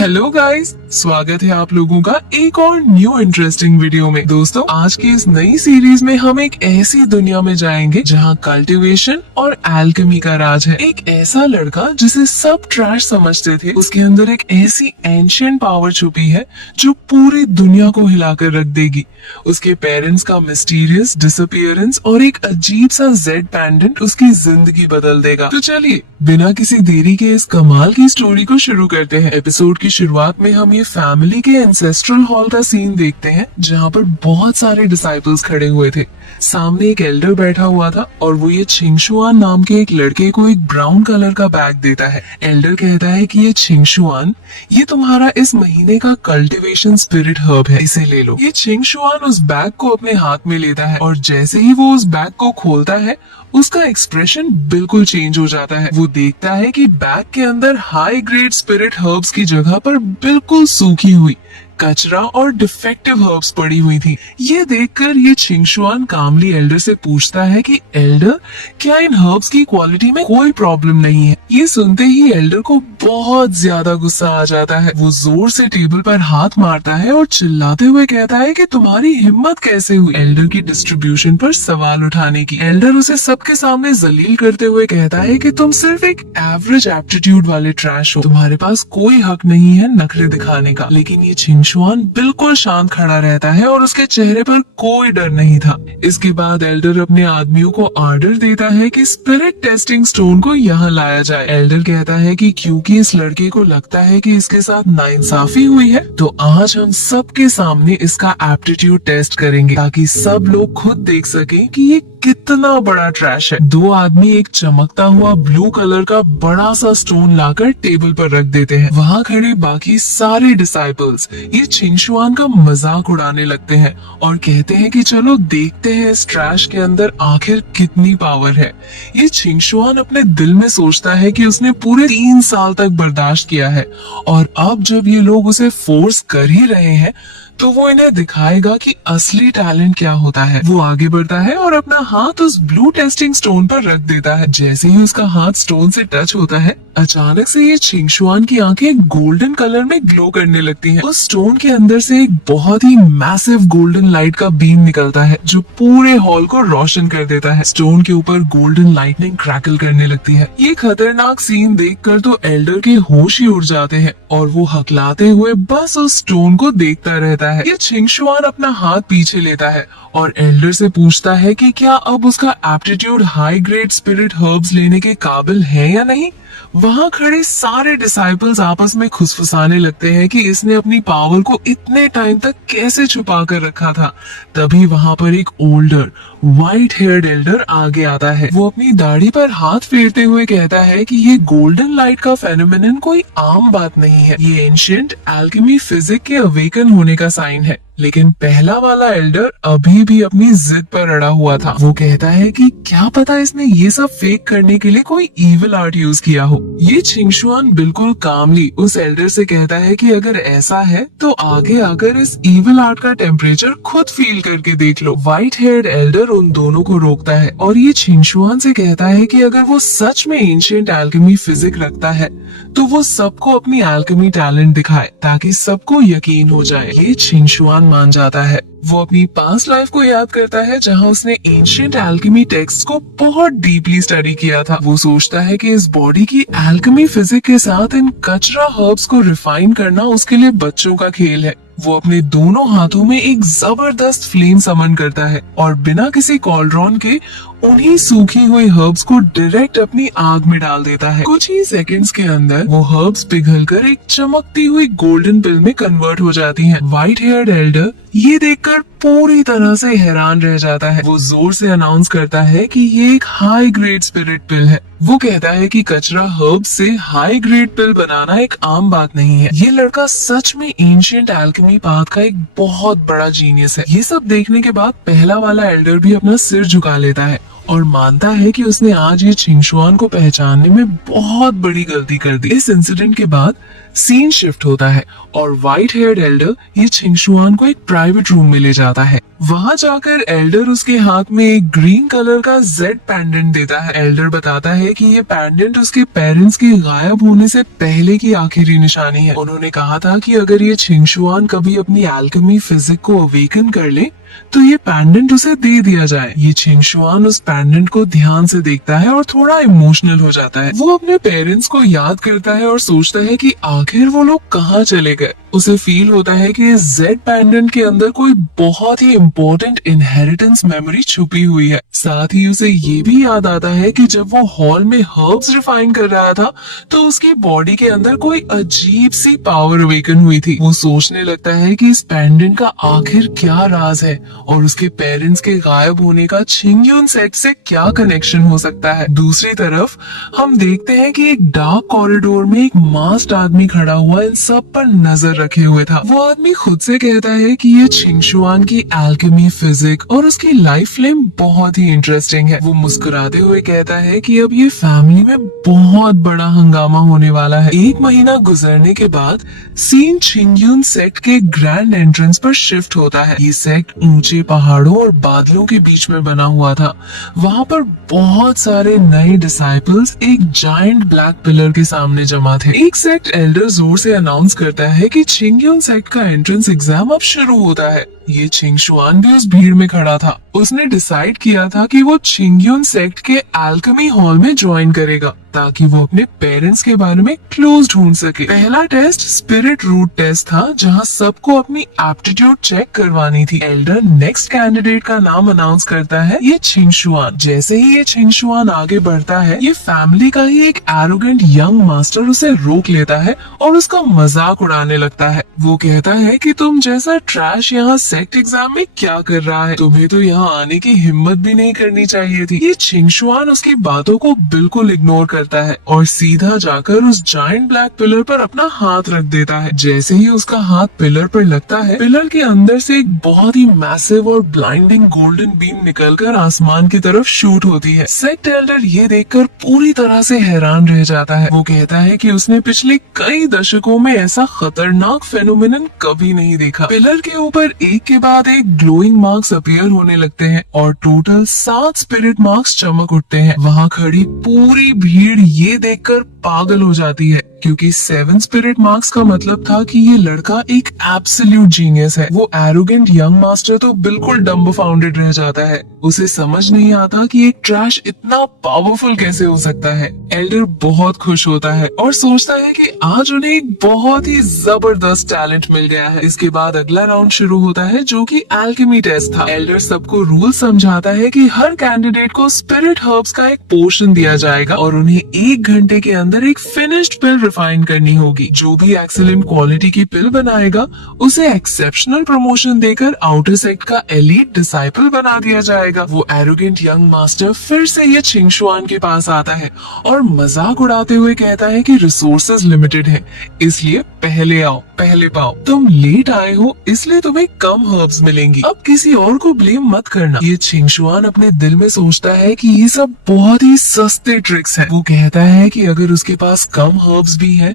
Hello guys, स्वागत है आप लोगों का एक और न्यू इंटरेस्टिंग वीडियो में। दोस्तों, आज की इस नई सीरीज में हम एक ऐसी दुनिया में जाएंगे जहां कल्टीवेशन और एल्केमी का राज है। एक ऐसा लड़का जिसे सब ट्रैश समझते थे, उसके अंदर एक ऐसी एंशिएंट पावर छुपी है जो पूरी दुनिया को हिलाकर रख देगी। उसके पेरेंट्स का मिस्टीरियस डिसअपीयरेंस और एक अजीब सा जेड पेंडेंट उसकी जिंदगी बदल देगा। तो चलिए बिना किसी देरी के इस कमाल की स्टोरी को शुरू करते हैं। एपिसोड की शुरुआत में हम ये फैमिली के एंसेस्ट्रल हॉल का सीन देखते हैं जहाँ पर बहुत सारे डिसाइपल्स खड़े हुए थे। सामने एक एल्डर बैठा हुआ था और वो ये छिंगशुआन नाम के एक लड़के को एक ब्राउन कलर का बैग देता है। एल्डर कहता है कि ये छिंगशुआन, ये तुम्हारा इस महीने का कल्टीवेशन स्पिरिट हर्ब है, इसे ले लो। ये छिंगशुआन उस बैग को अपने हाथ में लेता है और जैसे ही वो उस बैग को खोलता है उसका एक्सप्रेशन बिल्कुल चेंज हो जाता है। वो देखता है कि बैग के अंदर हाई ग्रेड स्पिरिट हर्ब्स की जगह पर बिल्कुल सूखी हुई कचरा और डिफेक्टिव हर्ब्स पड़ी हुई थी। ये देखकर ये छिंगशुआन कामली एल्डर से पूछता है कि एल्डर, क्या इन हर्ब्स की क्वालिटी में कोई प्रॉब्लम नहीं है? ये सुनते ही एल्डर को बहुत ज्यादा गुस्सा आ जाता है। वो जोर से टेबल पर हाथ मारता है और चिल्लाते हुए कहता है कि तुम्हारी हिम्मत कैसे हुई एल्डर की डिस्ट्रीब्यूशन पर सवाल उठाने की। एल्डर उसे सबके सामने जलील करते हुए कहता है कि तुम सिर्फ एक एवरेज एप्टीट्यूड वाले ट्रैश हो, तुम्हारे पास कोई हक नहीं है नखरे दिखाने का। लेकिन ये छिंगशुआन बिल्कुल शांत खड़ा रहता है और उसके चेहरे पर कोई डर नहीं था। इसके बाद एल्डर अपने आदमियों को ऑर्डर देता है कि स्पिरिट टेस्टिंग स्टोन को यहाँ लाया जाए। एल्डर कहता है कि क्योंकि इस लड़के को लगता है कि इसके साथ नाइंसाफी हुई है, तो आज हम सबके सामने इसका एप्टीट्यूड टेस्ट करेंगे ताकि सब लोग खुद देख सकें कि ये कितना बड़ा ट्रैश है। दो आदमी एक चमकता हुआ ब्लू कलर का बड़ा सा स्टोन लाकर टेबल पर रख देते हैं। वहाँ खड़े बाकी सारे डिसाइपल्स ये छिंगशुआन का मजाक उड़ाने लगते हैं और कहते हैं कि चलो देखते हैं इस ट्रैश के अंदर आखिर कितनी पावर है। ये छिंगशुआन अपने दिल में सोचता है कि उसने पूरे 3 साल तक बर्दाश्त किया है और अब जब ये लोग उसे फोर्स कर ही रहे हैं तो वो इन्हें दिखाएगा कि असली टैलेंट क्या होता है। वो आगे बढ़ता है और अपना हाथ उस ब्लू टेस्टिंग स्टोन पर रख देता है। जैसे ही उसका हाथ स्टोन से टच होता है, अचानक से ये छिंगशुआन की आंखें गोल्डन कलर में ग्लो करने लगती हैं। उस स्टोन के अंदर से एक बहुत ही मैसिव गोल्डन लाइट का बीम निकलता है जो पूरे हॉल को रोशन कर देता है। स्टोन के ऊपर गोल्डन लाइटनिंग क्रैकल करने लगती है। ये खतरनाक सीन देखकर तो एल्डर के होश ही उड़ जाते हैं और वो हकलाते हुए बस उस स्टोन को देखता रहता है। ये छिंगशुआन अपना हाथ पीछे लेता है और एल्डर से पूछता है कि क्या अब उसका aptitude high grade spirit herbs लेने के काबिल है या नहीं। वहाँ खड़े सारे डिसाइपल्स आपस में खुसफुसाने लगते हैं कि इसने अपनी पावर को इतने टाइम तक कैसे छुपा कर रखा था। तभी वहाँ पर एक ओल्डर व्हाइट हेयर्ड एल्डर आगे आता है। वो अपनी दाढ़ी पर हाथ फेरते हुए कहता है कि ये गोल्डन लाइट का फेनोमेनन कोई आम बात नहीं है, ये एंशिएंट एल्केमी फिजिक के अवेकन होने का साइन है। लेकिन पहला वाला एल्डर अभी भी अपनी जिद पर अड़ा हुआ था। वो कहता है कि क्या पता इसने ये सब फेक करने के लिए कोई इविल आर्ट यूज किया हो। ये छिंगशुआन बिल्कुल कामली उस एल्डर से कहता है कि अगर ऐसा है तो आगे आकर इस इविल आर्ट का टेम्परेचर खुद फील करके देख लो। व्हाइट हेयर्ड एल्डर उन दोनों को रोकता है और ये छिंगशुआन से कहता है कि अगर वो सच में एंशिएंट एल्केमी फिजिक रखता है तो वो सबको अपनी एल्केमी टैलेंट दिखाए ताकि सबको यकीन हो जाए। ये छिंगशुआन मान जाता है। वो अपनी पास्ट लाइफ को याद करता है जहां उसने एंशिएंट एल्केमी टेक्स्ट को बहुत डीपली स्टडी किया था। वो सोचता है कि इस बॉडी की एल्केमी फिजिक के साथ इन कचरा हर्ब्स को रिफाइन करना उसके लिए बच्चों का खेल है। वो अपने दोनों हाथों में एक जबरदस्त फ्लेम समन करता है और बिना किसी कॉल्ड्रॉन के उन्हीं सूखी हुई हर्ब्स को डायरेक्ट अपनी आग में डाल देता है। कुछ ही सेकंड्स के अंदर वो हर्ब्स पिघलकर एक चमकती हुई गोल्डन पिल में कन्वर्ट हो जाती हैं। व्हाइट हेयर्ड एल्डर ये देखकर पूरी तरह से हैरान रह जाता है। वो जोर से अनाउंस करता है कि ये एक हाई ग्रेड स्पिरिट पिल है। वो कहता है कि कचरा हर्ब से हाई ग्रेड पिल बनाना एक आम बात नहीं है। ये लड़का सच में एंशिएंट एल्केमी पाथ का एक बहुत बड़ा जीनियस है। ये सब देखने के बाद पहला वाला एल्डर भी अपना सिर झुका लेता है और मानता है कि उसने आज ये छिंगशुआन को पहचानने में बहुत बड़ी गलती कर दी। इस इंसिडेंट के बाद सीन शिफ्ट होता है और व्हाइट हेयर्ड एल्डर ये छिंगशुआन को एक प्राइवेट रूम में ले जाता है। वहां जाकर एल्डर उसके हाथ में एक ग्रीन कलर का जेड पेंडेंट देता है। एल्डर बताता है कि ये पेंडेंट उसके पेरेंट्स के गायब होने से पहले की आखिरी निशानी है। उन्होंने कहा था कि अगर ये छिंगशुआन कभी अपनी एल्केमी फिजिक को अवेकन कर ले तो ये पेंडेंट उसे दे दिया जाए। ये छिंगशुआन उस पेंडेंट को ध्यान से देखता है और थोड़ा इमोशनल हो जाता है। वो अपने पेरेंट्स को याद करता है और सोचता है कि आखिर वो लोग कहाँ चले गए। उसे फील होता है कि इस जेड पेंडेंट के अंदर कोई बहुत ही इम्पोर्टेंट इनहेरिटेंस मेमोरी छुपी हुई है। साथ ही उसे ये भी याद आता है कि जब वो हॉल में हर्ब्स रिफाइन कर रहा था तो उसकी बॉडी के अंदर कोई अजीब सी पावर अवेकन हुई थी। वो सोचने लगता है कि इस पेंडेंट का आखिर क्या राज है और उसके पेरेंट्स के गायब होने का छिंगयुन सेट से क्या कनेक्शन हो सकता है। दूसरी तरफ हम देखते हैं कि एक डार्क कॉरिडोर में एक मास्क्ड आदमी खड़ा हुआ इन सब पर नजर रखे हुए था। वो आदमी खुद से कहता है कि ये छिंगशुआन की एल्केमी, फिजिक और उसकी लाइफ फ्लेम बहुत ही इंटरेस्टिंग है। वो मुस्कुराते हुए कहता है कि अब ये फैमिली में बहुत बड़ा हंगामा होने वाला है। एक महीना गुजरने के बाद सीन छिंगयुन सेक्ट के ग्रैंड एंट्रेंस पर शिफ्ट होता है। ये सेक्ट ऊंचे पहाड़ों और बादलों के बीच में बना हुआ था। वहाँ पर बहुत सारे नए डिसाइपल्स एक जायंट ब्लैक पिलर के सामने जमा थे। एक सेक्ट एल्डर जोर से अनाउंस करता है कि छिंगयुन सेक्ट का एंट्रेंस एग्जाम अब शुरू होता है। ये छिंगशुआन भी उस भीड़ में खड़ा था। उसने डिसाइड किया था कि वो छिंगयुन सेक्ट के एल्केमी हॉल में ज्वाइन करेगा ताकि वो अपने पेरेंट्स के बारे में क्लूज ढूंढ सके। पहला टेस्ट स्पिरिट रूट टेस्ट था जहां सबको अपनी एप्टीट्यूड चेक करवानी थी। एल्डर नेक्स्ट कैंडिडेट का नाम अनाउंस करता है, ये छिंगशुआन। जैसे ही ये छिंगशुआन आगे बढ़ता है ये फैमिली का ही एक एरोगेंट यंग मास्टर उसे रोक लेता है और उसका मजाक उड़ाने लगता है। वो कहता है कि तुम जैसा ट्रैश यहाँ सेक्ट एग्जाम में क्या कर रहा है, तुम्हें तो यहाँ आने की हिम्मत भी नहीं करनी चाहिए थी। ये छिंगशुआन उसकी बातों को बिल्कुल इग्नोर करता है और सीधा जाकर उस जायंट ब्लैक पिलर पर अपना हाथ रख देता है। जैसे ही उसका हाथ पिलर पर लगता है पिलर के अंदर से एक बहुत ही मैसिव और ब्लाइंडिंग गोल्डन बीम निकलकर आसमान की तरफ शूट होती है। सेक्ट एल्डर ये देखकर पूरी तरह से हैरान रह जाता है। वो कहता है कि उसने पिछले कई दशकों में ऐसा खतरनाक फेनोमेनन कभी नहीं देखा। पिलर के ऊपर एक के बाद एक ग्लोइंग मार्क्स अपीयर होने लगते हैं और टोटल 7 स्पिरिट मार्क्स चमक उठते हैं। वहाँ खड़ी पूरी भीड़ ये देखकर पागल हो जाती है क्योंकि 7 स्पिरिट मार्क्स का मतलब था कि ये लड़का एक एब्सोल्यूट जीनियस है। वो एरोगेंट यंग मास्टर तो बिल्कुल डम्बफाउंडेड रह जाता है। उसे समझ नहीं आता कि एक ट्रैश इतना पावरफुल कैसे हो सकता है। एल्डर बहुत खुश होता है और सोचता है कि आज उन्हें एक बहुत ही जबरदस्त टैलेंट मिल गया है। इसके बाद अगला राउंड शुरू होता है जो कि एल्केमी टेस्ट था। एल्डर सबको रूल समझाता है कि हर कैंडिडेट को स्पिरिट हर्ब्स का एक पोर्शन दिया जाएगा और उन्हें 1 घंटे के अंदर एक फिनिश्ड पिल रिफाइन करनी होगी। जो भी एक्सीलेंट क्वालिटी की पिल बनाएगा उसे एक्सेप्शनल प्रमोशन देकर आउटर सेक्ट का एलीट डिसाइपल बना दिया जाएगा। वो एरोगेंट यंग मास्टर फिर से ये छिंगशुआन के पास आता है और मजाक उड़ाते हुए कहता है कि रिसोर्सेज लिमिटेड है, इसलिए पहले आओ पहले पाओ। तुम लेट आए हो इसलिए तुम्हें कम हर्ब्स मिलेंगी। अब किसी और को ब्लेम मत करना। ये छिंगशुआन अपने दिल में सोचता है कि ये सब बहुत ही सस्ते ट्रिक्स हैं। वो कहता है कि अगर उसके पास कम हर्ब्स भी हैं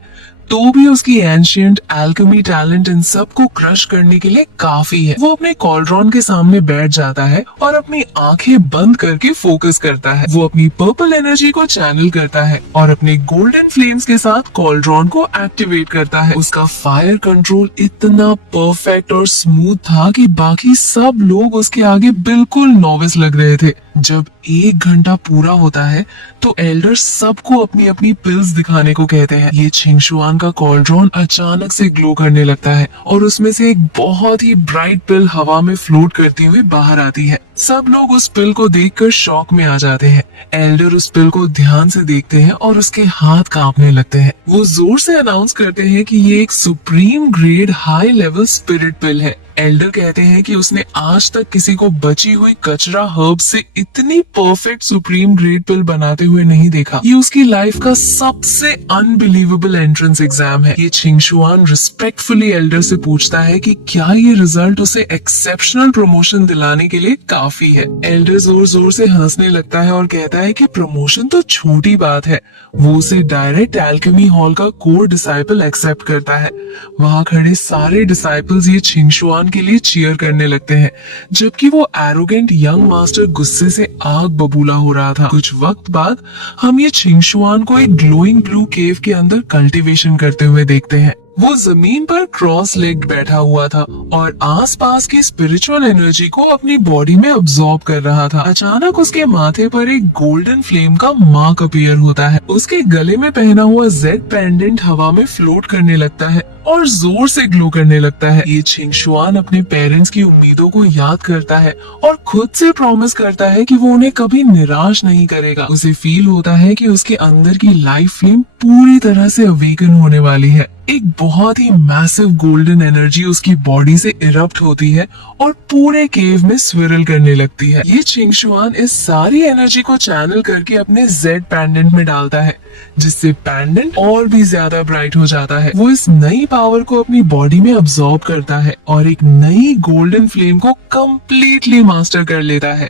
तो भी उसकी एंशिएंट एल्केमी टैलेंट इन सब को क्रश करने के लिए काफी है। वो अपने कॉल्ड्रॉन के सामने बैठ जाता है और अपनी आंखें बंद करके फोकस करता है। वो अपनी पर्पल एनर्जी को चैनल करता है और अपने गोल्डन फ्लेम्स के साथ कॉल्ड्रॉन को एक्टिवेट करता है। उसका फायर कंट्रोल इतना परफेक्ट और स्मूथ था कि बाकी सब लोग उसके आगे बिल्कुल नॉविस लग रहे थे। जब 1 घंटा पूरा होता है तो एल्डर सबको अपनी अपनी पिल्स दिखाने को कहते हैं। ये छिंगशुआन का कॉल्ड्रॉन अचानक से ग्लो करने लगता है और उसमें से एक बहुत ही ब्राइट पिल हवा में फ्लोट करती हुई बाहर आती है। सब लोग उस पिल को देखकर शॉक में आ जाते हैं। एल्डर उस पिल को ध्यान से देखते हैं और उसके हाथ कांपने लगते हैं। वो जोर से अनाउंस करते हैं कि ये एक supreme grade high level spirit pill है एल्डर कहते हैं कि उसने आज तक किसी को बची हुई कचरा हर्ब से इतनी परफेक्ट सुप्रीम ग्रेड पिल बनाते हुए नहीं देखा। ये उसकी लाइफ का सबसे अनबिलीवेबल एंट्रेंस एग्जाम है। ये छिंगशुआन रिस्पेक्टफुली एल्डर से पूछता है कि क्या ये रिजल्ट उसे एक्सेप्शनल प्रमोशन दिलाने के लिए काफी है। एल्डर जोर जोर से हंसने लगता है और कहता है कि प्रमोशन तो छोटी बात है, वो उसे डायरेक्ट एल्केमी हॉल का कोर डिसाइपल एक्सेप्ट करता है। वहाँ खड़े सारे डिसाइपल्स ये छिंगशुआन के लिए चीयर करने लगते हैं, जबकि वो एरोगेंट यंग मास्टर गुस्से से आग बबूला हो रहा था। कुछ वक्त बाद हम ये छिंगशुआन को एक ग्लोइंग ब्लू केव के अंदर कल्टीवेशन करते हुए देखते हैं। वो जमीन पर क्रॉस लेग्ड बैठा हुआ था और आसपास की स्पिरिचुअल एनर्जी को अपनी बॉडी में अब्सॉर्ब कर रहा था। अचानक उसके माथे पर एक गोल्डन फ्लेम का मार्क अपीयर होता है। उसके गले में पहना हुआ जेड पेंडेंट हवा में फ्लोट करने लगता है और जोर से ग्लो करने लगता है। ये छिंगशुआन अपने पेरेंट्स की उम्मीदों को याद करता है और खुद से प्रॉमिस करता है कि वो उन्हें कभी निराश नहीं करेगा। उसे फील होता है कि उसके अंदर की लाइफ फ्लेम पूरी तरह से अवेकन होने वाली है। एक बहुत ही मैसिव गोल्डन एनर्जी उसकी बॉडी से इरप्ट होती है और पूरे केव में स्विरल करने लगती है। ये छिंगशुआन इस सारी एनर्जी को चैनल करके अपने जेड पेंडेंट में डालता है, जिससे पेंडेंट और भी ज्यादा ब्राइट हो जाता है। वो इस नई पावर को अपनी बॉडी में अब्सॉर्ब करता है और एक नई गोल्डन फ्लेम को कंप्लीटली मास्टर कर लेता है।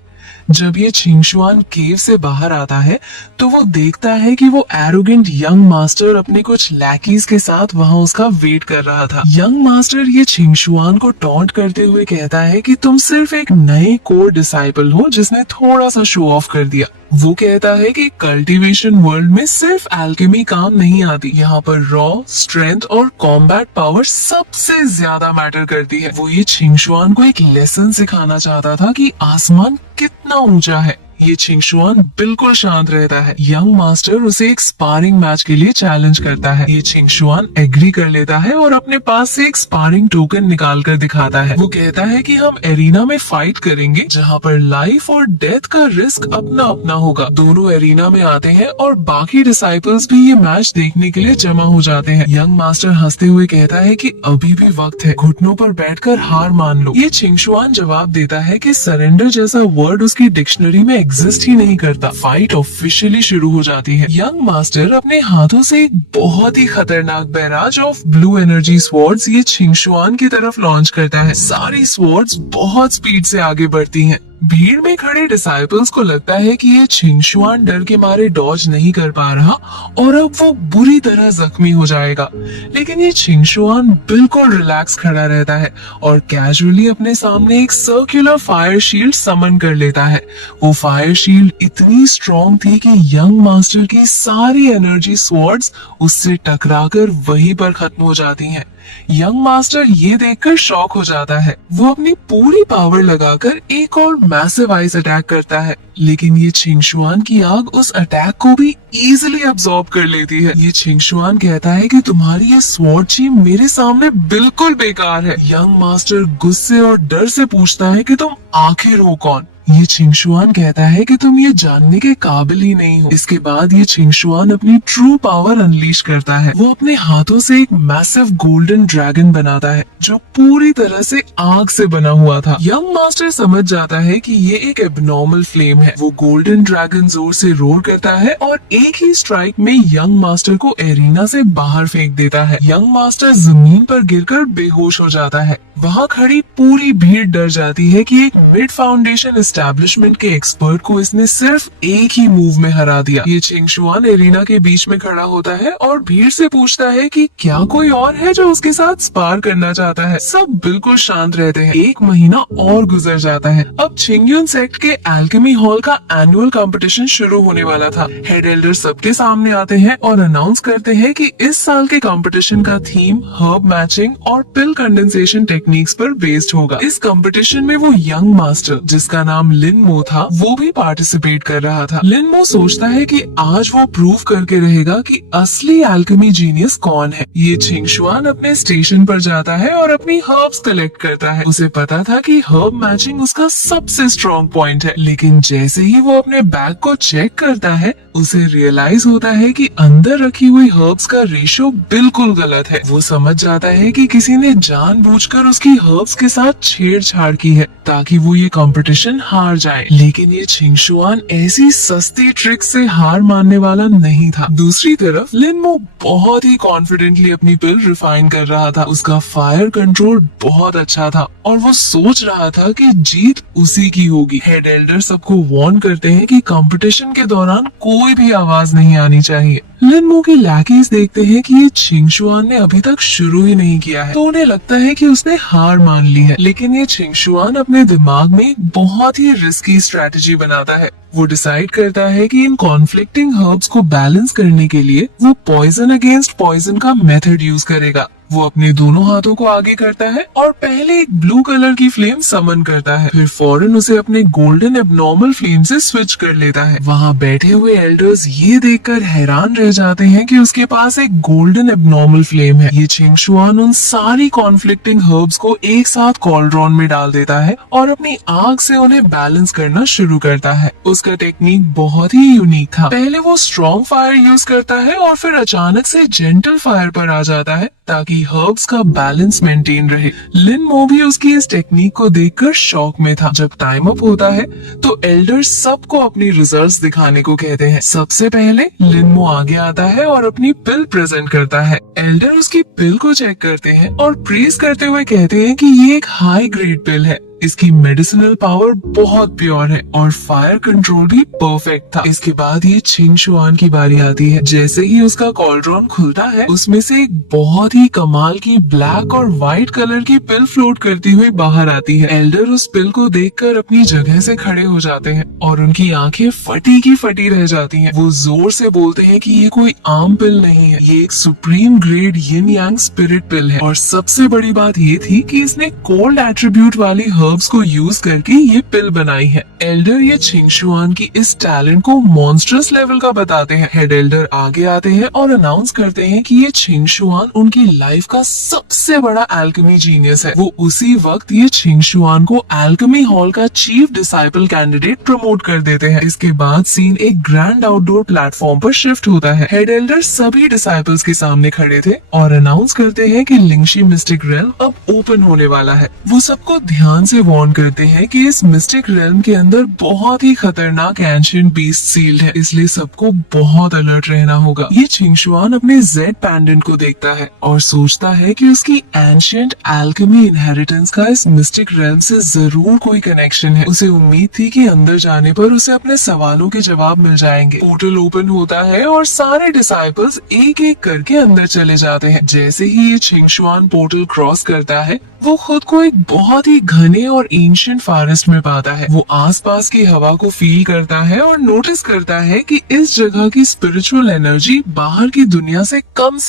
जब ये छिंगशुआन केव से बाहर आता है तो वो देखता है कि वो एरोगेंट यंग मास्टर अपने कुछ लैकीज के साथ वहाँ उसका वेट कर रहा था। यंग मास्टर ये छिंगशुआन को टॉन्ट करते हुए कहता है कि तुम सिर्फ एक नए कोर डिसाइपल हो जिसने थोड़ा सा शो ऑफ कर दिया। वो कहता है कि कल्टीवेशन वर्ल्ड में सिर्फ एल्केमी काम नहीं आती, यहाँ पर रॉ स्ट्रेंथ और कॉम्बैट पावर सबसे ज्यादा मैटर करती है। वो ये छिंगशुआन को एक लेसन सिखाना चाहता था कि आसमान कितना ऊंचा है। ये छिंगशुआन बिल्कुल शांत रहता है। यंग मास्टर उसे एक स्पारिंग मैच के लिए चैलेंज करता है। ये छिंगशुआन एग्री कर लेता है और अपने पास से एक स्पारिंग टोकन निकाल कर दिखाता है। वो कहता है कि हम एरिना में फाइट करेंगे जहाँ पर लाइफ और डेथ का रिस्क अपना अपना होगा। दोनों एरिना में आते हैं और बाकी डिसाइपल्स भी ये मैच देखने के लिए जमा हो जाते हैं। यंग मास्टर हंसते हुए कहता है कि अभी भी वक्त है, घुटनों पर बैठकर हार मान लो। ये छिंगशुआन जवाब देता है कि सरेंडर जैसा वर्ड उसकी डिक्शनरी में एग्जिस्ट ही नहीं करता। फाइट ऑफिशियली शुरू हो जाती है। यंग मास्टर अपने हाथों से एक बहुत ही खतरनाक barrage of blue energy swords ये छिंगशुआन की तरफ लॉन्च करता है। सारी स्वॉर्ड्स बहुत स्पीड से आगे बढ़ती हैं। भीड़ में खड़े डिसाइपल्स को लगता है कि ये छिंगशुआन डर के मारे डॉज नहीं कर पा रहा और अब वो बुरी तरह जख्मी हो जाएगा, लेकिन ये छिंगशुआन बिल्कुल रिलैक्स खड़ा रहता है और कैजुअली अपने सामने एक सर्कुलर फायर शील्ड समन कर लेता है। वो फायर शील्ड इतनी स्ट्रॉन्ग थी कि यंग मास्टर की सारी एनर्जी स्वॉर्ड्स उससे टकराकर वहीं पर खत्म हो जाती हैं। यंग मास्टर ये देखकर शॉक हो जाता है। वो अपनी पूरी पावर लगाकर एक और मैसिव आइस अटैक करता है, लेकिन ये छिंगशुआन की आग उस अटैक को भी इजीली अब्सॉर्ब कर लेती है। ये छिंगशुआन कहता है कि तुम्हारी ये स्वॉर्ड चीम मेरे सामने बिल्कुल बेकार है। यंग मास्टर गुस्से और डर से पूछता है कि तुम आखिर हो कौन। ये छिंगशुआन कहता है कि तुम ये जानने के काबिल ही नहीं हो। इसके बाद ये छिंगशुआन अपनी ट्रू पावर अनलीश करता है। वो अपने हाथों से एक मैसिव गोल्डन ड्रैगन बनाता है जो पूरी तरह से आग से बना हुआ था। यंग मास्टर समझ जाता है कि ये एक एबनॉर्मल फ्लेम है। वो गोल्डन ड्रैगन जोर से रोर करता है और एक ही स्ट्राइक में यंग मास्टर को एरिना से बाहर फेंक देता है। यंग मास्टर जमीन पर गिरकर बेहोश हो जाता है। वहाँ खड़ी पूरी भीड़ डर जाती है कि एक मिड फाउंडेशन एस्टैब्लिशमेंट के एक्सपर्ट को इसने सिर्फ एक ही मूव में हरा दिया। ये छिंगशुआन एरिना के बीच में खड़ा होता है और भीड़ से पूछता है कि क्या कोई और है जो उसके साथ स्पार करना चाहता है। सब बिल्कुल शांत रहते हैं। एक महीना और गुजर जाता है। अब छिंगयुन सेक्ट के एल्केमी हॉल का एनुअल कंपटीशन शुरू होने वाला था। हेड एल्डर सबके सामने आते हैं और अनाउंस करते हैं कि इस साल के कंपटीशन का थीम हर्ब मैचिंग और पिल कंडेंसेशन टेक्निक्स पर बेस्ड होगा। इस कंपटीशन में वो यंग मास्टर जिसका नाम नाम लिनमो था वो भी पार्टिसिपेट कर रहा था। लिनमो सोचता है कि आज वो प्रूव करके रहेगा कि असली एल्केमी जीनियस कौन है। ये छिंगशुआन अपने स्टेशन पर जाता है और अपनी हर्ब्स कलेक्ट करता है। उसे पता था कि हर्ब मैचिंग उसका सबसे स्ट्रॉन्ग पॉइंट है, लेकिन जैसे ही वो अपने बैग को चेक करता है उसे रियलाइज होता है कि अंदर रखी हुई हर्ब्स का रेशो बिल्कुल गलत है। वो समझ जाता है कि किसी ने जानबूझकर उसकी हर्ब्स के साथ छेड़छाड़ की है ताकि वो ये कंपटीशन हार जाए। लेकिन ये छिंगशुआन ऐसी सस्ती ट्रिक से हार मानने वाला नहीं था। दूसरी तरफ लिनमो बहुत ही कॉन्फिडेंटली अपनी पिल रिफाइन कर रहा था। उसका फायर कंट्रोल बहुत अच्छा था और वो सोच रहा था कि जीत उसी की होगी। हेड एल्डर सबको वार्न करते हैं कि कंपटीशन के दौरान कोई भी आवाज नहीं आनी चाहिए। लिनमो के लैकीज देखते हैं कि ये छिंगशुआन ने अभी तक शुरू ही नहीं किया है, तो उन्हें लगता है कि उसने हार मान ली है। लेकिन ये छिंगशुआन अपने दिमाग में एक बहुत ही रिस्की स्ट्रेटजी बनाता है। वो डिसाइड करता है कि इन कॉन्फ्लिक्टिंग हर्ब्स को बैलेंस करने के लिए वो पॉइजन अगेंस्ट पॉइजन का मेथड यूज करेगा। वो अपने दोनों हाथों को आगे करता है और पहले एक ब्लू कलर की फ्लेम समन करता है, फिर फौरन उसे अपने गोल्डन एबनॉर्मल फ्लेम से स्विच कर लेता है। वहाँ बैठे हुए एल्डर्स ये देखकर हैरान रह जाते हैं कि उसके पास एक गोल्डन एबनॉर्मल फ्लेम है। ये छिंगशुआन उन सारी कॉन्फ्लिक्टिंग हर्ब्स को एक साथ कॉल्ड्रॉन में डाल देता है और अपनी आग से उन्हें बैलेंस करना शुरू करता है। उसका टेक्निक बहुत ही यूनिक था। पहले वो स्ट्रॉन्ग फायर यूज करता है और फिर अचानक से जेंटल फायर पर आ जाता है ताकि हर्ब्स का बैलेंस मेंटेन रहे। लिनमो भी उसकी इस टेक्निक को देखकर शॉक में था। जब टाइम अप होता है तो एल्डर्स सबको अपनी रिजल्ट्स दिखाने को कहते हैं। सबसे पहले लिनमो आगे आता है और अपनी पिल प्रेजेंट करता है। एल्डर उसकी पिल को चेक करते हैं और प्रेज करते हुए कहते हैं कि ये एक हाई ग्रेड पिल है। इसकी मेडिसिनल पावर बहुत प्योर है और फायर कंट्रोल भी परफेक्ट था। इसके बाद ये छिंगशुआन की बारी आती है। जैसे ही उसका कॉल्ड्रॉन खुलता है उसमें से एक बहुत ही कमाल की ब्लैक और व्हाइट कलर की पिल फ्लोट करती हुई बाहर आती है। एल्डर उस पिल को देखकर अपनी जगह से खड़े हो जाते हैं और उनकी आंखें फटी की फटी रह जाती हैं। वो जोर से बोलते हैं कि ये कोई आम पिल नहीं है, ये एक सुप्रीम ग्रेड यिन यांग स्पिरिट पिल है। और सबसे बड़ी बात ये थी कि इसने कोल्ड एट्रीब्यूट वाली हर्ब्स को यूज करके ये पिल बनाई है। एल्डर ये छिंगशुआन की इस टैलेंट को मॉन्स्टरस लेवल का बताते हैं। हेड एल्डर आगे आते हैं और अनाउंस करते हैं कि ये छिंगशुआन उनकी लाइफ का सबसे बड़ा एल्केमी जीनियस है। वो उसी वक्त ये छिंगशुआन को एल्केमी हॉल का चीफ डिसाइपल कैंडिडेट प्रमोट कर देते हैं। इसके बाद सीन एक ग्रैंड आउटडोर प्लेटफॉर्म पर शिफ्ट होता है। हेड एल्डर सभी डिसाइपल्स के सामने खड़े थे और अनाउंस करते हैं कि लिंगशी मिस्टिक रेल्म अब ओपन होने वाला है। वो सबको ध्यान से वार्न करते हैं कि इस मिस्टिक रेल्म के अंदर बहुत ही खतरनाक एंशिएंट बीस्ट सील्ड है, इसलिए सबको बहुत अलर्ट रहना होगा। ये छिंगशुआन अपने जेड पैंडेंट को देखता है और सोचता है कि उसकी एंशिएंट एल्केमी इनहेरिटेंस का इस मिस्टिक रेल्म से जरूर कोई कनेक्शन है। उसे उम्मीद थी कि अंदर जाने पर उसे अपने सवालों के जवाब मिल जाएंगे। पोर्टल ओपन होता है और सारे डिसाइपल्स एक एक करके अंदर चले जाते हैं। जैसे ही ये छिंगशुआन पोर्टल क्रॉस करता है वो खुद को एक बहुत ही घने और एंशिएंट फॉरेस्ट में पाता है। वो आसपास की हवा को फील करता है और नोटिस करता है कि इस जगह की स्पिरिचुअल एनर्जी बाहर की दुनिया से कम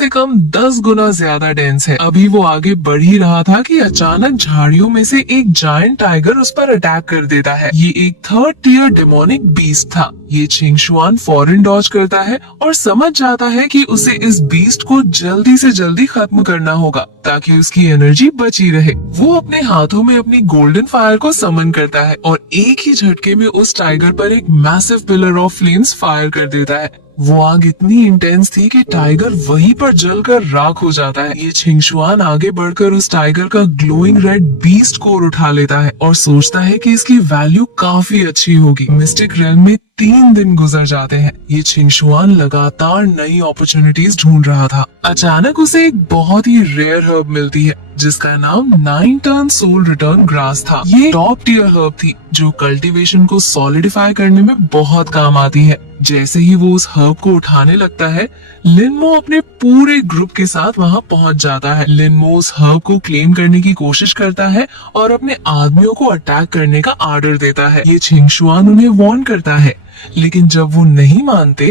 10 गुना ज्यादा डेंस है। अभी वो आगे बढ़ ही रहा था कि अचानक झाड़ियों में से एक जायंट टाइगर उस पर अटैक कर देता है। ये एक 3rd टियर डेमोनिक बीस्ट था। ये छिंगशुआन फौरन डॉज करता है और समझ जाता है कि उसे इस बीस्ट को जल्दी से जल्दी खत्म करना होगा ताकि उसकी एनर्जी बची रहे। वो अपने हाथों में अपनी गोल्डन फायर को समन करता है और एक ही झटके में उस टाइगर पर एक massive pillar of flames fire कर देता है। वो आग इतनी इंटेंस थी कि टाइगर वहीं पर जलकर राख हो जाता है। ये छिंगशुआन आगे बढ़कर उस टाइगर का ग्लोइंग रेड बीस्ट कोर उठा लेता है और सोचता है कि इसकी वैल्यू काफी अच्छी होगी। मिस्टिक रेल्म में 3 दिन गुजर जाते हैं। ये छिंगशुआन लगातार नई अपॉर्चुनिटीज ढूंढ रहा था। अचानक उसे एक बहुत ही रेयर हर्ब मिलती है जिसका नाम 9 टर्न सोल रिटर्न ग्रास था। ये टॉप टियर हर्ब थी जो कल्टीवेशन को सॉलिडिफाई करने में बहुत काम आती है। जैसे ही वो उस हर्ब को उठाने लगता है, लिनमो अपने पूरे ग्रुप के साथ वहाँ पहुँच जाता है। लिनमो उस हर्ब को क्लेम करने की कोशिश करता है और अपने आदमियों को अटैक करने का आर्डर देता है। ये छिंगशुआन उन्हें वार्न करता है लेकिन जब वो नहीं मानते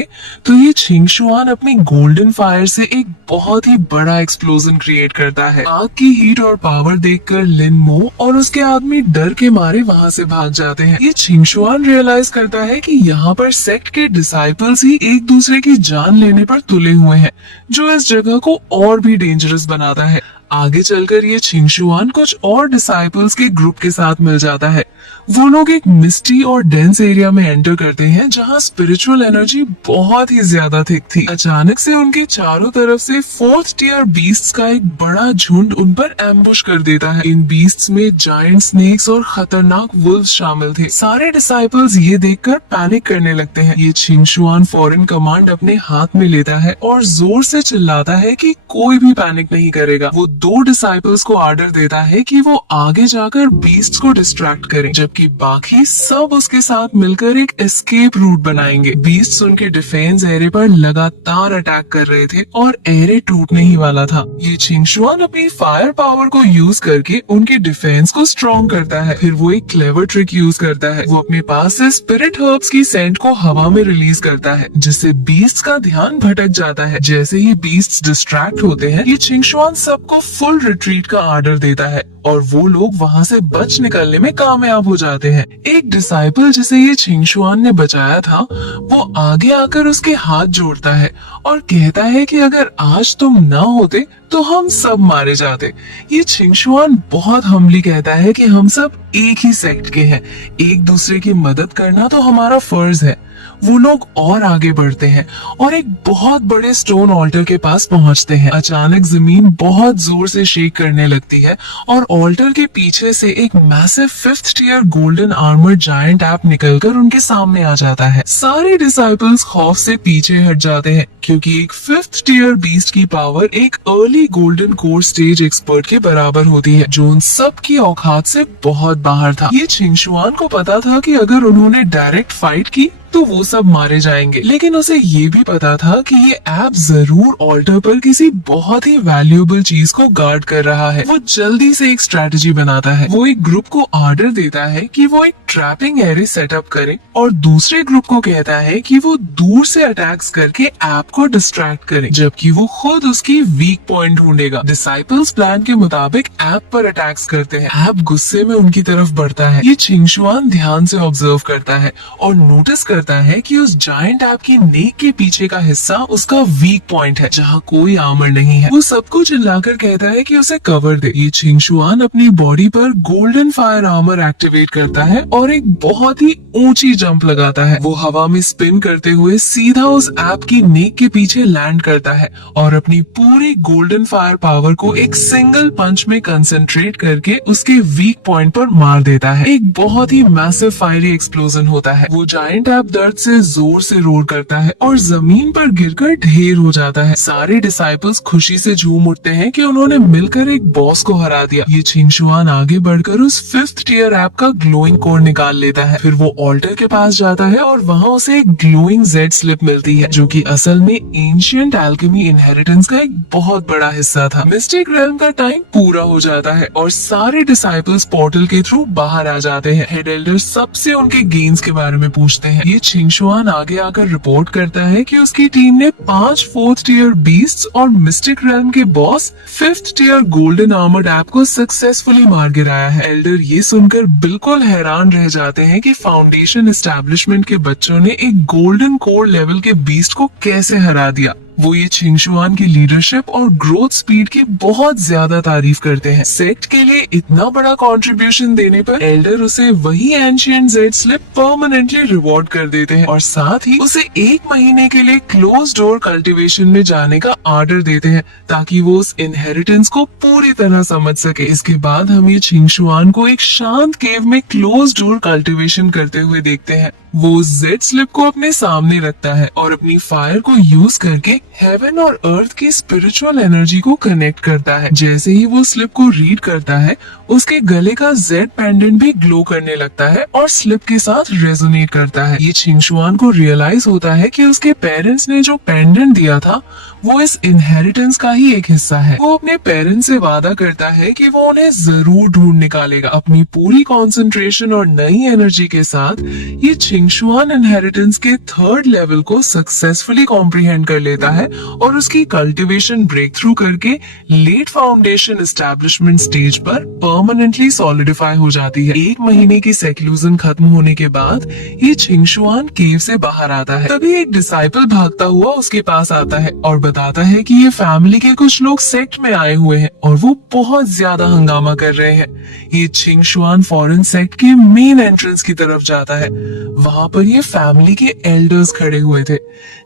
तो ये छिंगशुआन अपने गोल्डन फायर से एक बहुत ही बड़ा एक्सप्लोजन क्रिएट करता है। आग की हीट और पावर देखकर लिन मो और उसके आदमी डर के मारे वहाँ से भाग जाते हैं। ये छिंगशुआन रियलाइज करता है कि यहाँ पर सेक्ट के डिसाइपल्स ही एक दूसरे की जान लेने पर तुले हुए हैं, जो इस जगह को और भी डेंजरस बनाता है। आगे चलकर ये छिंगशुआन कुछ और डिसाइपल्स के ग्रुप के साथ मिल जाता है। वो लोग एक मिस्टी और डेंस एरिया में एंटर करते हैं जहाँ स्पिरिचुअल एनर्जी बहुत ही ज्यादा थिक थी। अचानक से उनके चारों तरफ से 4th टियर बीस्ट्स का एक बड़ा झुंड उन पर एम्बुश कर देता है। इन बीस्ट्स में जायंट स्नेक्स और खतरनाक वुल्व्स शामिल थे। सारे डिसाइपल्स ये देखकर पैनिक करने लगते हैं। ये छिंगशुआन फॉरेन कमांड अपने हाथ में लेता है और जोर से चिल्लाता है कि कोई भी पैनिक नहीं करेगा। वो 2 डिसाइपल्स को ऑर्डर देता है कि वो आगे जाकर बीस्ट्स को डिस्ट्रैक्ट करें, जबकि बाकी सब उसके साथ मिलकर एक एस्केप रूट बनाएंगे। बीस्ट्स उनके डिफेंस एरिया पर लगातार अटैक कर रहे थे और एरिया टूटने ही वाला था। ये छिंगशुआन अपनी फायर पावर को यूज करके उनके डिफेंस को स्ट्रॉन्ग करता है। फिर वो एक क्लेवर ट्रिक यूज करता है। वो अपने पास से स्पिरिट हर्ब्स की सेंट को हवा में रिलीज करता है, जिससे बीस्ट्स का ध्यान भटक जाता है। जैसे ही बीस्ट्स डिस्ट्रैक्ट होते हैं, ये छिंगशुआन सबको फुल रिट्रीट का ऑर्डर देता है और वो लोग वहाँ से बच निकलने में कामयाब हो जाते हैं। एक डिसाइपल जिसे ये छिंगशुआन ने बचाया था, वो आगे आकर उसके हाथ जोड़ता है और कहता है कि अगर आज तुम ना होते तो हम सब मारे जाते। ये छिंगशुआन बहुत हम्बली कहता है कि हम सब एक ही सेक्ट के हैं, एक दूसरे की मदद करना तो हमारा फर्ज है। वो लोग और आगे बढ़ते हैं और एक बहुत बड़े स्टोन ऑल्टर के पास पहुंचते हैं। अचानक जमीन बहुत जोर से शेक करने लगती है और ऑल्टर के पीछे से एक massive 5th tier golden armoured giant ape निकलकर उनके सामने आ जाता है। सारे डिसाइपल्स खौफ से पीछे हट जाते हैं, क्योंकि एक 5th टियर बीस्ट की पावर एक early golden core stage expert के बराबर होती है, जो उन सब की औकात से बहुत बाहर था। ये छिंगशुआन को पता था कि अगर उन्होंने डायरेक्ट फाइट की तो वो सब मारे जाएंगे, लेकिन उसे ये भी पता था कि ये ऐप जरूर ऑल्टर पर किसी बहुत ही वैल्यूएबल चीज को गार्ड कर रहा है। वो जल्दी से एक स्ट्रेटजी बनाता है। वो एक ग्रुप को ऑर्डर देता है कि वो एक ट्रैपिंग एरिया सेटअप करे और दूसरे ग्रुप को कहता है कि वो दूर से अटैक्स करके ऐप को डिस्ट्रैक्ट करे, जबकि वो खुद उसकी वीक पॉइंट ढूंढेगा। डिसाइपल्स प्लान के मुताबिक ऐप पर अटैक्स करते हैं। ऐप गुस्से में उनकी तरफ बढ़ता है। ये छिंगशुआन ध्यान से ऑब्जर्व करता है और नोटिस करता है कि उस जायंट ऐप की नेक के पीछे का हिस्सा उसका वीक पॉइंट है, जहाँ कोई आर्मर नहीं है। वो सबको चिल्लाकर कहता है कि उसे कवर दे। ये छिंगशुआन अपनी बॉडी पर गोल्डन फायर आर्मर एक्टिवेट करता है और एक बहुत ही ऊंची जंप लगाता है। वो हवा में स्पिन करते हुए सीधा उस ऐप की नेक के पीछे लैंड करता है और अपनी पूरी गोल्डन फायर पावर को एक सिंगल पंच में कंसंट्रेट करके उसके वीक पॉइंट पर मार देता है। एक बहुत ही मैसिव फायरी एक्सप्लोजन होता है। वो जायंट ऐप दर्द से जोर से रोर करता है और जमीन पर गिरकर ढेर हो जाता है। सारे डिसाइपल्स खुशी से झूम उठते हैं कि उन्होंने मिलकर एक बॉस को हरा दिया। ये छिंगशुआन आगे बढ़कर उस 5th टियर ऐप का ग्लोइंग कोर निकाल लेता है। फिर वो ऑल्टर के पास जाता है और वहाँ उसे एक ग्लोइंग जेड स्लिप मिलती है, जो कि असल में एंशिएंट एल्केमी इनहेरिटेंस का एक बहुत बड़ा हिस्सा था। मिस्टिक रेल्म का टाइम पूरा हो जाता है और सारे डिसाइपल्स पोर्टल के थ्रू बाहर आ जाते हैं। हेड एल्डर सबसे उनके गेम्स के बारे में पूछते हैं। ये छिंगशुआन आगे आकर रिपोर्ट करता है कि उसकी टीम ने 5 4th टियर बीस्ट्स और मिस्टिक रेल्म के boss 5th tier golden armoured ape को सक्सेसफुली मार गिराया है। एल्डर ये सुनकर बिल्कुल हैरान रह जाते हैं कि फाउंडेशन एस्टेब्लिशमेंट के बच्चों ने एक गोल्डन कोर लेवल के बीस्ट को कैसे हरा दिया। वो ये छिंगशुआन की लीडरशिप और ग्रोथ स्पीड की बहुत ज्यादा तारीफ करते हैं। सेक्ट के लिए इतना बड़ा कंट्रीब्यूशन देने पर एल्डर उसे वही ancient Z slip permanently reward कर देते हैं और साथ ही उसे 1 महीने के लिए क्लोज डोर कल्टीवेशन में जाने का ऑर्डर देते हैं, ताकि वो उस इनहेरिटेंस को पूरी तरह समझ सके। इसके बाद हम ये छिंगशुआन को एक शांत केव में क्लोज डोर कल्टीवेशन करते हुए देखते हैं। वो जेड स्लिप को अपने सामने रखता है और अपनी फायर को यूज करके हेवन और अर्थ की स्पिरिचुअल एनर्जी को कनेक्ट करता है। जैसे ही वो स्लिप को रीड करता है, उसके गले का जेड पेंडेंट भी ग्लो करने लगता है और स्लिप के साथ रेजोनेट करता है। ये छिंगशुआन को रियलाइज होता है कि उसके पेरेंट्स ने जो पेंडेंट दिया था वो इस इनहेरिटेंस का ही एक हिस्सा है। वो अपने पेरेंट्स से वादा करता है कि वो उन्हें जरूर ढूंढ निकालेगा। अपनी पूरी कंसंट्रेशन और नई एनर्जी के साथ ये छिंगशुआन इनहेरिटेंस के थर्ड लेवल को सक्सेसफुली कॉम्प्रिहेंड कर लेता है और उसकी कल्टीवेशन ब्रेक थ्रू करके लेट फाउंडेशन एस्टेब्लिशमेंट स्टेज पर परमानेंटली सॉलिडिफाई हो जाती है। 1 महीने की सेक्लूजन खत्म होने के बाद ये छिंगशुआन केव से बाहर आता है। तभी एक डिसाइपल भागता हुआ उसके पास आता है और बताता है कि ये फैमिली के कुछ लोग सेक्ट में आए हुए हैं और वो बहुत ज्यादा हंगामा कर रहे हैं। ये छिंगशुआन फॉरेन सेक्ट के मेन एंट्रेंस की तरफ जाता है। वहाँ पर ये फैमिली के एल्डर्स खड़े हुए थे।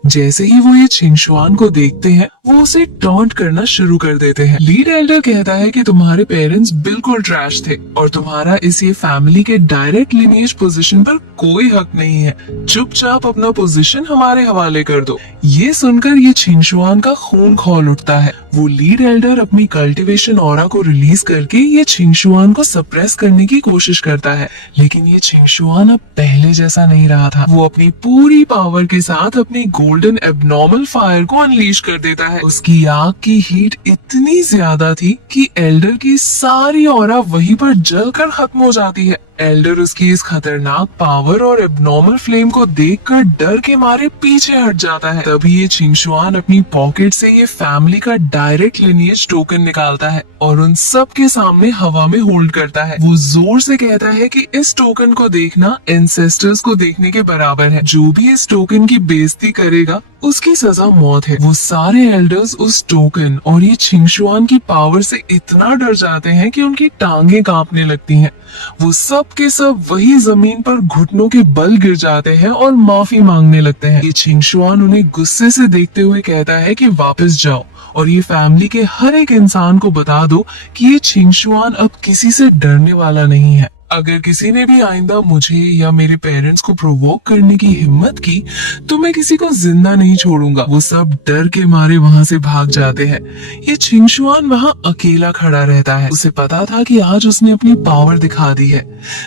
जैसे ही वो ये छिंगशुआन को देखते हैं वो उसे टॉन्ट करना शुरू कर देते हैं। लीड एल्डर कहता है कि तुम्हारे पेरेंट्स बिल्कुल ट्रैश थे और तुम्हारा इस ये फैमिली के डायरेक्ट लिनिएज पोजीशन पर कोई हक नहीं है। चुपचाप अपना पोजीशन हमारे हवाले कर दो। ये सुनकर ये छिंगशुआन का खून खौल उठता है। वो लीड एल्डर अपनी कल्टीवेशन ऑरा को रिलीज करके ये छिंगशुआन को सप्रेस करने की कोशिश करता है, लेकिन ये छिंगशुआन अब पहले जैसा नहीं रहा था। वो अपनी पूरी पावर के साथ अपनी गोल्डन एबनॉर्मल फायर को अनलीश कर देता है। उसकी आग की हीट इतनी ज्यादा थी कि एल्डर की सारी ऑरा वहीं पर जलकर खत्म हो जाती है। एल्डर उसकी इस खतरनाक पावर और एबनॉर्मल फ्लेम को देखकर डर के मारे पीछे हट जाता है। तभी ये छिंगशुआन अपनी पॉकेट से ये फैमिली का डायरेक्ट लिनिएज टोकन निकालता है और उन सब के सामने हवा में होल्ड करता है। वो जोर से कहता है कि इस टोकन को देखना एंसेस्टर्स को देखने के बराबर है। जो भी इस टोकन की बेइज्जती करेगा उसकी सजा मौत है। वो सारे एल्डर्स उस टोकन और ये छिंगशुआन की पावर से इतना डर जाते हैं कि उनकी टांगे कांपने लगती हैं। वो सब के सब वही जमीन पर घुटनों के बल गिर जाते हैं और माफी मांगने लगते हैं। ये छिंगशुआन उन्हें गुस्से से देखते हुए कहता है कि वापस जाओ और ये फैमिली के हर एक इंसान को बता दो कि ये छिंगशुआन अब किसी से डरने वाला नहीं है। अगर किसी ने भी आइंदा मुझे या मेरे पेरेंट्स को प्रोवोक करने की हिम्मत की तो मैं किसी को जिंदा नहीं छोड़ूंगा। वो सब डर के मारे वहाँ से भाग जाते हैं। ये छिंगशुआन वहाँ अकेला खड़ा रहता है। उसे पता था कि आज उसने अपनी पावर दिखा दी है,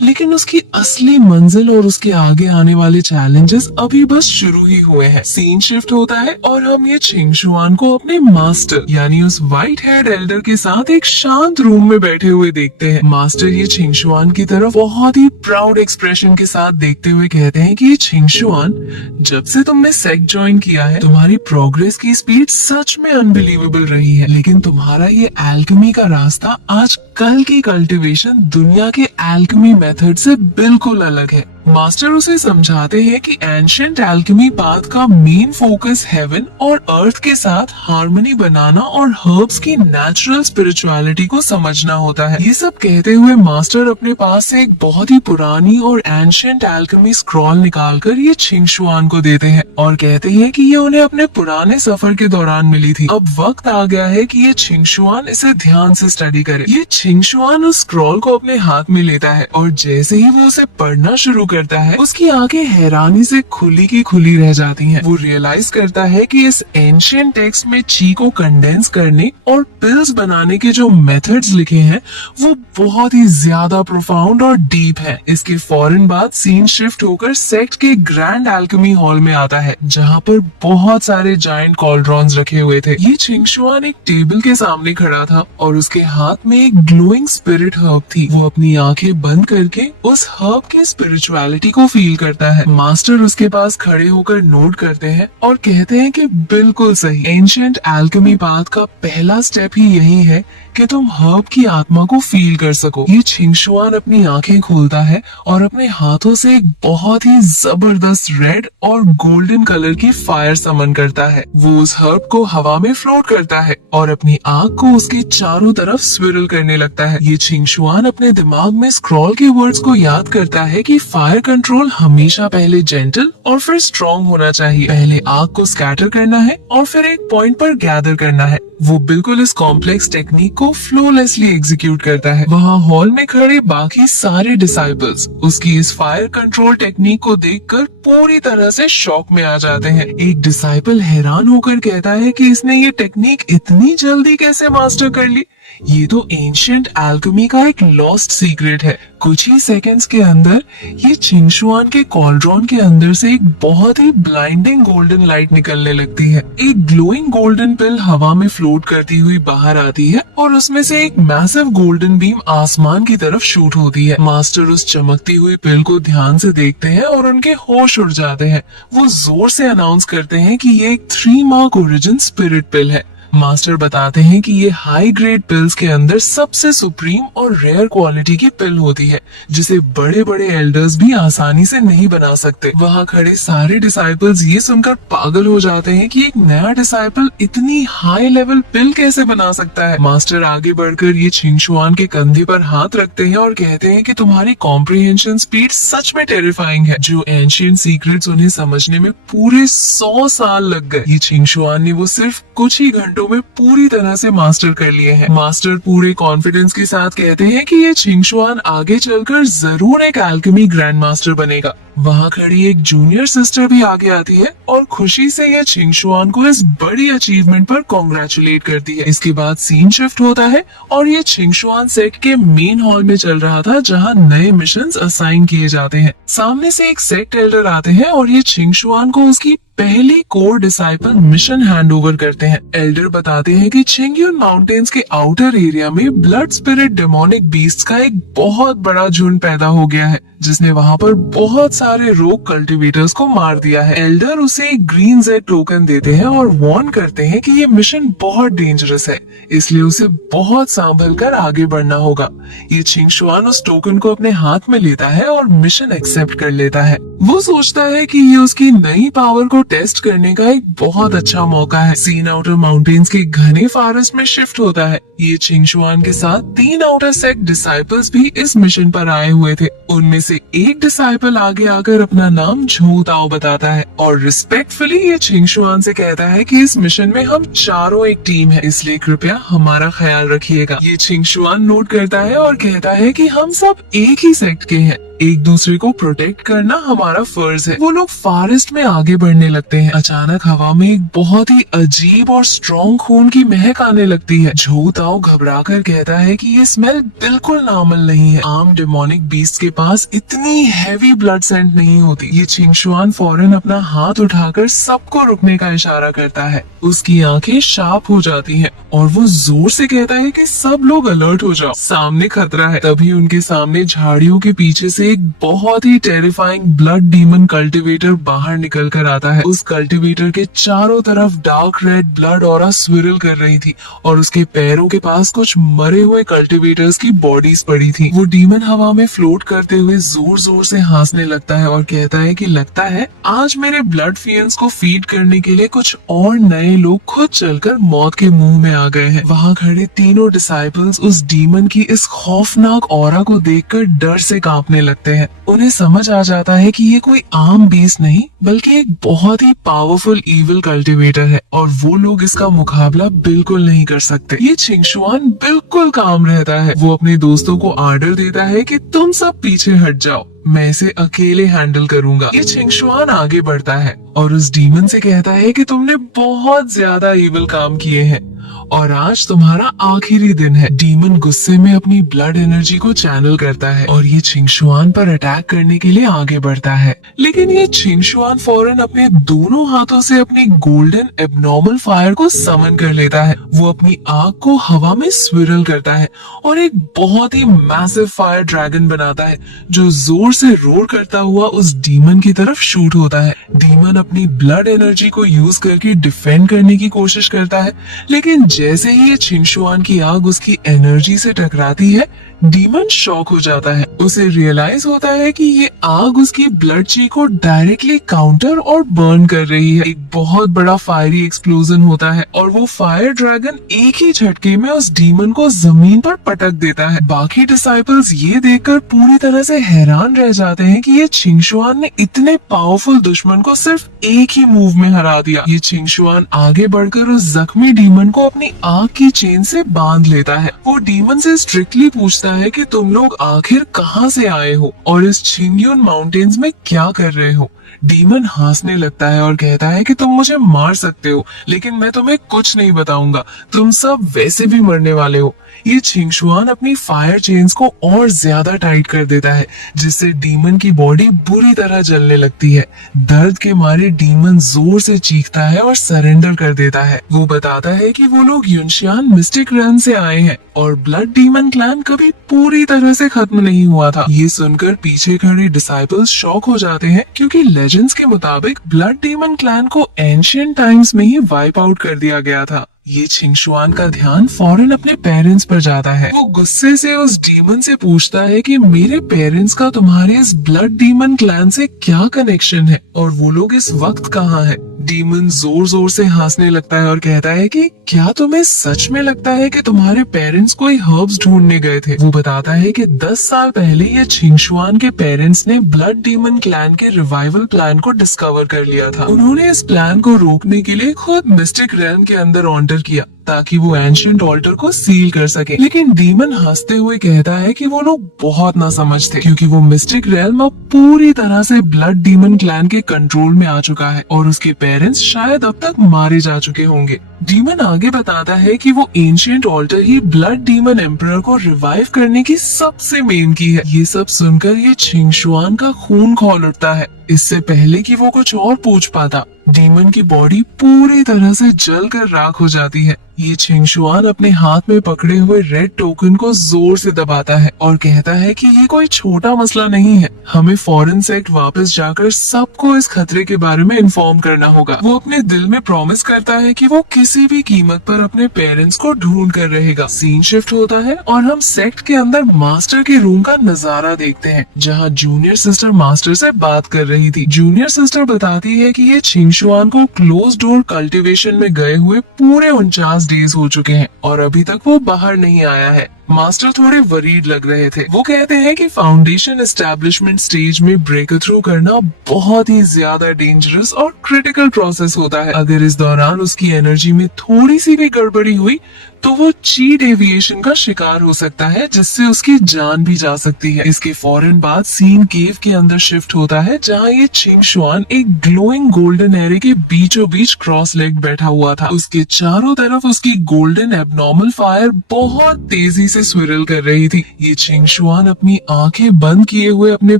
लेकिन उसकी असली मंजिल और उसके आगे आने वाले चैलेंजेस अभी बस शुरू ही हुए हैं। सीन शिफ्ट होता है और हम ये छिंगशुआन को अपने मास्टर यानी उस व्हाइट हेयर एल्डर के साथ एक शांत रूम में बैठे हुए देखते हैं। मास्टर ये छिंगशुआन की तरफ बहुत ही प्राउड एक्सप्रेशन के साथ देखते हुए कहते हैं कि ये छिंगशुआन, जब से तुमने सेक्ट ज्वाइन किया है तुम्हारी प्रोग्रेस की स्पीड सच में अनबिलीवेबल रही है, लेकिन तुम्हारा ये एल्केमी का रास्ता आज कल की कल्टीवेशन दुनिया के एल्केमी मेथड से बिल्कुल अलग है। मास्टर उसे समझाते हैं कि एंशिएंट एल्केमी पाथ का मेन फोकस हेवन और अर्थ के साथ हार्मनी बनाना और हर्ब्स की नेचुरल स्पिरिचुअलिटी को समझना होता है। ये सब कहते हुए मास्टर अपने पास से एक बहुत ही पुरानी और एंशिएंट एल्केमी स्क्रॉल निकालकर ये छिंगशुआन को देते हैं और कहते हैं कि ये उन्हें अपने पुराने सफर के दौरान मिली थी। अब वक्त आ गया है कि ये छिंगशुआन इसे ध्यान से स्टडी करे। ये छिंगशुआन उस स्क्रॉल को अपने हाथ में लेता है और जैसे ही वो उसे पढ़ना शुरू करता है उसकी आंखें हैरानी से खुली की खुली रह जाती हैं। वो रियलाइज करता है कि इस एंशिएंट टेक्स्ट में ची को कंडेंस करने और पिल्स बनाने के जो मेथड्स लिखे हैं वो बहुत ही ज्यादा प्रोफाउंड और डीप है। इसके फौरन बाद सीन शिफ्ट होकर सेक्ट के ग्रैंड एल्केमी हॉल में आता है जहाँ पर बहुत सारे जायंट कॉल्ड्रॉन्स रखे हुए थे। ये छिंगशुआन एक टेबल के सामने खड़ा था और उसके हाथ में एक ग्लोइंग स्पिरिट हर्ब थी। वो अपनी आंखें बंद करके उस हर्ब की स्पिरिचुअलिटी को फील करता है। मास्टर उसके पास खड़े होकर नोट करते हैं और कहते हैं कि बिल्कुल सही, एंशिएंट एल्केमी पाथ का पहला स्टेप ही यही है कि तुम हर्ब की आत्मा को फील कर सको। ये छिंगशुआन अपनी आंखें खोलता है और अपने हाथों से एक बहुत ही जबरदस्त रेड और गोल्डन कलर की फायर समन करता है। वो उस हर्ब को हवा में फ्लोट करता है और अपनी आंख को उसके चारों तरफ स्विरल करने लगता है। ये छिंगशुआन अपने दिमाग में स्क्रॉल के वर्ड्स को याद करता है कि फायर कंट्रोल हमेशा पहले जेंटल और फिर स्ट्रॉन्ग होना चाहिए। पहले आग को स्कैटर करना है और फिर एक पॉइंट पर गैदर करना है। वो बिल्कुल इस कॉम्प्लेक्स टेक्निक को फ्लोलेसली एग्जीक्यूट करता है। वहाँ हॉल में खड़े बाकी सारे डिसाइपल्स उसकी इस फायर कंट्रोल टेक्निक को देखकर पूरी तरह से शॉक में आ जाते हैं। एक डिसाइपल हैरान होकर कहता है कि इसने ये टेक्निक इतनी जल्दी कैसे मास्टर कर ली। ये तो एंशिएंट एल्केमी का एक लॉस्ट सीक्रेट है। कुछ ही सेकंड्स के अंदर ये छिंगशुआन के कॉल्ड्रॉन के अंदर से एक बहुत ही ब्लाइंडिंग गोल्डन लाइट निकलने लगती है। एक ग्लोइंग गोल्डन पिल हवा में फ्लोट करती हुई बाहर आती है और उसमें से एक मैसिव गोल्डन बीम आसमान की तरफ शूट होती है। मास्टर उस चमकती हुई पिल को ध्यान से देखते हैं और उनके होश उड़ जाते हैं। वो जोर से अनाउंस करते हैं कि ये एक 3 मार्क ओरिजिन स्पिरिट पिल है। मास्टर बताते हैं कि ये हाई ग्रेड पिल्स के अंदर सबसे सुप्रीम और रेयर क्वालिटी की पिल होती है, जिसे बड़े बड़े एल्डर्स भी आसानी से नहीं बना सकते। वहाँ खड़े सारे डिसाइपल्स ये सुनकर पागल हो जाते हैं कि एक नया डिसाइपल इतनी हाई लेवल पिल कैसे बना सकता है। मास्टर आगे बढ़कर ये छिंगशुआन के कंधे पर हाथ रखते हैं और कहते हैं कि तुम्हारी कॉम्प्रिहेंशन स्पीड सच में टेरिफाइंग है। जो एंशिएंट सीक्रेट्स उन्हें समझने में पूरे 100 साल लग गए, ये छिंगशुआन ने वो सिर्फ कुछ ही घंटों में पूरी तरह से मास्टर कर लिए हैं। मास्टर पूरे कॉन्फिडेंस के साथ कहते हैं कि ये छिंगशुआन आगे चलकर जरूर एक एल्केमी ग्रैंड मास्टर बनेगा। वहाँ खड़ी एक जूनियर सिस्टर भी आगे आती है और खुशी से ये छिंगशुआन को इस बड़ी अचीवमेंट पर कॉन्ग्रेचुलेट करती है। इसके बाद सीन शिफ्ट होता है और ये छिंगशुआन सेट के मेन हॉल में चल रहा था, जहाँ नए मिशंस असाइन किए जाते हैं। सामने से एक सेक्ट एल्डर आते हैं और ये छिंगशुआन को उसकी पहली core disciple mission hand over करते हैं। एल्डर बताते हैं कि छिंगयुन माउंटेन्स के आउटर एरिया में ब्लड स्पिरिट डेमोनिक बीस्ट का एक बहुत बड़ा झुंड पैदा हो गया है, जिसने वहाँ पर बहुत सारे रोग कल्टीवेटर्स को मार दिया है। एल्डर उसे एक ग्रीन जेड टोकन देते हैं और वार्न करते हैं कि ये मिशन बहुत डेंजरस है, इसलिए उसे बहुत संभल कर आगे बढ़ना होगा। ये छिंगशुआन उस टोकन को अपने हाथ में लेता है और मिशन एक्सेप्ट कर लेता है। वो सोचता है कि ये उसकी नई पावर को टेस्ट करने का एक बहुत अच्छा मौका है। सीन आउटर माउंटेन्स के घने फॉरेस्ट में शिफ्ट होता है। ये छिंगशुआन के साथ 3 आउटर सेक्ट डिसाइपल्स भी इस मिशन पर आए हुए थे। उनमें से एक डिसाइपल आगे आकर अपना नाम झू ताओ बताता है और रिस्पेक्टफुली ये छिंगशुआन से कहता है कि इस मिशन में हम चारों एक टीम है, इसलिए कृपया हमारा ख्याल रखिएगा। ये छिंगशुआन नोट करता है और कहता है कि हम सब एक ही सेक्ट के हैं, एक दूसरे को प्रोटेक्ट करना हमारा फर्ज है। वो लोग फॉरेस्ट में आगे बढ़ने लगते हैं। अचानक हवा में एक बहुत ही अजीब और स्ट्रॉन्ग खून की महक आने लगती है। झू ताओ घबराकर कहता है कि ये स्मेल बिल्कुल नॉर्मल नहीं है। आम डेमोनिक बीस्ट के पास इतनी हैवी ब्लड सेंट नहीं होती। ये छिंगशुआन फौरन अपना हाथ उठाकर सबको रुकने का इशारा करता है। उसकी आंखें शार्प हो जाती हैं और वो जोर से कहता है कि सब लोग अलर्ट हो जाओ, सामने खतरा है। तभी उनके सामने झाड़ियों के पीछे से एक बहुत ही टेरिफाइंग ब्लड डीमन कल्टीवेटर बाहर निकल कर आता है। उस कल्टीवेटर के चारों तरफ dark red blood aura swirl कर रही थी और उसके पैरों के पास कुछ मरे हुए कल्टीवेटर्स की बॉडीज पड़ी थी। वो डीमन हवा में फ्लोट करते हुए जोर जोर से हंसने लगता है और कहता है कि लगता है आज मेरे ब्लड फियंस को फीड करने के लिए कुछ और नए लोग खुद चलकर मौत के मुंह में आ गए हैं। वहाँ खड़े तीनों डिसाइपल्स उस डीमन की इस खौफनाक ऑरा को देखकर डर से कांपने लगते हैं। उन्हें समझ आ जाता है कि ये कोई आम बीस्ट नहीं बल्कि एक बहुत ही पावरफुल इविल कल्टीवेटर है और वो लोग इसका मुकाबला बिल्कुल नहीं कर सकते। ये छिंगशुआन बिल्कुल काम रहता है। वो अपने दोस्तों को आर्डर देता है कि तुम सब पीछे हट जाओ, मैं इसे अकेले हैंडल करूंगा। ये छिंगशुआन आगे बढ़ता है और उस डीमन से कहता है कि तुमने बहुत ज्यादा इविल काम किए हैं और आज तुम्हारा आखिरी दिन है। डीमन गुस्से में अपनी ब्लड एनर्जी को चैनल करता है और ये छिंगशुआन पर अटैक करने के लिए आगे बढ़ता है, लेकिन ये छिंगशुआन फौरन अपने दोनों हाथों से अपनी गोल्डन एबनॉर्मल फायर को समन कर लेता है। वो अपनी आग को हवा में स्विरल करता है और एक बहुत ही मैसिव फायर ड्रैगन बनाता है जो जोर से रोर करता हुआ उस डीमन की तरफ शूट होता है। डीमन अपनी ब्लड एनर्जी को यूज करके डिफेंड करने की कोशिश करता है, लेकिन जैसे ही ये छिंगशुआन की आग उसकी एनर्जी से टकराती है, डीमन शॉक हो जाता है। उसे रियलाइज होता है कि ये आग उसकी ब्लड ची को डायरेक्टली काउंटर और बर्न कर रही है। एक बहुत बड़ा फायरी एक्सप्लोजन होता है और वो फायर ड्रैगन एक ही झटके में उस डीमन को जमीन पर पटक देता है। बाकी डिसाइपल्स ये देखकर पूरी तरह से हैरान रह जाते हैं कि ये छिंगशुआन ने इतने पावरफुल दुश्मन को सिर्फ एक ही मूव में हरा दिया। ये छिंगशुआन आगे बढ़कर उस जख्मी डीमन को अपनी आग की चेन से बांध लेता है। वो डीमन से स्ट्रिक्टली पूछता है कि तुम लोग आखिर कहाँ से आए हो और इस छिंगयुन माउंटेन्स में क्या कर रहे हो। डीमन हंसने लगता है और कहता है कि तुम मुझे मार सकते हो, लेकिन मैं तुम्हें कुछ नहीं बताऊंगा, तुम सब वैसे भी मरने वाले हो। ये छिंगशुआन अपनी फायर चेन्स को और ज्यादा टाइट कर देता है, जिससे डीमन की बॉडी बुरी तरह जलने लगती है। दर्द के मारे डीमन जोर से चीखता है और सरेंडर कर देता है। वो बताता है कि वो लोग युनशियान मिस्टिक रन से आए हैं और ब्लड डीमन क्लैन कभी पूरी तरह से खत्म नहीं हुआ था। ये सुनकर पीछे खड़े डिसाइपल्स शॉक हो जाते हैं, क्योंकि लेजेंड्स के मुताबिक ब्लड डीमन क्लैन को एंशिएंट टाइम्स में ही वाइप आउट कर दिया गया था। ये छिंगशुआन का ध्यान फौरन अपने पेरेंट्स पर जाता है। वो गुस्से से उस डीमन से पूछता है कि मेरे पेरेंट्स का तुम्हारे इस ब्लड डीमन क्लैन से क्या कनेक्शन है और वो लोग इस वक्त कहाँ हैं? डीमन जोर जोर से हंसने लगता है और कहता है कि क्या तुम्हें सच में लगता है कि तुम्हारे पेरेंट्स कोई हर्ब्स ढूंढने गए थे? वो बताता है कि 10 साल पहले ये छिंगशुआन के पेरेंट्स ने ब्लड डीमन क्लैन के रिवाइवल प्लान को डिस्कवर कर लिया था। उन्होंने इस प्लान को रोकने के लिए खुद मिस्टिक रैन के अंदर ऑन्टर किया ताकि वो एंशिएंट ऑल्टर को सील कर सके। लेकिन डीमन हंसते हुए कहता है कि वो लोग बहुत नासमझ थे, क्योंकि वो मिस्टिक रेल्म अब पूरी तरह से ब्लड डीमन क्लैन के कंट्रोल में आ चुका है और उसके पेरेंट्स शायद अब तक मारे जा चुके होंगे। डीमन आगे बताता है कि वो एंशिएंट ऑल्टर ही ब्लड डीमन एम्परर को रिवाइव करने की सबसे मेन की है। ये सब सुनकर ये छिंगशुआन का खून खौल उठता है। इससे पहले कि वो कुछ और पूछ पाता, डीमन की बॉडी पूरी तरह से जलकर राख हो जाती है। ये छिंगशुआन अपने हाथ में पकड़े हुए रेड टोकन को जोर से दबाता है और कहता है कि ये कोई छोटा मसला नहीं है, हमें फॉरेन सेक्ट वापस जाकर सबको इस खतरे के बारे में इन्फॉर्म करना होगा। वो अपने दिल में प्रॉमिस करता है कि वो किसी भी कीमत पर अपने पेरेंट्स को ढूंढ कर रहेगा। सीन शिफ्ट होता है और हम सेक्ट के अंदर मास्टर के रूम का नजारा देखते हैं, जहाँ जूनियर सिस्टर मास्टर से बात कर रही थी। जूनियर सिस्टर बताती है कि ये छिंगशुआन को क्लोज डोर कल्टीवेशन में गए हुए पूरे 49 डेज हो चुके हैं और अभी तक वो बाहर नहीं आया है। मास्टर थोड़े वरीड लग रहे थे। वो कहते हैं कि फाउंडेशन एस्टेब्लिशमेंट स्टेज में ब्रेक थ्रू करना बहुत ही ज्यादा डेंजरस और क्रिटिकल प्रोसेस होता है। अगर इस दौरान उसकी एनर्जी में थोड़ी सी भी गड़बड़ी हुई तो वो ची डेविएशन का शिकार हो सकता है, जिससे उसकी जान भी जा सकती है। इसके फौरन बाद सीन केव के अंदर शिफ्ट होता है, जहाँ ये छिंगशुआन एक ग्लोइंग गोल्डन एरे के बीचों बीच क्रॉस लेग बैठा हुआ था। उसके चारों तरफ उसकी गोल्डन एबनॉर्मल फायर बहुत तेजी से स्विरल कर रही थी। ये छिंगशुआन अपनी आंखें बंद किए हुए अपने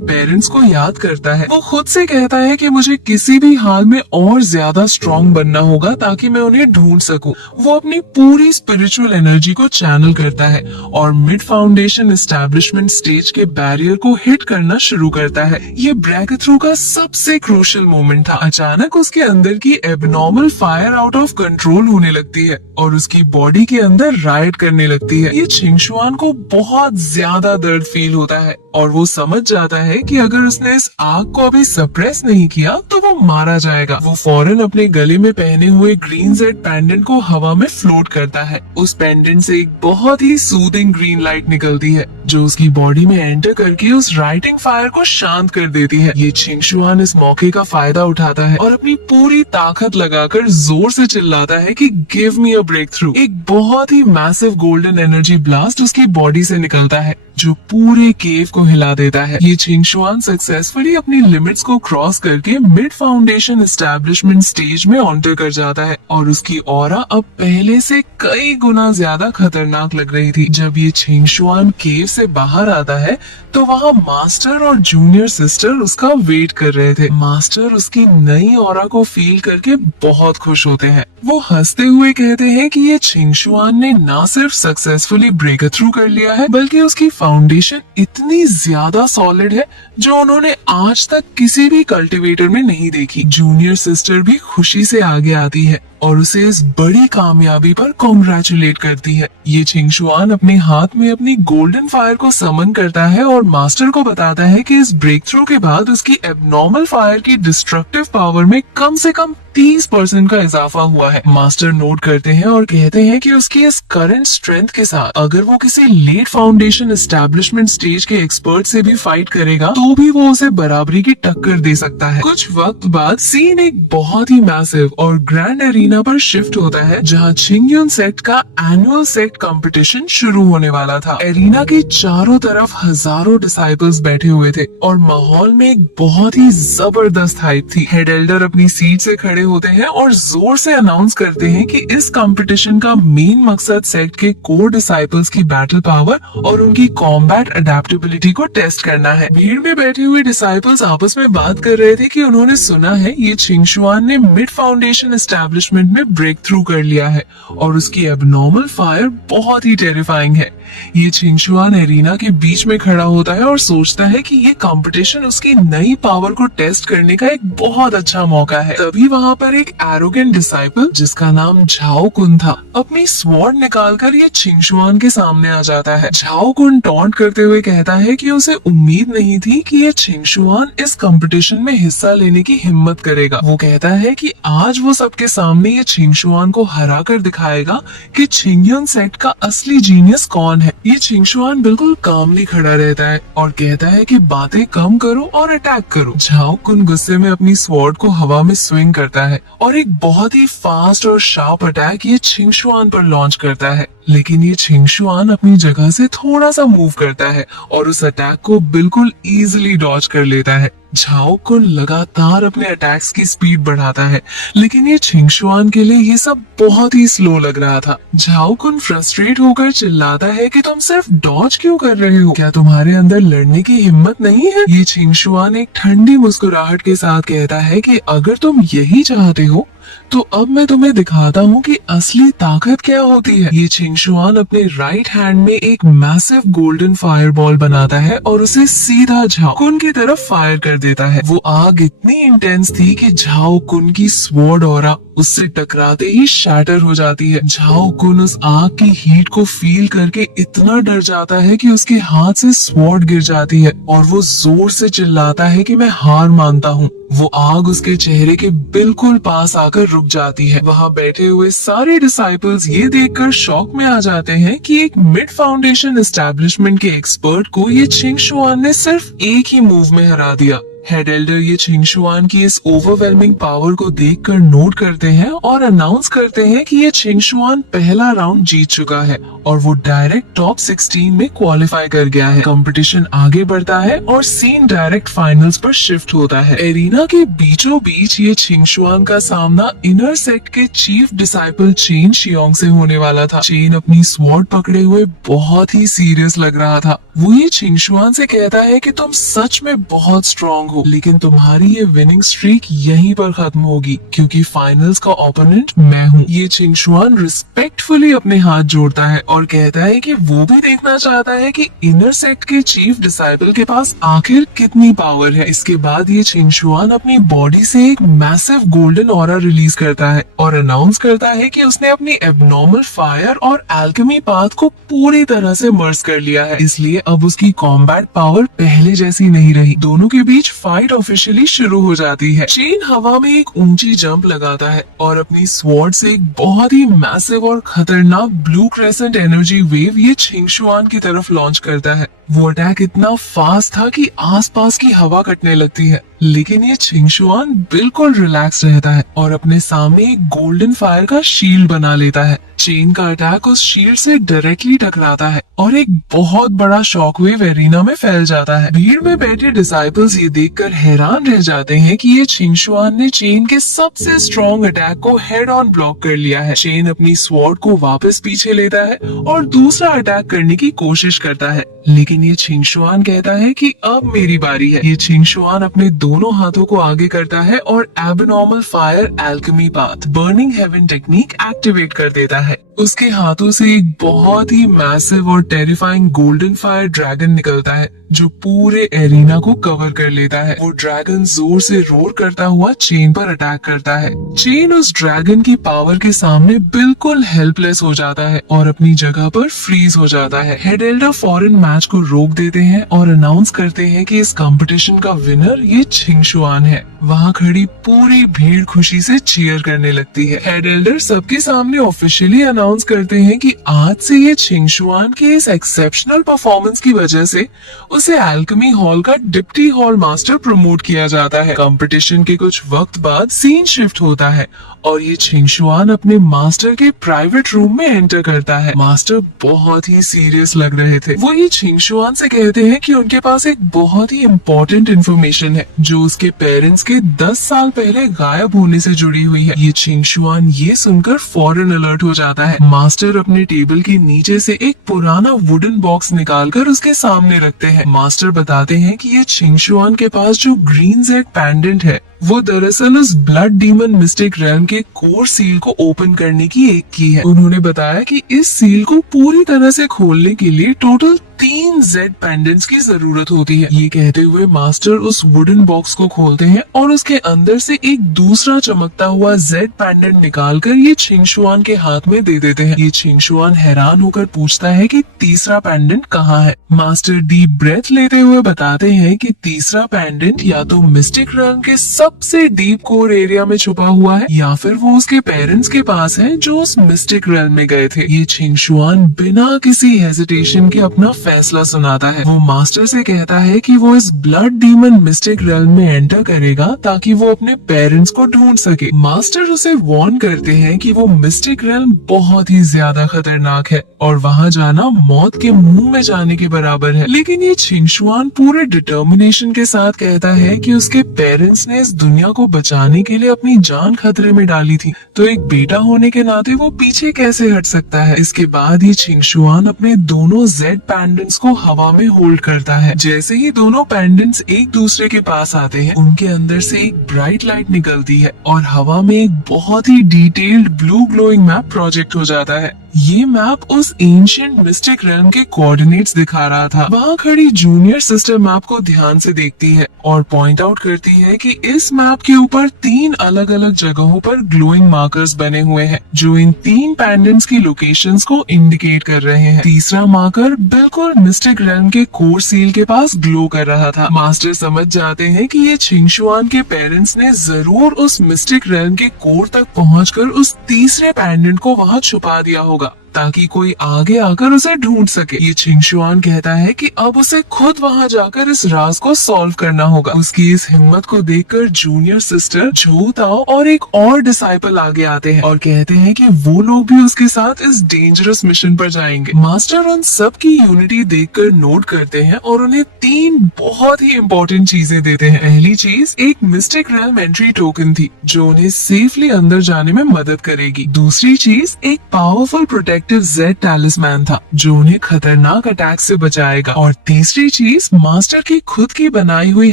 पेरेंट्स को याद करता है। वो खुद से कहता है कि मुझे किसी भी हाल में और ज्यादा स्ट्रॉन्ग बनना होगा ताकि मैं उन्हें ढूंढ सकूं। वो अपनी पूरी स्पिरिचुअल एनर्जी को चैनल करता है और मिड फाउंडेशन एस्टेब्लिशमेंट स्टेज के बैरियर को हिट करना शुरू करता है। ये ब्रेक थ्रू का सबसे क्रूशियल मोमेंट था। अचानक उसके अंदर की abnormal fire out of control होने लगती है और उसकी बॉडी के अंदर राइड करने लगती है। ये छिंगशुआन को बहुत ज्यादा दर्द फील होता है और वो समझ जाता है कि अगर उसने इस आग को अभी सप्रेस नहीं किया तो वो मारा जाएगा। वो फौरन अपने गले में पहने हुए ग्रीन जेड पेंडेंट को हवा में फ्लोट करता है। उस पेंडेंट से एक बहुत ही सूदिंग ग्रीन लाइट निकलती है, जो उसकी बॉडी में एंटर करके उस राइटिंग फायर को शांत कर देती है। ये छिंगशुआन इस मौके का फायदा उठाता है और अपनी पूरी ताकत लगाकर जोर से चिल्लाता है कि give me a breakthrough. एक बहुत ही मैसिव गोल्डन एनर्जी ब्लास्ट उसकी बॉडी से निकलता है, जो पूरे केव को हिला देता है। ये छिंगशुआन सक्सेसफुली अपनी लिमिट्स को क्रॉस करके मिड फाउंडेशन एस्टेब्लिशमेंट स्टेज में ऑन्टर कर जाता है और उसकी ऑरा अब पहले से कई गुना ज्यादा खतरनाक लग रही थी। जब ये छिंगशुआन केव से बाहर आता है तो वहाँ मास्टर और जूनियर सिस्टर उसका वेट कर रहे थे। मास्टर उसकी नई ऑरा को फील करके बहुत खुश होते हैं। वो हंसते हुए कहते हैं कि ये छिंगशुआन ने ना सिर्फ सक्सेसफुली ब्रेक थ्रू कर लिया है, बल्कि उसकी फाउंडेशन इतनी ज्यादा सॉलिड है जो उन्होंने आज तक किसी भी कल्टीवेटर में नहीं देखी। जूनियर सिस्टर भी खुशी से आगे आती है और उसे इस बड़ी कामयाबी पर कॉन्ग्रेचुलेट करती है। ये छिंगशुआन अपने हाथ में अपनी गोल्डन फायर को समन करता है और मास्टर को बताता है कि इस ब्रेक थ्रू के बाद उसकी एबनॉर्मल फायर की डिस्ट्रक्टिव पावर में कम से कम 30% का इजाफा हुआ है। मास्टर नोट करते हैं और कहते हैं कि उसकी इस करंट स्ट्रेंथ के साथ अगर वो किसी लेट फाउंडेशन एस्टेब्लिशमेंट स्टेज के एक्सपर्ट से भी फाइट करेगा तो भी वो उसे बराबरी की टक्कर दे सकता है। कुछ वक्त बाद सीन एक बहुत ही मैसिव और ग्रैंड एरिना पर शिफ्ट होता है, जहाँ छिंगयुन सेक्ट का एनुअल सेक्ट कंपटीशन शुरू होने वाला था। एरिना के चारों तरफ हजारों डिसाइपल्स बैठे हुए थे और माहौल में एक बहुत ही जबरदस्त हाइप थी। हेड एल्डर अपनी सीट से खड़े होते हैं और जोर से अनाउंस करते हैं कि इस कंपटीशन का मेन मकसद सेक्ट के कोर डिसाइपल्स की बैटल पावर और उनकी कॉम्बैट अडेप्टेबिलिटी को टेस्ट करना है। भीड़ में बैठे हुए डिसाइपल्स आपस में बात कर रहे थे कि उन्होंने सुना है ये छिंगशुआन ने मिड फाउंडेशन एस्टेब्लिशमेंट में ब्रेक थ्रू कर लिया है और उसकी एबनॉर्मल फायर बहुत ही टेरिफाइंग है। ये छिंगशुआन एरिना के बीच में खड़ा होता है और सोचता है कि ये कंपटीशन उसकी नई पावर को टेस्ट करने का एक बहुत अच्छा मौका है। तभी वहाँ पर एक एरोगेंट डिसाइपल जिसका नाम झाओ कुन था अपनी स्वॉर्ड निकालकर ये छिंगशुआन के सामने आ जाता है। झाओ कुन टॉन्ट करते हुए कहता है कि उसे उम्मीद नहीं थी कि ये छिंगशुआन इस कंपटीशन में हिस्सा लेने की हिम्मत करेगा। वो कहता है कि आज वो सबके सामने ये छिंगशुआन को हरा कर दिखाएगा कि छिंगयन सेक्ट का असली जीनियस कौन है। ये छिंगशुआन बिल्कुल कामली खड़ा रहता है और कहता है कि बातें कम करो और अटैक करो। झाओ कुन गुस्से में अपनी स्वॉर्ड को हवा में स्विंग करता है और एक बहुत ही फास्ट और शार्प अटैक ये छिंगशुआन पर लॉन्च करता है, लेकिन ये छिंगशुआन अपनी जगह से थोड़ा सा मूव करता है और उस अटैक को बिल्कुल इजीली डॉज कर लेता है। झाओ कुन लगातार अपने अटैक्स की स्पीड बढ़ाता है, लेकिन ये छिंगशुआन के लिए ये सब बहुत ही स्लो लग रहा था। झाओ कुन फ्रस्ट्रेट होकर चिल्लाता है कि तुम सिर्फ डॉज क्यों कर रहे हो, क्या तुम्हारे अंदर लड़ने की हिम्मत नहीं है? ये छिंगशुआन एक ठंडी मुस्कुराहट के साथ कहता है कि अगर तुम यही चाहते हो तो अब मैं तुम्हें दिखाता हूँ कि असली ताकत क्या होती है। ये छिंगशुआन अपने राइट हैंड में एक मैसिव गोल्डन फायरबॉल बनाता है और उसे सीधा झाओ कुन की तरफ फायर कर देता है। वो आग इतनी इंटेंस थी कि झाओ कुन की स्वॉर्ड ऑरा उससे टकराते ही शैटर हो जाती है। झाओ कुन उस आग की हीट को फील करके इतना डर जाता है कि उसके हाथ से स्वॉर्ड गिर जाती है और वो जोर से चिल्लाता है कि मैं हार मानता हूँ। वो आग उसके चेहरे के बिल्कुल पास आकर रुक जाती है। वहाँ बैठे हुए सारे डिसाइपल्स ये देखकर शॉक में आ जाते हैं कि एक मिड फाउंडेशन एस्टेब्लिशमेंट के एक्सपर्ट को ये छिंगशुआन ने सिर्फ एक ही मूव में हरा दिया। हेड एल्डर ये छिंगशुआन की इस ओवरवेलमिंग पावर को देखकर नोट करते हैं और अनाउंस करते हैं कि ये छिंगशुआन पहला राउंड जीत चुका है और वो डायरेक्ट टॉप 16 में क्वालिफाई कर गया है। कंपटीशन आगे बढ़ता है और सीन डायरेक्ट फाइनल्स पर शिफ्ट होता है। एरिना के बीचों बीच ये छिंगशुआन का सामना इनर सेक्ट के चीफ डिसाइपल चेन शियोंग से होने वाला था। चेन अपनी स्वॉर्ड पकड़े हुए बहुत ही सीरियस लग रहा था। वो ये छिंगशुआन से कहता है कि तुम सच में बहुत स्ट्रॉन्ग हो, लेकिन तुम्हारी ये विनिंग स्ट्रीक यहीं पर खत्म होगी क्योंकि फाइनल्स का ओपोनेंट मैं हूँ। ये छिंगशुआन रिस्पेक्टफुली अपने हाथ जोड़ता है और कहता है कि वो भी देखना चाहता है कि इनर सेक्ट के चीफ डिसाइपल के पास आखिर कितनी पावर है। इसके बाद ये छिंगशुआन अपनी बॉडी से एक मैसिव गोल्डन ऑरा रिलीज करता है और अनाउंस करता है कि उसने अपनी एबनॉर्मल फायर और एल्केमी पाथ को पूरी तरह से मर्ज कर लिया है, इसलिए अब उसकी कॉम्बैट पावर पहले जैसी नहीं रही। दोनों के बीच फाइट ऑफिशियली शुरू हो जाती है। चेन हवा में एक ऊंची जंप लगाता है और अपनी स्वॉर्ड से एक बहुत ही मैसिव और खतरनाक ब्लू क्रेसेंट एनर्जी वेव ये छिंगशुआन की तरफ लॉन्च करता है। वो अटैक इतना फास्ट था कि आसपास की हवा कटने लगती है, लेकिन ये छिंगशुआन बिल्कुल रिलैक्स रहता है और अपने सामने एक गोल्डन फायर का शील्ड बना लेता है। चेन का अटैक उस शील्ड से डायरेक्टली टकराता है और एक बहुत बड़ा शॉकवेव एरिना में फैल जाता है। भीड़ में बैठे डिसाइपल्स ये देखकर हैरान रह जाते हैं कि ये छिंगशुआन ने चेन के सबसे स्ट्रॉन्ग अटैक को हेड ऑन ब्लॉक कर लिया है। चेन अपनी स्वॉर्ड को वापस पीछे लेता है और दूसरा अटैक करने की कोशिश करता है, लेकिन ये छिंगशुआन कहता है कि अब मेरी बारी है। ये छिंगशुआन अपने दोनों हाथों को आगे करता है और abnormal fire alchemy path burning heaven technique activate कर देता है। उसके हाथों से एक बहुत ही मैसिव और टेरिफाइंग गोल्डन फायर ड्रैगन निकलता है जो पूरे एरिना को कवर कर लेता है। वो ड्रैगन जोर से रोर करता हुआ चेन पर अटैक करता है। चेन उस ड्रैगन की पावर के सामने बिल्कुल हेल्पलेस हो जाता है और अपनी जगह पर फ्रीज हो जाता है। हेड एल्डर फॉरन मैच को रोक देते हैं और अनाउंस करते हैं कि इस कंपटीशन का विनर ये छिंगशुआन है। वहाँ खड़ी पूरी भीड़ खुशी से चीयर करने लगती है। हेड एल्डर सबके सामने ऑफिशियली अनाउंस अनाउंस करते हैं कि आज से ये छिंगशुआन के इस एक्सेप्शनल परफॉर्मेंस की वजह से उसे एल्केमी हॉल का डिप्टी हॉल मास्टर प्रमोट किया जाता है। कंपटीशन के कुछ वक्त बाद सीन शिफ्ट होता है और ये छिंगशुआन अपने मास्टर के प्राइवेट रूम में एंटर करता है। मास्टर बहुत ही सीरियस लग रहे थे। वो ये छिंगशुआन से कहते हैं कि उनके पास एक बहुत ही इम्पोर्टेंट इन्फॉर्मेशन है जो उसके पेरेंट्स के 10 साल पहले गायब होने से जुड़ी हुई है। ये छिंगशुआन ये सुनकर फौरन अलर्ट हो जाता है। मास्टर अपने टेबल के नीचे से एक पुराना वुडन बॉक्स निकालकर उसके सामने रखते हैं। मास्टर बताते हैं कि ये छिंगशुआन के पास जो ग्रीन जेड पेंडेंट है वो दरअसल उस ब्लड डीमन मिस्टिक रेल्म के कोर सील को ओपन करने की एक की है। उन्होंने बताया कि इस सील को पूरी तरह से खोलने के लिए टोटल 3 जेड पेंडेंट्स की जरूरत होती है। ये कहते हुए मास्टर उस वुडन बॉक्स को खोलते हैं और उसके अंदर से एक दूसरा चमकता हुआ जेड पेंडेंट निकालकर ये छिंगशुआन के हाथ में दे देते हैं। ये छिंगशुआन हैरान होकर पूछता है कि तीसरा पेंडेंट कहाँ है। मास्टर डीप ब्रेथ लेते हुए बताते हैं कि तीसरा पेंडेंट या तो मिस्टिक रेल्म के सबसे डीप कोर एरिया में छुपा हुआ है या फिर वो उसके पेरेंट्स के पास है जो उस मिस्टिक रेल्म में गए थे। ये छिंगशुआन बिना किसी हेजिटेशन के अपना फैसला सुनाता है। वो मास्टर से कहता है कि वो इस ब्लड डीमन मिस्टिक रेल्म में एंटर करेगा ताकि वो अपने पेरेंट्स को ढूंढ सके। मास्टर उसे वार्न करते हैं कि वो मिस्टिक रेल्म बहुत ही ज्यादा खतरनाक है और वहाँ जाना मौत के मुंह में जाने के बराबर है। लेकिन ये छिंगशुआन पूरे डिटर्मिनेशन के साथ कहता है कि उसके पेरेंट्स ने इस दुनिया को बचाने के लिए अपनी जान खतरे में डाली थी, तो एक बेटा होने के नाते वो पीछे कैसे हट सकता है। इसके बाद ही छिंगशुआन अपने दोनों जेड पेंडेंट्स को हवा में होल्ड करता है। जैसे ही दोनों पेंडेंट्स एक दूसरे के पास आते हैं, उनके अंदर से एक ब्राइट लाइट निकलती है और हवा में एक बहुत ही detailed blue glowing map project हो जाता है। ये मैप उस एंशिएंट मिस्टिक रेल्म के कोऑर्डिनेट्स दिखा रहा था। वहाँ खड़ी जूनियर सिस्टर मैप को ध्यान से देखती है और पॉइंट आउट करती है कि इस मैप के ऊपर 3 अलग अलग जगहों पर ग्लोइंग मार्कर्स बने हुए हैं जो इन 3 पेंडेंट्स की लोकेशंस को इंडिकेट कर रहे हैं। तीसरा मार्कर बिल्कुल मिस्टिक रेल्म के कोर सील के पास ग्लो कर रहा था। मास्टर समझ जाते हैं कि ये छिंगशुआन के पेरेंट्स ने जरूर उस मिस्टिक रेल्म के कोर तक पहुंचकर उस तीसरे पेंडेंट को वहाँ छुपा दिया होगा ताकि कोई आगे आकर उसे ढूंढ सके। ये छिंगशुआन कहता है कि अब उसे खुद वहां जाकर इस राज को सॉल्व करना होगा। उसकी इस हिम्मत को देखकर जूनियर सिस्टर झू ताओ और एक और डिसाइपल आगे आते हैं और कहते हैं कि वो लोग भी उसके साथ इस डेंजरस मिशन पर जाएंगे। मास्टर उन सब की यूनिटी देखकर नोट करते हैं और उन्हें 3 बहुत ही इम्पोर्टेंट चीजें देते हैं। पहली चीज एक मिस्टिक रेल्म एंट्री टोकन थी जो उन्हें सेफली अंदर जाने में मदद करेगी। दूसरी चीज एक पावरफुल प्रोटेक्टिव जेड टैलिस्मैन था जो उन्हें खतरनाक अटैक से बचाएगा। और तीसरी चीज मास्टर की खुद की बनाई हुई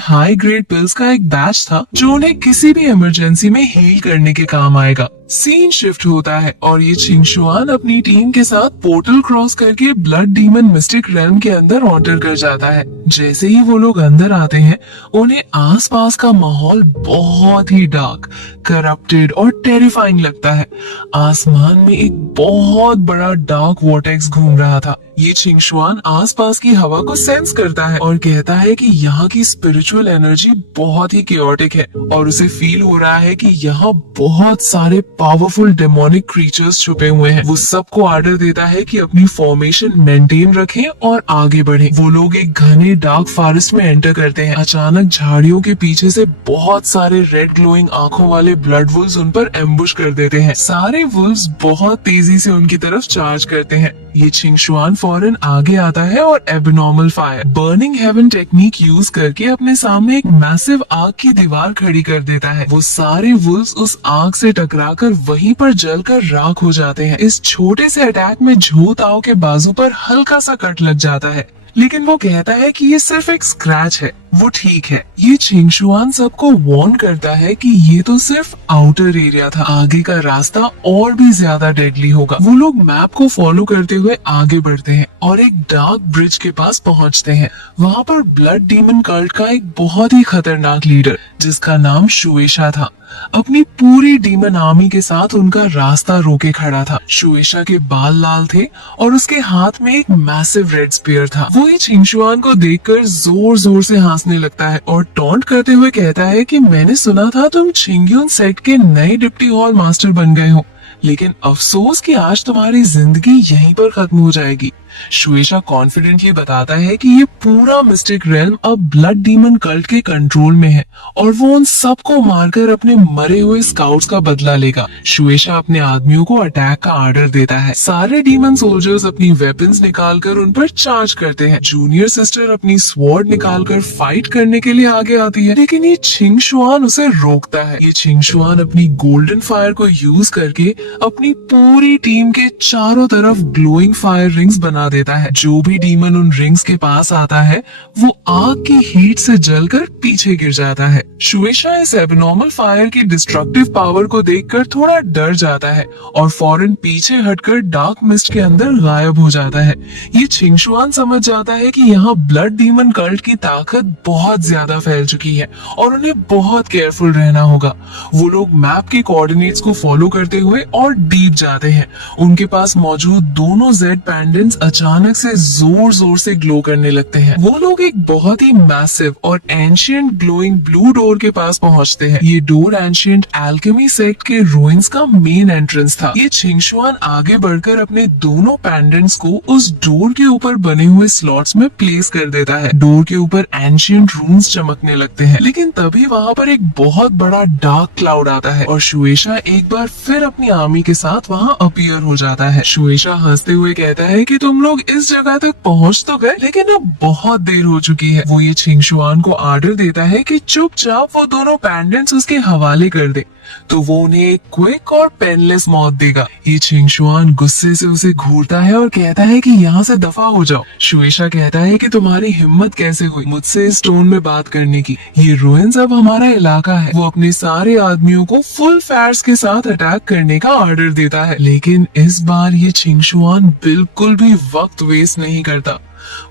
हाई ग्रेड पिल्स का एक बैच था जो उन्हें किसी भी इमरजेंसी में हील करने के काम आएगा। सीन शिफ्ट होता है और ये छिंगशुआन अपनी टीम के साथ पोर्टल क्रॉस करके ब्लड डीमन मिस्टिक रेल्म के अंदर ऑर्डर कर जाता है। जैसे ही वो लोग अंदर आते हैं, उन्हें आसपास का माहौल बहुत ही डार्क, करप्टेड और टेरिफाइंग लगता है। आसमान में एक बहुत बड़ा डार्क वॉर्टेक्स घूम रहा था। ये छिंगशुआन आसपास की हवा को सेंस करता है और कहता है कि यहाँ की स्पिरिचुअल एनर्जी बहुत ही केओटिक है और उसे फील हो रहा है कि यहाँ बहुत सारे पावरफुल डेमोनिक क्रीचर्स छुपे हुए हैं। वो सबको ऑर्डर देता है कि अपनी फॉर्मेशन मेंटेन रखें और आगे बढ़ें। वो लोग एक घने डार्क फॉरेस्ट में एंटर करते हैं। अचानक झाड़ियों के पीछे से बहुत सारे रेड ग्लोइंग आंखों वाले ब्लड वुल्व्स उन पर एम्बुश कर देते हैं। सारे वुल्व्स बहुत तेजी से उनकी तरफ चार्ज करते हैं। ये छिंगशुआन फौरन आगे आता है और abnormal fire burning heaven technique use करके अपने सामने एक मैसिव आग की दीवार खड़ी कर देता है। वो सारे वुल्व्स उस आग से टकराकर वहीं पर जलकर राख हो जाते हैं। इस छोटे से अटैक में झू ताओ के बाजू पर हल्का सा कट लग जाता है, लेकिन वो कहता है कि ये सिर्फ एक स्क्रैच है, वो ठीक है। ये छिंगशुआन सबको वार्न करता है कि ये तो सिर्फ आउटर एरिया था, आगे का रास्ता और भी ज्यादा डेडली होगा। वो लोग मैप को फॉलो करते हुए आगे बढ़ते हैं और एक डार्क ब्रिज के पास पहुंचते हैं। वहाँ पर ब्लड डीमन कल्ट का एक बहुत ही खतरनाक लीडर जिसका नाम शुएशा था, अपनी पूरी डीमन आर्मी के साथ उनका रास्ता रोके खड़ा था। शुएशा के बाल लाल थे और उसके हाथ में एक मैसिव रेड स्पीयर था। वो ही छिंगशुआन को देखकर जोर जोर से हंसने लगता है और टॉन्ट करते हुए कहता है कि मैंने सुना था तुम छिंगयुन सेक्ट के नए डिप्टी हॉल मास्टर बन गए हो। लेकिन अफसोस कि आज तुम्हारी जिंदगी यहीं पर खत्म हो जाएगी। शुएशा कॉन्फिडेंटली बताता है कि ये पूरा मिस्टिक रेल्म अब ब्लड डीमन कल्ट के कंट्रोल में है और वो उन सबको मारकर अपने मरे हुए स्काउट्स का बदला लेगा। शुएशा अपने आदमियों को अटैक का ऑर्डर देता है। सारे डीमन सोल्जर्स अपनी वेपन्स निकालकर उन पर चार्ज करते हैं। जूनियर सिस्टर अपनी स्वॉर्ड निकालकर फाइट करने के लिए आगे आती है, लेकिन ये छिंगशुआन उसे रोकता है। ये छिंगशुआन अपनी गोल्डन फायर को यूज करके अपनी पूरी टीम के चारों तरफ ग्लोइंग फायर रिंग्स बना देता है। जो भी डीमन उन रिंग्स के पास आता है वो आग की हीट से जलकर पीछे गिर जाता है। शुएशा इस एबनॉर्मल फायर की डिस्ट्रक्टिव पावर को देखकर थोड़ा डर जाता है और फौरन पीछे हटकर डार्क मिस्ट के अंदर गायब हो जाता है। ये छिंगशुआन समझ जाता है कि यहाँ ब्लड डीमन कल्ट की ताकत बहुत ज्यादा फैल चुकी है और उन्हें बहुत केयरफुल रहना होगा। वो लोग मैप के कोऑर्डिनेट्स को फॉलो करते हुए और डीप जाते हैं। उनके पास मौजूद दोनों जेड पेंडेंट्स अचानक से जोर जोर से ग्लो करने लगते हैं। वो लोग एक बहुत ही मैसिव और एंशिएंट ग्लोइंग ब्लू डोर के पास पहुंचते हैं। ये डोर एंशिएंट एल्केमी सेक्ट के रूइंस का मेन एंट्रेंस था। ये छिंगशुआन आगे बढ़कर अपने दोनों पेंडेंट्स को उस डोर के ऊपर बने हुए स्लॉट्स में प्लेस कर देता है। डोर के ऊपर एंशिएंट रून्स चमकने लगते हैं, लेकिन तभी वहाँ पर एक बहुत बड़ा डार्क क्लाउड आता है और शुएशा एक बार फिर अपनी आर्मी के साथ वहाँ अपीयर हो जाता है। शुएशा हंसते हुए कहता है कि तुम लोग इस जगह तक पहुंच तो गए, लेकिन अब बहुत देर हो चुकी है। वो ये छिंगशुआन को ऑर्डर देता है कि चुपचाप वो दोनों पेंडेंट्स उसके हवाले कर दे, तो वो उन्हें एक क्विक और पेनलेस मौत देगा। ये छिंगशुआन गुस्से से उसे घूरता है और कहता है कि यहाँ से दफा हो जाओ। शुएशा कहता है कि तुम्हारी हिम्मत कैसे हुई मुझसे इस टोन में बात करने की? ये रूइंस अब हमारा इलाका है। वो अपने सारे आदमियों को फुल फायर्स के साथ अटैक करने का ऑर्डर देता है, लेकिन इस बार ये छिंगशुआन बिल्कुल भी वक्त वेस्ट नहीं करता।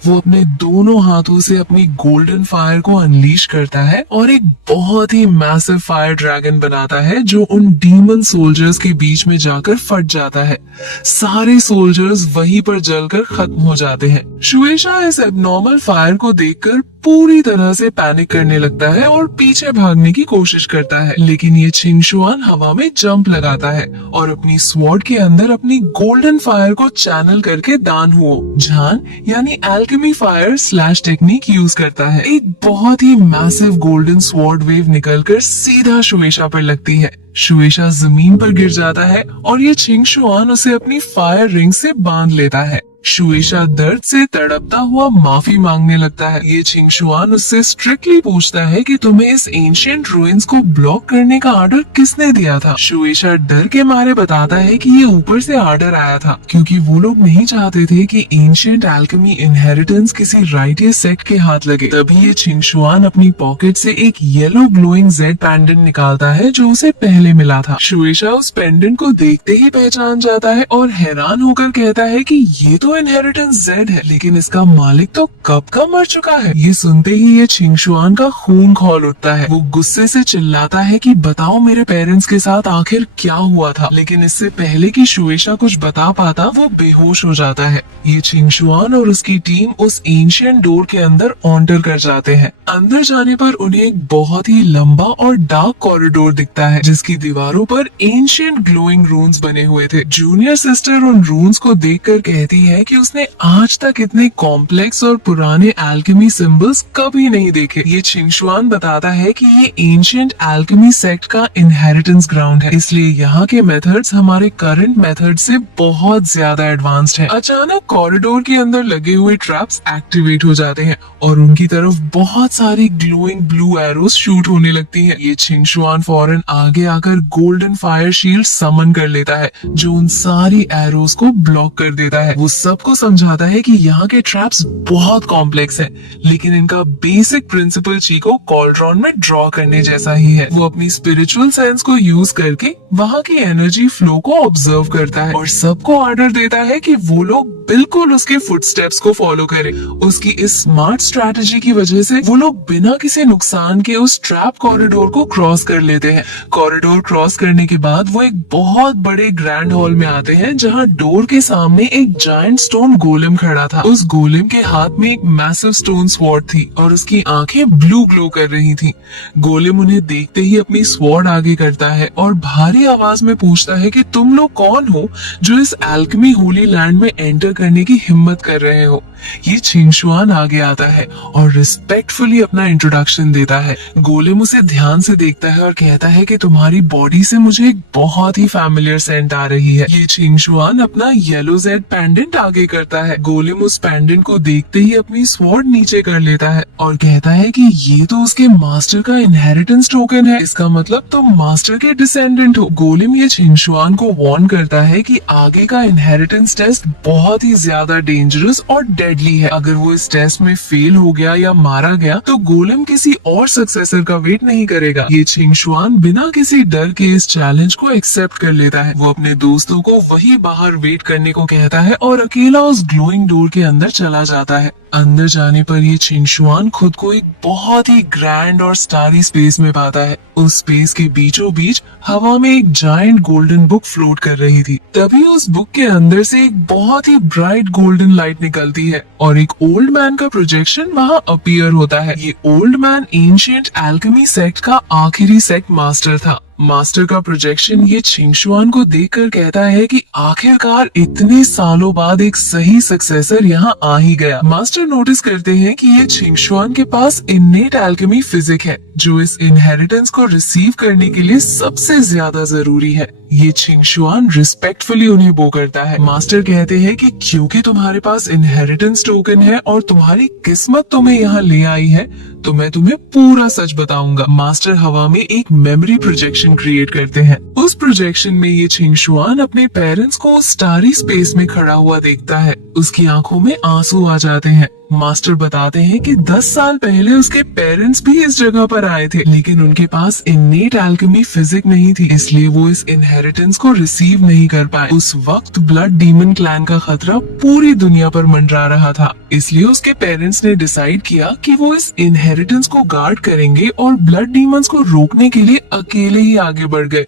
वो अपने दोनों हाथों से अपनी गोल्डन फायर को अनलीश करता है और एक बहुत ही मैसिव फायर ड्रैगन बनाता है जो उन डीमन सोल्जर्स के बीच में जाकर फट जाता है। सारे सोल्जर्स वहीं पर जलकर खत्म हो जाते हैं। शुएशा इस एबनॉर्मल फायर को देखकर पूरी तरह से पैनिक करने लगता है और पीछे भागने की कोशिश करता है, लेकिन ये छिंगशुआन हवा में जंप लगाता है और अपनी स्वॉर्ड के अंदर अपनी गोल्डन फायर को चैनल करके दान हुओ झान यानी alchemy fire slash technique use करता है। एक बहुत ही मैसिव गोल्डन स्वॉर्ड वेव निकलकर सीधा शुएशा पर लगती है। शुएशा जमीन पर गिर जाता है और ये छिंगशुआन उसे अपनी फायर रिंग से बांध लेता है। शुएशा दर्द से तड़पता हुआ माफी मांगने लगता है। ये छिंगशुआन उससे स्ट्रिक्टली पूछता है कि तुम्हें इस एंशिएंट रूइंस को ब्लॉक करने का ऑर्डर किसने दिया था? शुएशा डर के मारे बताता है कि ये ऊपर से ऑर्डर आया था, क्योंकि वो लोग नहीं चाहते थे कि एंशिएंट एल्केमी इनहेरिटेंस किसी राइटियस सेक्ट के हाथ लगे। तभी ये छिंगशुआन अपनी पॉकेट से एक येलो ग्लोइंग जेड पेंडेंट निकालता है जो उसे पहले मिला था। शुएशा उस पेंडेंट को देखते ही पहचान जाता है और हैरान होकर कहता है कि ये तो इनहेरिटेंस जेड है, लेकिन इसका मालिक तो कब का मर चुका है। ये सुनते ही ये छिंगशुआन का खून खौल उठता है। वो गुस्से से चिल्लाता है कि बताओ मेरे पेरेंट्स के साथ आखिर क्या हुआ था, लेकिन इससे पहले कि शुएशा कुछ बता पाता वो बेहोश हो जाता है। ये छिंगशुआन और उसकी टीम उस एंशिएंट डोर के अंदर ऑन्टर कर जाते हैं। अंदर जाने पर उन्हें एक बहुत ही लंबा और डार्क कॉरिडोर दिखता है जिसकी दीवारों पर एंशिएंट ग्लोइंग रून्स बने हुए थे। जूनियर सिस्टर उन रून्स को देखकर कहती है कि उसने आज तक इतने कॉम्प्लेक्स और पुराने एल्केमी सिंबल्स कभी नहीं देखे। ये छिंगशुआन बताता है कि ये एंशिएंट एल्केमी सेक्ट का इनहेरिटेंस ग्राउंड है, इसलिए यहाँ के मेथड्स हमारे करंट मेथड से बहुत ज्यादा एडवांस्ड हैं। अचानक कॉरिडोर के अंदर लगे हुए ट्रैप्स एक्टिवेट हो जाते हैं और उनकी तरफ बहुत सारी ग्लोइंग ब्लू एरोस शूट होने लगती हैं। ये छिंगशुआन फौरन आगे आकर गोल्डन फायर शील्ड समन कर लेता है जो उन सारी एरोस को ब्लॉक कर देता है। वो सबको समझाता है कि यहाँ के ट्रैप्स बहुत कॉम्प्लेक्स हैं, लेकिन इनका बेसिक प्रिंसिपल चीको कॉल्ड्रॉन में ड्रॉ करने जैसा ही है। वो अपनी स्पिरिचुअल सेंस को यूज करके वहाँ की एनर्जी फ्लो को ऑब्जर्व करता है और सबको ऑर्डर देता है कि वो लोग बिल्कुल उसके फुटस्टेप्स को फॉलो करें। उसकी इस स्मार्ट स्ट्रैटेजी की वजह से वो लोग बिना किसी नुकसान के उस ट्रैप कॉरिडोर को क्रॉस कर लेते हैं। कॉरिडोर क्रॉस करने के बाद वो एक बहुत बड़े ग्रैंड हॉल में आते हैं जहाँ डोर के सामने एक जायंट जायंट स्टोन गोलेम खड़ा था। उस गोलेम के हाथ में एक मैसिव स्टोन स्वॉर्ड थी और उसकी आंखें ब्लू ग्लो कर रही थी। गोलेम उन्हें देखते ही अपनी स्वॉर्ड आगे करता है और भारी आवाज में पूछता है कि तुम लोग कौन हो जो इस एल्केमी होली लैंड में एंटर करने की हिम्मत कर रहे हो। ये छिंगशुआन आगे आता है और रिस्पेक्टफुली अपना इंट्रोडक्शन देता है। गोलेम उसे ध्यान से देखता है और कहता है कि तुम्हारी बॉडी से मुझे एक बहुत ही फैमिलियर सेंट आ रही है। ये छिंगशुआन अपना येलो जेड पेंडेंट आगे करता है। गोलेम उस पेंडेंट को देखते ही अपनी स्वॉर्ड नीचे कर लेता है और कहता है कि ये तो उसके मास्टर का इनहेरिटेंस टोकन है, इसका मतलब तुम मास्टर के डिसेंडेंट हो। गोलेम ये छिंगशुआन को वार्न करता है कि आगे का इनहेरिटेंस टेस्ट बहुत ही ज्यादा डेंजरस और डेडली है। अगर वो इस टेस्ट में फेल हो गया या मारा गया तो गोलेम किसी और सक्सेसर का वेट नहीं करेगा। ये छिंगशुआन बिना किसी डर के इस चैलेंज को एक्सेप्ट कर लेता है। वो अपने दोस्तों को वही बाहर वेट करने को कहता है और अकेला उस ग्लोइंग डोर के अंदर चला जाता है। अंदर जाने पर ये छिंगशुआन खुद को एक बहुत ही ग्रैंड और स्टारी स्पेस में पाता है। उस स्पेस के बीचों बीच हवा में एक जायंट गोल्डन बुक फ्लोट कर रही थी। तभी उस बुक के अंदर से एक बहुत ही ब्राइट गोल्डन लाइट निकलती है और एक ओल्ड मैन का प्रोजेक्शन वहाँ अपीयर होता है। ये old man ancient alchemy sect का आखिरी सेक्ट मास्टर था। मास्टर का प्रोजेक्शन ये छिंगशुआन को देखकर कहता है कि आखिरकार इतने सालों बाद एक सही सक्सेसर यहाँ आ ही गया। मास्टर नोटिस करते हैं कि ये छिंगशुआन के पास इन्नेट एल्केमी फिजिक है जो इस इनहेरिटेंस को रिसीव करने के लिए सबसे ज्यादा जरूरी है। ये छिंगशुआन रिस्पेक्टफुली उन्हें बो करता है। मास्टर कहते हैं कि क्योंकि तुम्हारे पास इनहेरिटेंस टोकन है और तुम्हारी किस्मत तुम्हें यहाँ ले आई है तो मैं तुम्हें पूरा सच बताऊंगा। मास्टर हवा में एक मेमोरी प्रोजेक्शन क्रिएट करते हैं। उस प्रोजेक्शन में ये छिंगशुआन अपने पेरेंट्स को स्टारी स्पेस में खड़ा हुआ देखता है। उसकी आंखों में आंसू आ जाते हैं। मास्टर बताते हैं कि 10 साल पहले उसके पेरेंट्स भी इस जगह पर आए थे लेकिन उनके पास इन्नेट एल्केमी फिजिक नहीं थी, इसलिए वो इस इनहेरिटेंस को रिसीव नहीं कर पाए। उस वक्त ब्लड डीमन क्लैन का खतरा पूरी दुनिया पर मंडरा रहा था, इसलिए उसके पेरेंट्स ने डिसाइड किया कि वो इस इनहेरिटेंस को गार्ड करेंगे और ब्लड डीमंस को रोकने के लिए अकेले ही आगे बढ़ गए,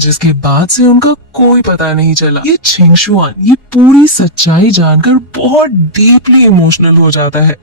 जिसके बाद से उनका कोई पता नहीं चला। ये छिंगशुआन ये पूरी सच्चाई जानकर बहुत डीपली इमोशनल हो जाता है।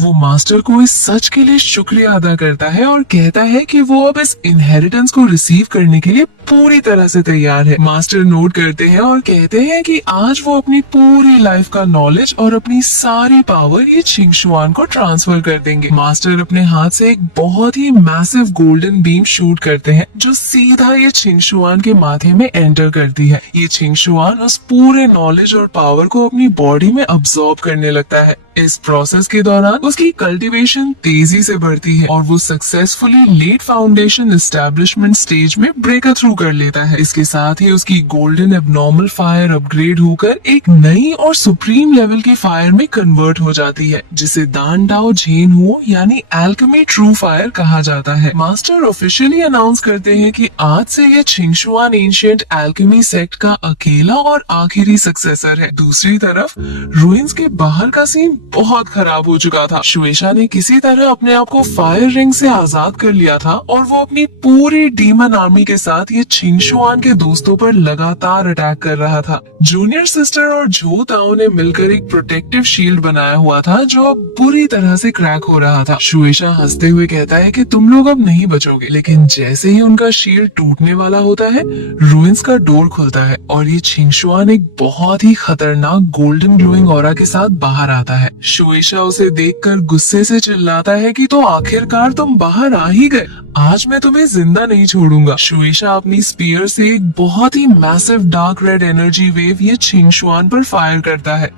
वो मास्टर को इस सच के लिए शुक्रिया अदा करता है और कहता है कि वो अब इस इनहेरिटेंस को रिसीव करने के लिए पूरी तरह से तैयार है। मास्टर नोट करते हैं और कहते हैं कि आज वो अपनी पूरी लाइफ का नॉलेज और अपनी सारी पावर ये छिंगशुआन को ट्रांसफर कर देंगे। मास्टर अपने हाथ से एक बहुत ही मैसिव गोल्डन बीम शूट करते हैं जो सीधा ये छिंगशुआन के माथे में एंटर करती है। ये छिंगशुआन उस पूरे नॉलेज और पावर को अपनी बॉडी में अब्सॉर्ब करने लगता है। इस प्रोसेस के दौरान उसकी कल्टीवेशन तेजी से बढ़ती है और वो successfully late foundation establishment stage में ब्रेक थ्रू कर लेता है। इसके साथ ही उसकी गोल्डन एबनॉर्मल फायर अपग्रेड होकर एक नई और सुप्रीम लेवल की फायर में कन्वर्ट हो जाती है, जिसे दान डाओ झेन हुओ यानी एल्केमी ट्रू फायर कहा जाता है। मास्टर ऑफिशियली अनाउंस करते हैं कि आज से ये छिंगशुआन एंशिएंट एल्केमी सेक्ट का अकेला और आखिरी सक्सेसर है। दूसरी तरफ रुइंस के बाहर का सीन बहुत खराब हो चुका था। शुएशा ने किसी तरह अपने आप को फायर रिंग से आजाद कर लिया था और वो अपनी पूरी डीमन आर्मी के साथ ये छिंगशुआन के दोस्तों पर लगातार अटैक कर रहा था। जूनियर सिस्टर और झो ताओ ने मिलकर एक प्रोटेक्टिव शील्ड बनाया हुआ था जो अब बुरी तरह से क्रैक हो रहा था। शुएशा हंसते हुए कहता है कि तुम लोग अब नहीं बचोगे, लेकिन जैसे ही उनका शील्ड टूटने वाला होता है रुइंस का डोर खुलता है और ये छिंगशुआन एक बहुत ही खतरनाक गोल्डन ग्लोइंग ऑरा के साथ बाहर आता है। शुएशा उसे देखकर गुस्से से चिल्लाता है कि तो आखिरकार तुम बाहर आ ही गए, आज मैं तुम्हें जिंदा नहीं छोड़ूंगा। शुएशा अपनी स्पीयर से एक बहुत ही massive dark red energy wave ये छिंगशुआन पर फायर करता है,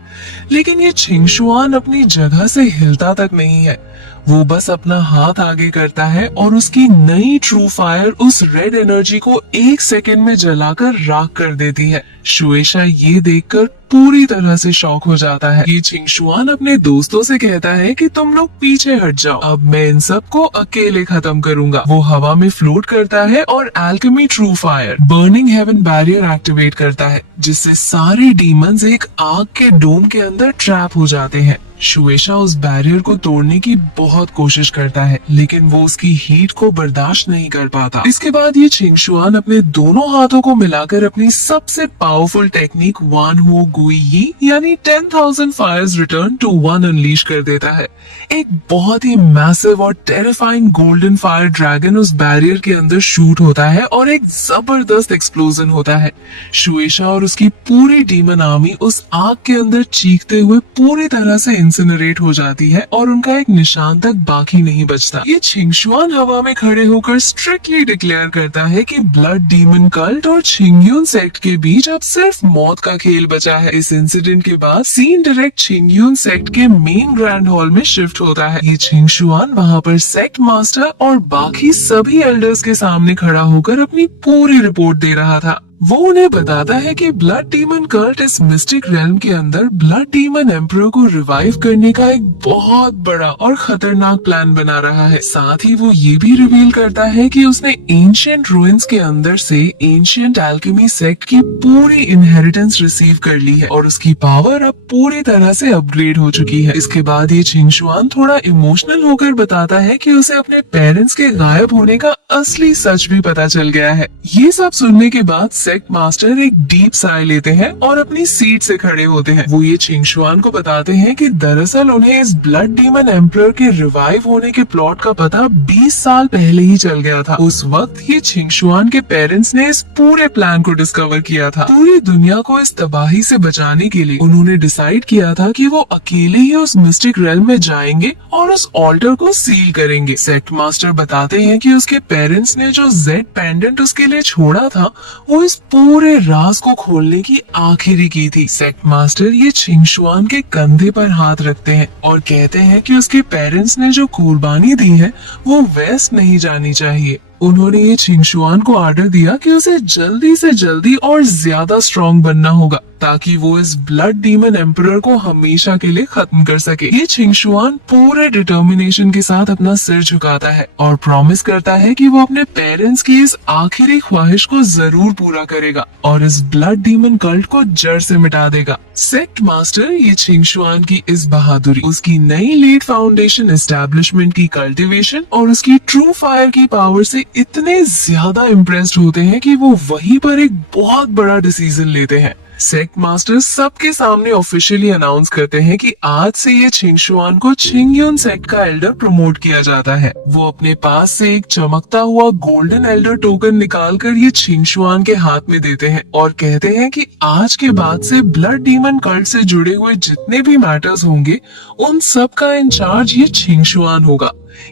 लेकिन ये छिंगशुआन अपनी जगह से हिलता तक नहीं है। वो बस अपना हाथ आगे करता है और उसकी नई ट्रू फायर उस रेड एनर्जी को 1 सेकंड में जलाकर राख कर देती है। शुएशा ये देखकर पूरी तरह से शॉक हो जाता है। ये छिंगशुआन अपने दोस्तों से कहता है कि तुम लोग पीछे हट जाओ, अब मैं इन सब को अकेले खत्म करूंगा। वो हवा में फ्लोट करता है और alchemy true fire burning heaven barrier activate करता है, जिससे सारे डीमंस एक आग के डोम के अंदर ट्रैप हो जाते हैं। शुएशा उस बैरियर को तोड़ने की बहुत कोशिश करता है, लेकिन वो उसकी हीट को बर्दाश्त नहीं कर पाता। इसके बाद ये छिंगशुआन अपने दोनों हाथों को मिलाकर अपनी सबसे पावरफुल टेक्निक वान हुओ गुई यी यानी 10,000 fires return to one unleash कर देता है। एक बहुत ही मैसिव और टेरिफाइंग गोल्डन फायर ड्रैगन उस बैरियर के अंदर शूट होता है और एक जबरदस्त एक्सप्लोजन होता है। शुएशा और उसकी पूरी डीमन आर्मी उस आग के अंदर चीखते हुए पूरी तरह से इंसिनरेट हो जाती है और उनका एक निशान तक बाकी नहीं बचता। ये छिंगशुआन हवा में खड़े होकर स्ट्रिक्टली डिक्लेयर करता है कि ब्लड डीमन कल्ट और छिंगयून सेक्ट के बीच अब सिर्फ मौत का खेल बचा है। इस इंसिडेंट के बाद सीन डायरेक्ट छिंगयून सेक्ट के मेन ग्रैंड हॉल में शिफ्ट होता है। ये छिंगशुआन वहाँ पर सेक्ट मास्टर और बाकी सभी एल्डर्स के सामने खड़ा होकर अपनी पूरी रिपोर्ट दे रहा था। वो उन्हें बताता है कि ब्लड डीमन कल्ट इस मिस्टिक रेल्म के अंदर ब्लड डीमन एम्परर को रिवाइव करने का एक बहुत बड़ा और खतरनाक प्लान बना रहा है। साथ ही वो ये भी रिवील करता है कि उसने एंशिएंट रूइंस के अंदर से एंशिएंट एल्केमी सेक्ट की पूरी इनहेरिटेंस रिसीव कर ली है और उसकी पावर अब पूरी तरह से अपग्रेड हो चुकी है। इसके बाद ये छिंगशुआन थोड़ा इमोशनल होकर बताता है कि उसे अपने पेरेंट्स के गायब होने का असली सच भी पता चल गया है। ये सब सुनने के बाद सेक्ट मास्टर एक डीप साय लेते हैं और अपनी सीट से खड़े होते हैं। वो ये छिंगशुआन को बताते हैं कि दरअसल उन्हें इस ब्लड डीमन एम्परर के रिवाइव होने के प्लॉट का पता 20 साल पहले ही चल गया था। उस वक्त ये छिंगशुआन के पेरेंट्स ने इस पूरे प्लान को डिस्कवर किया था। पूरी दुनिया को इस तबाही से बचाने के लिए उन्होंने डिसाइड किया था कि वो अकेले ही उस मिस्टिक रेल्म में जाएंगे और उस ऑल्टर को सील करेंगे। सेक्ट मास्टर बताते हैं कि उसके पेरेंट्स ने जो जेड पेंडेंट उसके लिए छोड़ा था वो इस पूरे राज को खोलने की आखिरी की थी। सेक्ट मास्टर ये छिंगशुआन के कंधे पर हाथ रखते हैं और कहते हैं कि उसके पेरेंट्स ने जो कुर्बानी दी है वो वेस्ट नहीं जानी चाहिए। उन्होंने ये छिंगशुआन को ऑर्डर दिया कि उसे जल्दी से जल्दी और ज्यादा स्ट्रॉन्ग बनना होगा ताकि वो इस ब्लड डीमन एम्परर को हमेशा के लिए खत्म कर सके। ये छिंगशुआन पूरे डिटर्मिनेशन के साथ अपना सिर झुकाता है और प्रॉमिस करता है कि वो अपने पेरेंट्स की इस आखिरी ख्वाहिश को जरूर पूरा करेगा और इस ब्लड डीमन कल्ट को जड़ से मिटा देगा। सेक्ट मास्टर ये छिंगशुआन की इस बहादुरी, उसकी नई लीड फाउंडेशन एस्टेब्लिशमेंट की कल्टीवेशन और उसकी ट्रू फायर की पावर से इतने ज्यादा इम्प्रेस्ड होते हैं कि वो वहीं पर एक बहुत बड़ा डिसीजन लेते हैं। सेक्ट मास्टर सबके सामने ऑफिशियली अनाउंस करते हैं कि आज से ये छिंगशुआन को छिंगयून सेक्ट का एल्डर प्रमोट किया जाता है। वो अपने पास से एक चमकता हुआ गोल्डन एल्डर टोकन निकालकर ये छिंगशुआन के हाथ में देते हैं और कहते हैं कि आज के बाद से ब्लड डीमन कल्ट से जुड़े हुए जितने भी मैटर्स होंगे उन सब का इंचार्ज ये छिंगशुआन होगा।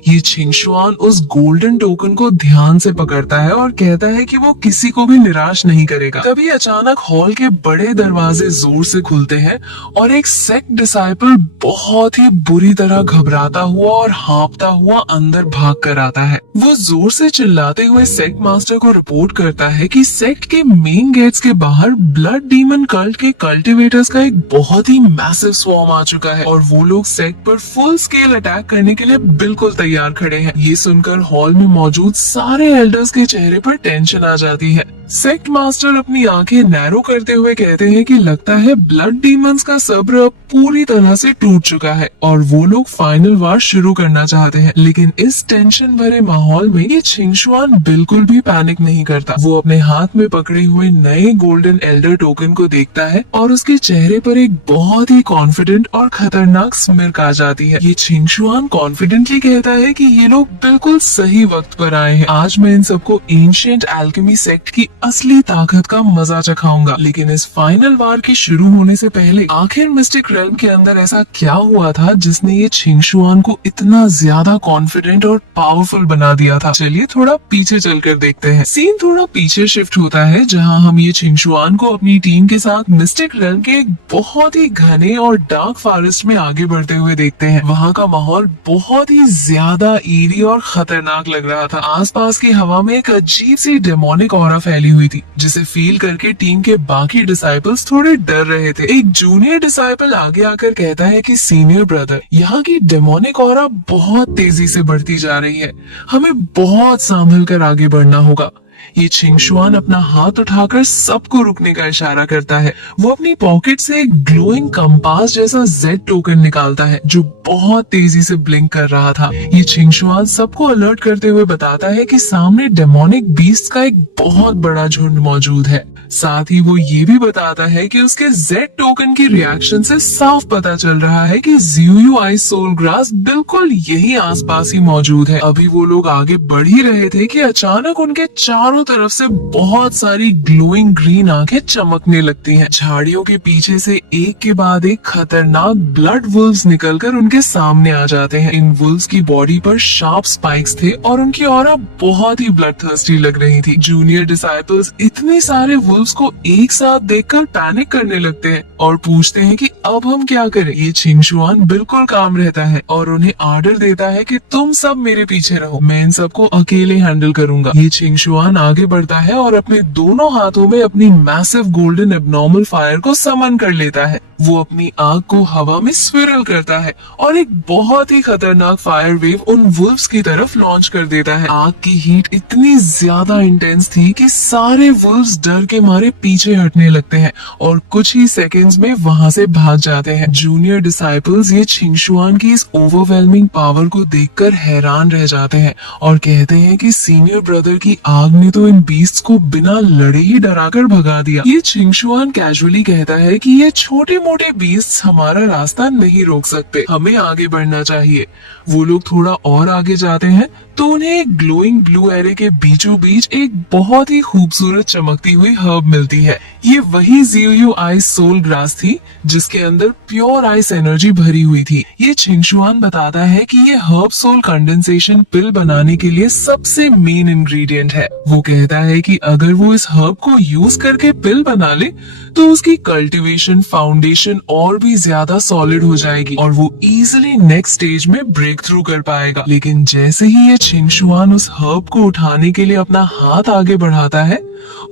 ये छिंगशुआन उस गोल्डन टोकन को ध्यान से पकड़ता है और कहता है कि वो किसी को भी निराश नहीं करेगा। तभी अचानक हॉल के बड़े दरवाजे जोर से खुलते हैं और एक सेक्ट डिसाइपल बहुत ही बुरी तरह घबराता हुआ और हाँफता हुआ अंदर भाग कर आता है। वो जोर से चिल्लाते हुए सेक्ट मास्टर को रिपोर्ट करता है कि सेक्ट के मेन गेट्स के बाहर ब्लड डीमन कल्ट के कल्टिवेटर्स का एक बहुत ही मैसिव स्वॉर्म आ चुका है और वो लोग सेक्ट पर फुल स्केल अटैक करने के लिए बिल्कुल तैयार खड़े हैं। ये सुनकर हॉल में मौजूद सारे एल्डर्स के चेहरे पर टेंशन आ जाती है। सेक्ट मास्टर अपनी आंखें नैरो करते हुए कहते हैं कि लगता है ब्लड डीमंस का सब्र अब पूरी तरह से टूट चुका है और वो लोग फाइनल वार शुरू करना चाहते हैं। लेकिन इस टेंशन भरे माहौल में ये छिंगशुआन बिल्कुल भी पैनिक नहीं करता। वो अपने हाथ में पकड़े हुए नए गोल्डन एल्डर टोकन को देखता है और उसके चेहरे पर एक बहुत ही कॉन्फिडेंट और खतरनाक स्मिर्क आ जाती है। ये छिंगशुआन कॉन्फिडेंटली कहता है कि ये लोग बिल्कुल सही वक्त पर आए हैं। आज मैं इन सबको एंशिएंट एल्केमी सेक्ट की असली ताकत का मजा चखाऊंगा। लेकिन इस फाइनल वार के शुरू होने से पहले आखिर मिस्टिक रेल्म के अंदर ऐसा क्या हुआ था जिसने ये छिंगशुआन को इतना ज्यादा कॉन्फिडेंट और पावरफुल बना दिया था। चलिए थोड़ा पीछे चलकर देखते हैं। सीन थोड़ा पीछे शिफ्ट होता है जहां हम ये छिंगशुआन को अपनी टीम के साथ मिस्टिक रेल्म के एक बहुत ही घने और डार्क फॉरेस्ट में आगे बढ़ते हुए देखते हैं। वहाँ का माहौल बहुत ही ज्यादा ईरी और खतरनाक लग रहा था। आसपास की हवा में एक अजीब सी डेमोनिक ऑरा फैली हुई थी जिसे फील करके टीम के बाकी डिसाइपल्स थोड़े डर रहे थे। एक जूनियर डिसाइपल आगे आकर कहता है कि सीनियर ब्रदर, यहाँ की डेमोनिक ऑरा बहुत तेजी से बढ़ती जा रही है, हमें बहुत संभल कर आगे बढ़ना होगा। ये छिंगशुआन अपना हाथ उठाकर सबको रुकने का इशारा करता है। वो अपनी पॉकेट से एक ग्लोइंग कंपास जैसा जेड टोकन निकालता है जो बहुत तेजी से ब्लिंक कर रहा था। ये छिंगशुआन सबको अलर्ट करते हुए बताता है कि सामने डेमोनिक बीस्ट का एक बहुत बड़ा झुंड मौजूद है। साथ ही वो ये भी बताता है कि उसके जेड टोकन की रिएक्शन से साफ पता चल रहा है कि ज़ियुयू आइस सोल ग्रास बिल्कुल यही आसपास ही मौजूद है। अभी वो लोग आगे बढ़ ही रहे थे कि अचानक उनके चारों तरफ से बहुत सारी ग्लोइंग ग्रीन आंखें चमकने लगती हैं। झाड़ियों के पीछे से एक के बाद एक खतरनाक ब्लड वुल्व्स निकलकर उनके सामने आ जाते हैं। इन वुल्व्स की बॉडी पर शार्प स्पाइक्स थे और उनकी ऑरा बहुत ही ब्लड थर्स्टी लग रही थी। जूनियर डिसाइपल्स इतने सारे वुल्व्स को एक साथ देखकर पैनिक करने लगते हैं और पूछते हैं कि अब हम क्या करें। ये छिंगशुआन बिल्कुल काम रहता है और उन्हें आर्डर देता है कि तुम सब मेरे पीछे रहो, मैं इन सबको अकेले हैंडल करूंगा। ये छिंगशुआन आगे बढ़ता है और अपने दोनों हाथों में अपनी मैसिव गोल्डन एबनॉर्मल फायर को समन कर लेता है। वो अपनी आग को हवा में स्विरल करता है और एक बहुत ही खतरनाक फायर वेव उन वुल्व्स की तरफ लॉन्च कर देता है। आग की हीट इतनी ज्यादा इंटेंस थी कि सारे वुल्व्स डर के मारे पीछे हटने लगते हैं और कुछ ही सेकंड्स में वहां से भाग जाते हैं। जूनियर डिसाइपल्स ये छिंगशुआन की इस ओवरवेलमिंग पावर को देखकर हैरान रह जाते हैं और कहते हैं कि सीनियर ब्रदर की आग ने तो इन बीस्ट्स को बिना लड़े ही डराकर भगा दिया। ये छिंगशुआन कैजुअली कहता है कि ये छोटे मोटे बीस्ट्स हमारा रास्ता नहीं रोक सकते, हमें आगे बढ़ना चाहिए। वो लोग थोड़ा और आगे जाते हैं तो उन्हें एक ग्लोइंग ब्लू एरे के बीचों बीच एक बहुत ही खूबसूरत चमकती हुई हर्ब मिलती है। ये वही ज़ियुयू आइस सोल ग्रास थी जिसके अंदर प्योर आइस एनर्जी भरी हुई थी। ये छिंगशुआन बताता है कि ये हर्ब सोल कंडेंसेशन पिल बनाने के लिए सबसे मेन इंग्रेडिएंट है। वो कहता है कि अगर वो इस हर्ब को यूज करके पिल बना ले तो उसकी कल्टीवेशन फाउंडेशन और भी ज्यादा सॉलिड हो जाएगी और वो इजीली नेक्स्ट स्टेज में ब्रेक थ्रू कर पाएगा। लेकिन जैसे ही ये छिंगशुआन उस हर्ब को उठाने के लिए अपना हाथ आगे बढ़ाता है,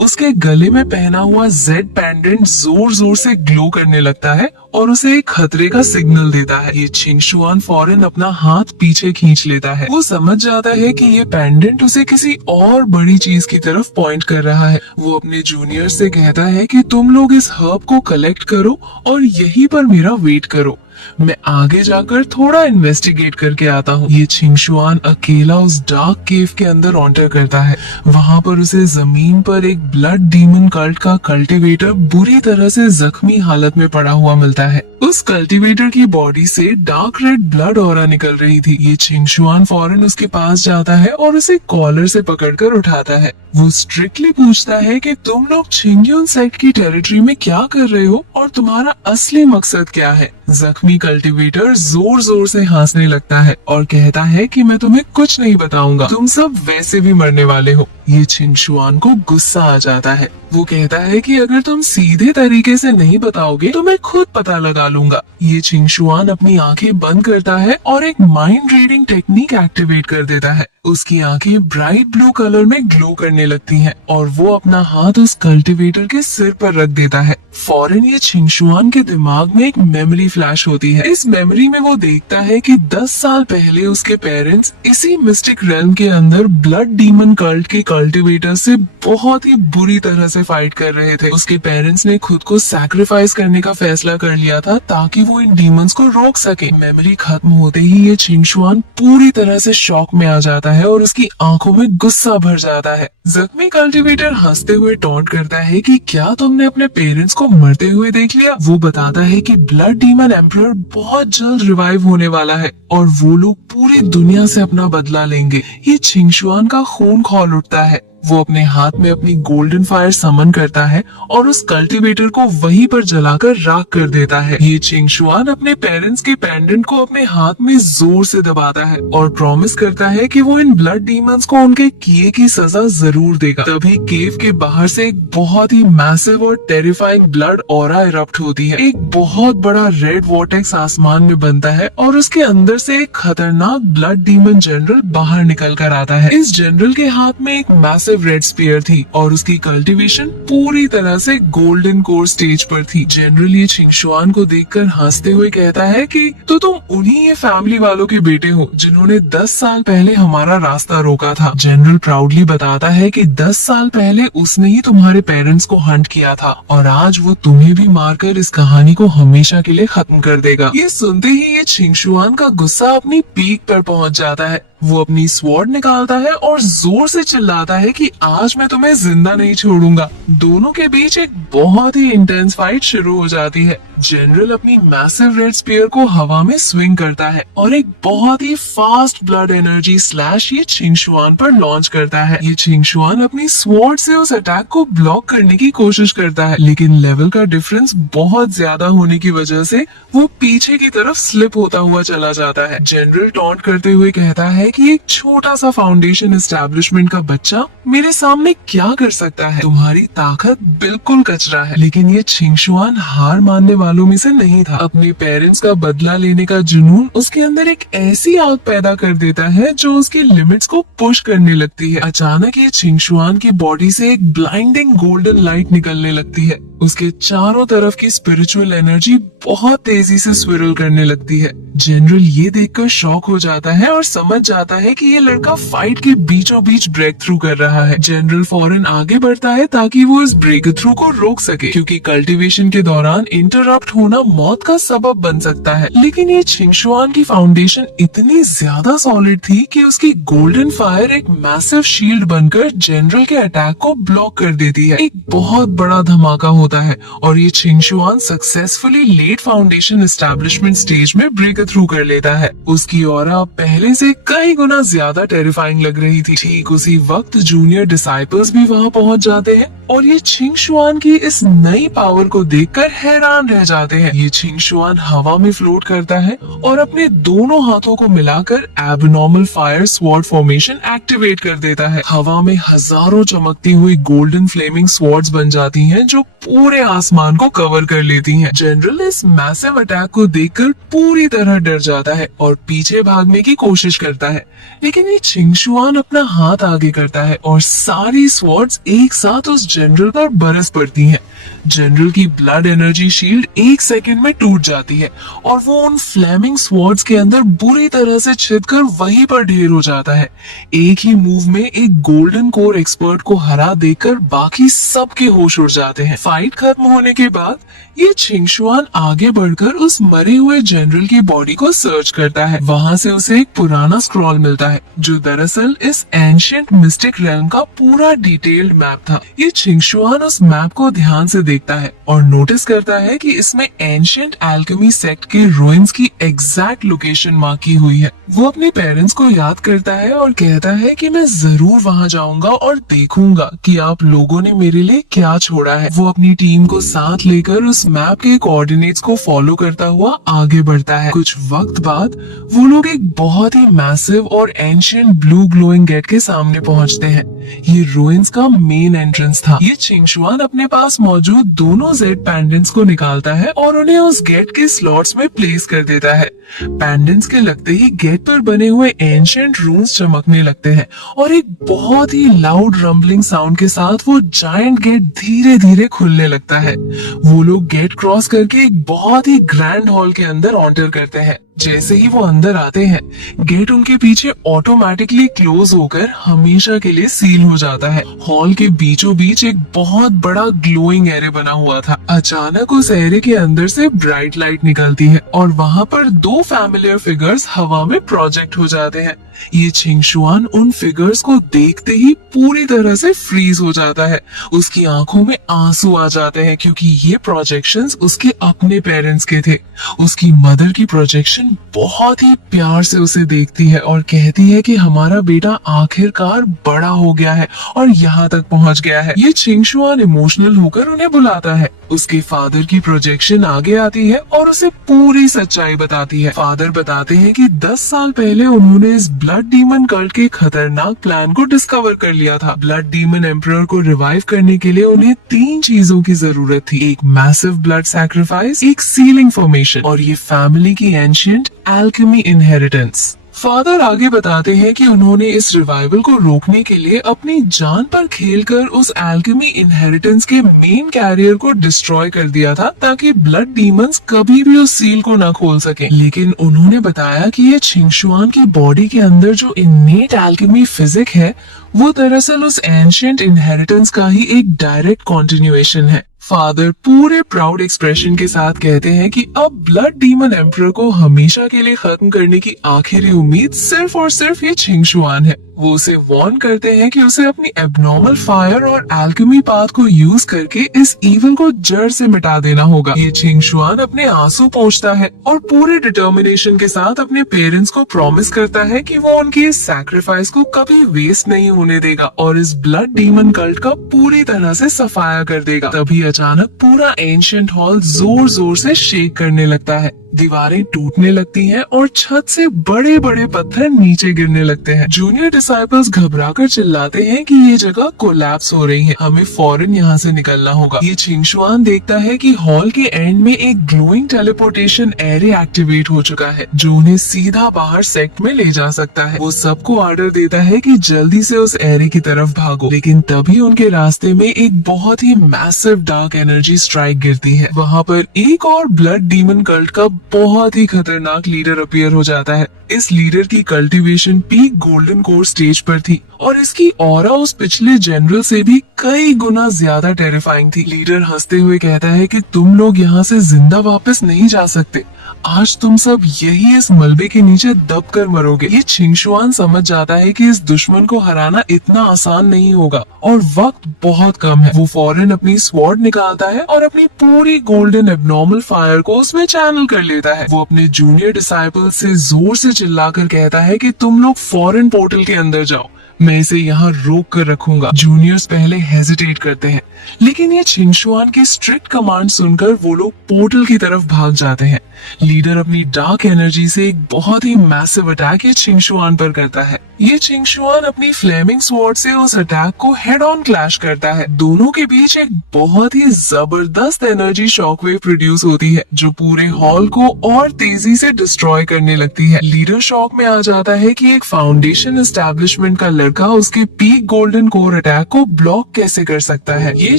उसके गले में पहना हुआ जेड पेंडेंट जोर जोर से ग्लो करने लगता है और उसे एक खतरे का सिग्नल देता है। ये छिंगशुआन फौरन अपना हाथ पीछे खींच लेता है। वो समझ जाता है कि ये पेंडेंट उसे किसी और बड़ी चीज की तरफ पॉइंट कर रहा है। वो अपने जूनियर से कहता है कि तुम लोग इस हर्ब को कलेक्ट करो और यहीं पर मेरा वेट करो, मैं आगे जाकर थोड़ा इन्वेस्टिगेट करके आता हूँ। ये छिंगशुआन अकेला उस डार्क केव के अंदर एंटर करता है। वहाँ पर उसे जमीन पर एक ब्लड डीमन कल्ट का कल्टीवेटर बुरी तरह से जख्मी हालत में पड़ा हुआ मिलता है। उस कल्टीवेटर की बॉडी से डार्क रेड ब्लड ऑरा निकल रही थी। ये छिंगशुआन फौरन उसके पास जाता है और उसे कॉलर से पकड़कर उठाता है। वो स्ट्रिक्टली पूछता है कि तुम लोग छिंगयुन सेक्ट की टेरिटरी में क्या कर रहे हो और तुम्हारा असली मकसद क्या है। जख्मी कल्टीवेटर जोर जोर से हंसने लगता है और कहता है कि मैं तुम्हें कुछ नहीं बताऊंगा, तुम सब वैसे भी मरने वाले हो। ये छिंगशुआन को गुस्सा आ जाता है। वो कहता है कि अगर तुम सीधे तरीके से नहीं बताओगे तो मैं खुद पता लगा लूंगा। ये छिंगशुआन अपनी आंखें बंद करता है और एक माइंड रीडिंग टेक्निक एक्टिवेट कर देता है। उसकी आंखें ब्राइट ब्लू कलर में ग्लो करने लगती हैं और वो अपना हाथ उस कल्टीवेटर के सिर पर रख देता है। फौरन ये छिंगशुआन के दिमाग में एक मेमोरी फ्लैश होती है। इस मेमोरी में वो देखता है कि 10 साल पहले उसके पेरेंट्स इसी मिस्टिक रेल्म के अंदर ब्लड डीमन कल्ट के कल्टीवेटर से बहुत ही बुरी तरह से फाइट कर रहे थे। उसके पेरेंट्स ने खुद को सैक्रिफाइस करने का फैसला कर लिया था ताकि वो इन डीमंस को रोक सके। मेमोरी खत्म होते ही ये छिंगशुआन पूरी तरह से शॉक में आ जाता है और उसकी आंखों में गुस्सा भर जाता है। जख्मी कल्टीवेटर हंसते हुए टॉन्ट करता है कि क्या तुमने अपने पेरेंट्स को मरते हुए देख लिया। वो बताता है कि ब्लड डीमन एम्परर बहुत जल्द रिवाइव होने वाला है और वो लोग पूरी दुनिया से अपना बदला लेंगे। ये छिंगशुआन का खून खौल उठता है। वो अपने हाथ में अपनी गोल्डन फायर समन करता है और उस कल्टीवेटर को वहीं पर जलाकर राख कर देता है। ये छिंगशुआन अपने पेरेंट्स के पेंडेंट को अपने हाथ में जोर से दबाता है और प्रॉमिस करता है कि वो इन ब्लड डीमंस को उनके किए की सजा जरूर देगा। तभी केव के बाहर से एक बहुत ही मैसिव और टेरिफाइंग ब्लड ऑरा इरप्ट होती है। एक बहुत बड़ा रेड वॉर्टेक्स आसमान में बनता है और उसके अंदर से एक खतरनाक ब्लड डीमन जनरल बाहर निकल कर आता है। इस जनरल के हाथ में एक मैसिव मैसिव रेड स्पीयर थी और उसकी कल्टीवेशन पूरी तरह से गोल्डन कोर स्टेज पर थी। जनरल ये छिंगशुआन को देखकर हंसते हुए कहता है कि तो तुम उन्हीं ये फैमिली वालों के बेटे हो जिन्होंने 10 साल पहले हमारा रास्ता रोका था। जनरल प्राउडली बताता है कि 10 साल पहले उसने ही तुम्हारे पेरेंट्स को हंट किया था और आज वो तुम्हें भी मारकर इस कहानी को हमेशा के लिए खत्म कर देगा। ये सुनते ही ये छिंगशुआन का गुस्सा अपनी पीक पर पहुंच जाता है। वो अपनी स्वॉर्ड निकालता है और जोर से चिल्लाता है कि आज मैं तुम्हें जिंदा नहीं छोड़ूंगा। दोनों के बीच एक बहुत ही इंटेंस फाइट शुरू हो जाती है। जनरल अपनी मैसिव रेड स्पीयर को हवा में स्विंग करता है और एक बहुत ही फास्ट ब्लड एनर्जी स्लैश ये छिंगशुआन पर लॉन्च करता है। ये छिंगशुआन अपनी स्वॉर्ड से उस अटैक को ब्लॉक करने की कोशिश करता है, लेकिन लेवल का डिफरेंस बहुत ज्यादा होने की वजह से वो पीछे की तरफ स्लिप होता हुआ चला जाता है। जनरल टॉन्ट करते हुए कहता है कि एक छोटा सा फाउंडेशन एस्टेब्लिशमेंट का बच्चा मेरे सामने क्या कर सकता है, तुम्हारी ताकत बिल्कुल कचरा है। लेकिन ये छिंगशुआन हार मानने वालों में से नहीं था। अपने पेरेंट्स का बदला लेने का जुनून उसके अंदर एक ऐसी आग पैदा कर देता है जो उसकी लिमिट्स को पुश करने लगती है। अचानक ये छिंगशुआन की बॉडी से एक ब्लाइंडिंग गोल्डन लाइट निकलने लगती है। उसके चारों तरफ की स्पिरिचुअल एनर्जी बहुत तेजी से स्विरल करने लगती है। जनरल ये देखकर शॉक हो जाता है और समझ जाता है कि ये लड़का फाइट के बीचों बीच ब्रेक थ्रू कर रहा है। जनरल फौरन आगे बढ़ता है ताकि वो इस ब्रेक थ्रू को रोक सके, क्योंकि कल्टीवेशन के दौरान इंटरप्ट होना मौत का सबब बन सकता है। लेकिन ये छिंगशुआन की फाउंडेशन इतनी ज्यादा सॉलिड थी कि उसकी गोल्डन फायर एक मैसिव शील्ड बनकर जनरल के अटैक को ब्लॉक कर देती है। एक बहुत बड़ा धमाका होता है और ये Qingxuan successfully late foundation establishment stage में ब्रेक थ्रू कर लेता है। उसकी ऑरा पहले से कई गुना ज्यादा टेरिफाइंग लग रही थी। ठीक उसी वक्त जूनियर डिसाइपल्स भी वहाँ पहुँच जाते हैं और ये छिंगशुआन की इस नई पावर को देखकर हैरान रह जाते हैं। ये छिंगशुआन हवा में फ्लोट करता है और अपने दोनों हाथों को मिलाकर abnormal fire sword formation activate कर देता है। हवा में हजारों चमकती हुई गोल्डन फ्लेमिंग स्वॉर्ड्स बन जाती हैं जो पूरे आसमान को कवर कर लेती हैं। जनरल इस मैसिव अटैक को देखकर पूरी तरह डर जाता है और पीछे भागने की कोशिश करता है, लेकिन ये छिंगशुआन अपना हाथ आगे करता है और सारी स्वॉर्ड्स एक साथ उस जनरल पर बरस पड़ती हैं। जनरल की ब्लड एनर्जी शील्ड एक सेकंड में टूट जाती है और वो उन फ्लेमिंग स्वॉर्ड्स के अंदर बुरी तरह से छिदकर वहीं पर ढेर हो जाता है। एक ही मूव में एक गोल्डन कोर एक्सपर्ट को हरा देकर बाकी सबके होश उड़ जाते हैं। फाइट खत्म होने के बाद ये छिंगशुआन आगे बढ़कर उस मरे हुए जनरल की बॉडी को सर्च करता है। वहाँ से उसे एक पुराना स्क्रॉल मिलता है जो दरअसल इस एंशिएंट मिस्टिक रेल्म का पूरा डिटेल्ड मैप था। ये छिंगशुआन उस मैप को ध्यान से देखता है और नोटिस करता है कि इसमें एंशिएंट एल्केमी सेक्ट के रूइंस की एग्जैक्ट लोकेशन मार्क की हुई है। वो अपने पेरेंट्स को याद करता है और कहता है कि मैं जरूर वहाँ जाऊंगा और देखूंगा कि आप लोगों ने मेरे लिए क्या छोड़ा है। वो अपनी टीम को साथ लेकर उस मैप के कोऑर्डिनेट्स को फॉलो करता हुआ आगे बढ़ता है। कुछ वक्त बाद वो लोग एक बहुत ही मैसिव और एंशिएंट ब्लू ग्लोइंग गेट के सामने पहुंचते हैं। ये रूइंस का मेन एंट्रेंस था। ये छिंगशुआन अपने पास मौजूद दोनों जेड पेंडेंट्स को निकालता है और उन्हें उस गेट के स्लॉट्स में प्लेस कर देता है। पेंडेंट्स के लगते ही गेट पर बने हुए एंशिएंट रून्स चमकने लगते हैं और एक बहुत ही लाउड रंबलिंग साउंड के साथ वो जायंट गेट धीरे धीरे खुलने लगता है। वो लोग गेट क्रॉस करके एक बहुत ही ग्रैंड हॉल के अंदर एंटर करते हैं। जैसे ही वो अंदर आते हैं, गेट उनके पीछे ऑटोमेटिकली क्लोज होकर हमेशा के लिए सील हो जाता है। हॉल के बीचों बीच एक बहुत बड़ा ग्लोइंग एरे बना हुआ था। अचानक उस एरे के अंदर से ब्राइट लाइट निकलती है और वहाँ पर दो फैमिलियर फिगर्स हवा में प्रोजेक्ट हो जाते हैं। ये छिंगशुआन उन फिगर्स को देखते ही पूरी तरह से फ्रीज हो जाता है। उसकी आंखों में आंसू आ जाते हैं क्योंकि ये प्रोजेक्शंस उसके अपने पेरेंट्स के थे। उसकी मदर की प्रोजेक्शन बहुत ही प्यार से उसे देखती है और कहती है कि हमारा बेटा आखिरकार बड़ा हो गया है और यहाँ तक पहुँच गया है। ये छिंगशुआन इमोशनल होकर उन्हें बुलाता है। उसके फादर की प्रोजेक्शन आगे आती है और उसे पूरी सच्चाई बताती है। फादर बताते हैं कि 10 साल पहले उन्होंने इस ब्लड डीमन कल्ट के खतरनाक प्लान को डिस्कवर कर लिया था। ब्लड डीमन एम्परर को रिवाइव करने के लिए उन्हें 3 चीजों की जरूरत थी। एक मैसिव ब्लड सैक्रिफाइस, एक सीलिंग फॉर्मेशन और ये फैमिली की एंशिएंट एल्केमी इनहेरिटेंस। फादर आगे बताते हैं कि उन्होंने इस रिवाइवल को रोकने के लिए अपनी जान पर खेलकर उस एल्केमी इनहेरिटेंस के मेन कैरियर को डिस्ट्रॉय कर दिया था ताकि ब्लड डीमंस कभी भी उस सील को न खोल सके। लेकिन उन्होंने बताया कि ये छिंगशुआन की बॉडी के अंदर जो इन्नेट एल्केमी फिजिक है वो दरअसल उस एंशिएंट इनहेरिटेंस का ही एक डायरेक्ट कॉन्टिन्यूएशन है। फादर पूरे प्राउड एक्सप्रेशन के साथ कहते हैं कि अब ब्लड डीमन एम्परर को हमेशा के लिए खत्म करने की आखिरी उम्मीद सिर्फ और सिर्फ ये छिंगशुआन है। वो उसे वार्न करते हैं कि उसे अपनी एब्नॉर्मल फायर और एल्केमी पाथ को यूज करके इस इविल को जड़ से मिटा देना होगा। ये छिंगशुआन अपने आंसू पोंछता है और पूरे डिटर्मिनेशन के साथ अपने पेरेंट्स को प्रॉमिस करता है कि वो उनकी इस सैक्रिफाइस को कभी वेस्ट नहीं होने देगा और इस ब्लड डीमन कल्ट का पूरी तरह से सफाया कर देगा। तभी अचानक पूरा एंशिएंट हॉल जोर जोर से शेक करने लगता है, दीवारें टूटने लगती हैं और छत से बड़े बड़े पत्थर नीचे गिरने लगते हैं। जूनियर डिसाइपल्स घबराकर चिल्लाते हैं कि ये जगह कोलैप्स हो रही है, हमें फौरन यहाँ से निकलना होगा। ये छिंगशुआन देखता है कि हॉल के एंड में एक ग्लोइंग टेलीपोर्टेशन एरिया एक्टिवेट हो चुका है जो उन्हें सीधा बाहर सेक्ट में ले जा सकता है। वो सबको ऑर्डर देता है कि जल्दी से उस एरिया की तरफ भागो, लेकिन तभी उनके रास्ते में एक बहुत ही मैसिव डार्क एनर्जी स्ट्राइक गिरती है। वहाँ पर एक और ब्लड डीमन कल्ट का बहुत ही खतरनाक लीडर अपीयर हो जाता है। इस लीडर की cultivation peak golden core stage पर थी और इसकी ऑरा उस पिछले जनरल से भी कई गुना ज्यादा टेरिफाइंग थी। लीडर हंसते हुए कहता है कि तुम लोग यहाँ से जिंदा वापस नहीं जा सकते, आज तुम सब यही इस मलबे के नीचे दब कर मरोगे। ये छिंगशुआन समझ जाता है कि इस दुश्मन को हराना इतना आसान नहीं होगा और वक्त बहुत कम है। वो फौरन अपनी स्वॉर्ड निकालता है और अपनी पूरी गोल्डन एब्नॉर्मल फायर को उसमें चैनल कर लेता है। वो अपने जूनियर डिसाइपल से जोर से चिल्लाकर कहता है कि तुम लोग फौरन पोर्टल के अंदर जाओ, मैं इसे यहाँ रोक कर रखूंगा। जूनियर्स पहले हेजिटेट करते हैं, लेकिन ये छिंगशुआन की स्ट्रिक्ट कमांड सुनकर वो लोग पोर्टल की तरफ भाग जाते हैं। लीडर अपनी डार्क एनर्जी से एक बहुत ही मैसिव अटैक ये छिंगशुआन पर करता है। ये छिंगशुआन अपनी फ्लेमिंग स्वॉर्ड से उस अटैक को हेड ऑन क्लैश करता है। दोनों के बीच एक बहुत ही जबरदस्त एनर्जी शॉकवेव प्रोड्यूस होती है जो पूरे हॉल को और तेजी से डिस्ट्रॉय करने लगती है। लीडर शॉक में आ जाता है कि एक फाउंडेशन एस्टेब्लिशमेंट का लड़का उसके पीक गोल्डन कोर अटैक को ब्लॉक कैसे कर सकता है। ये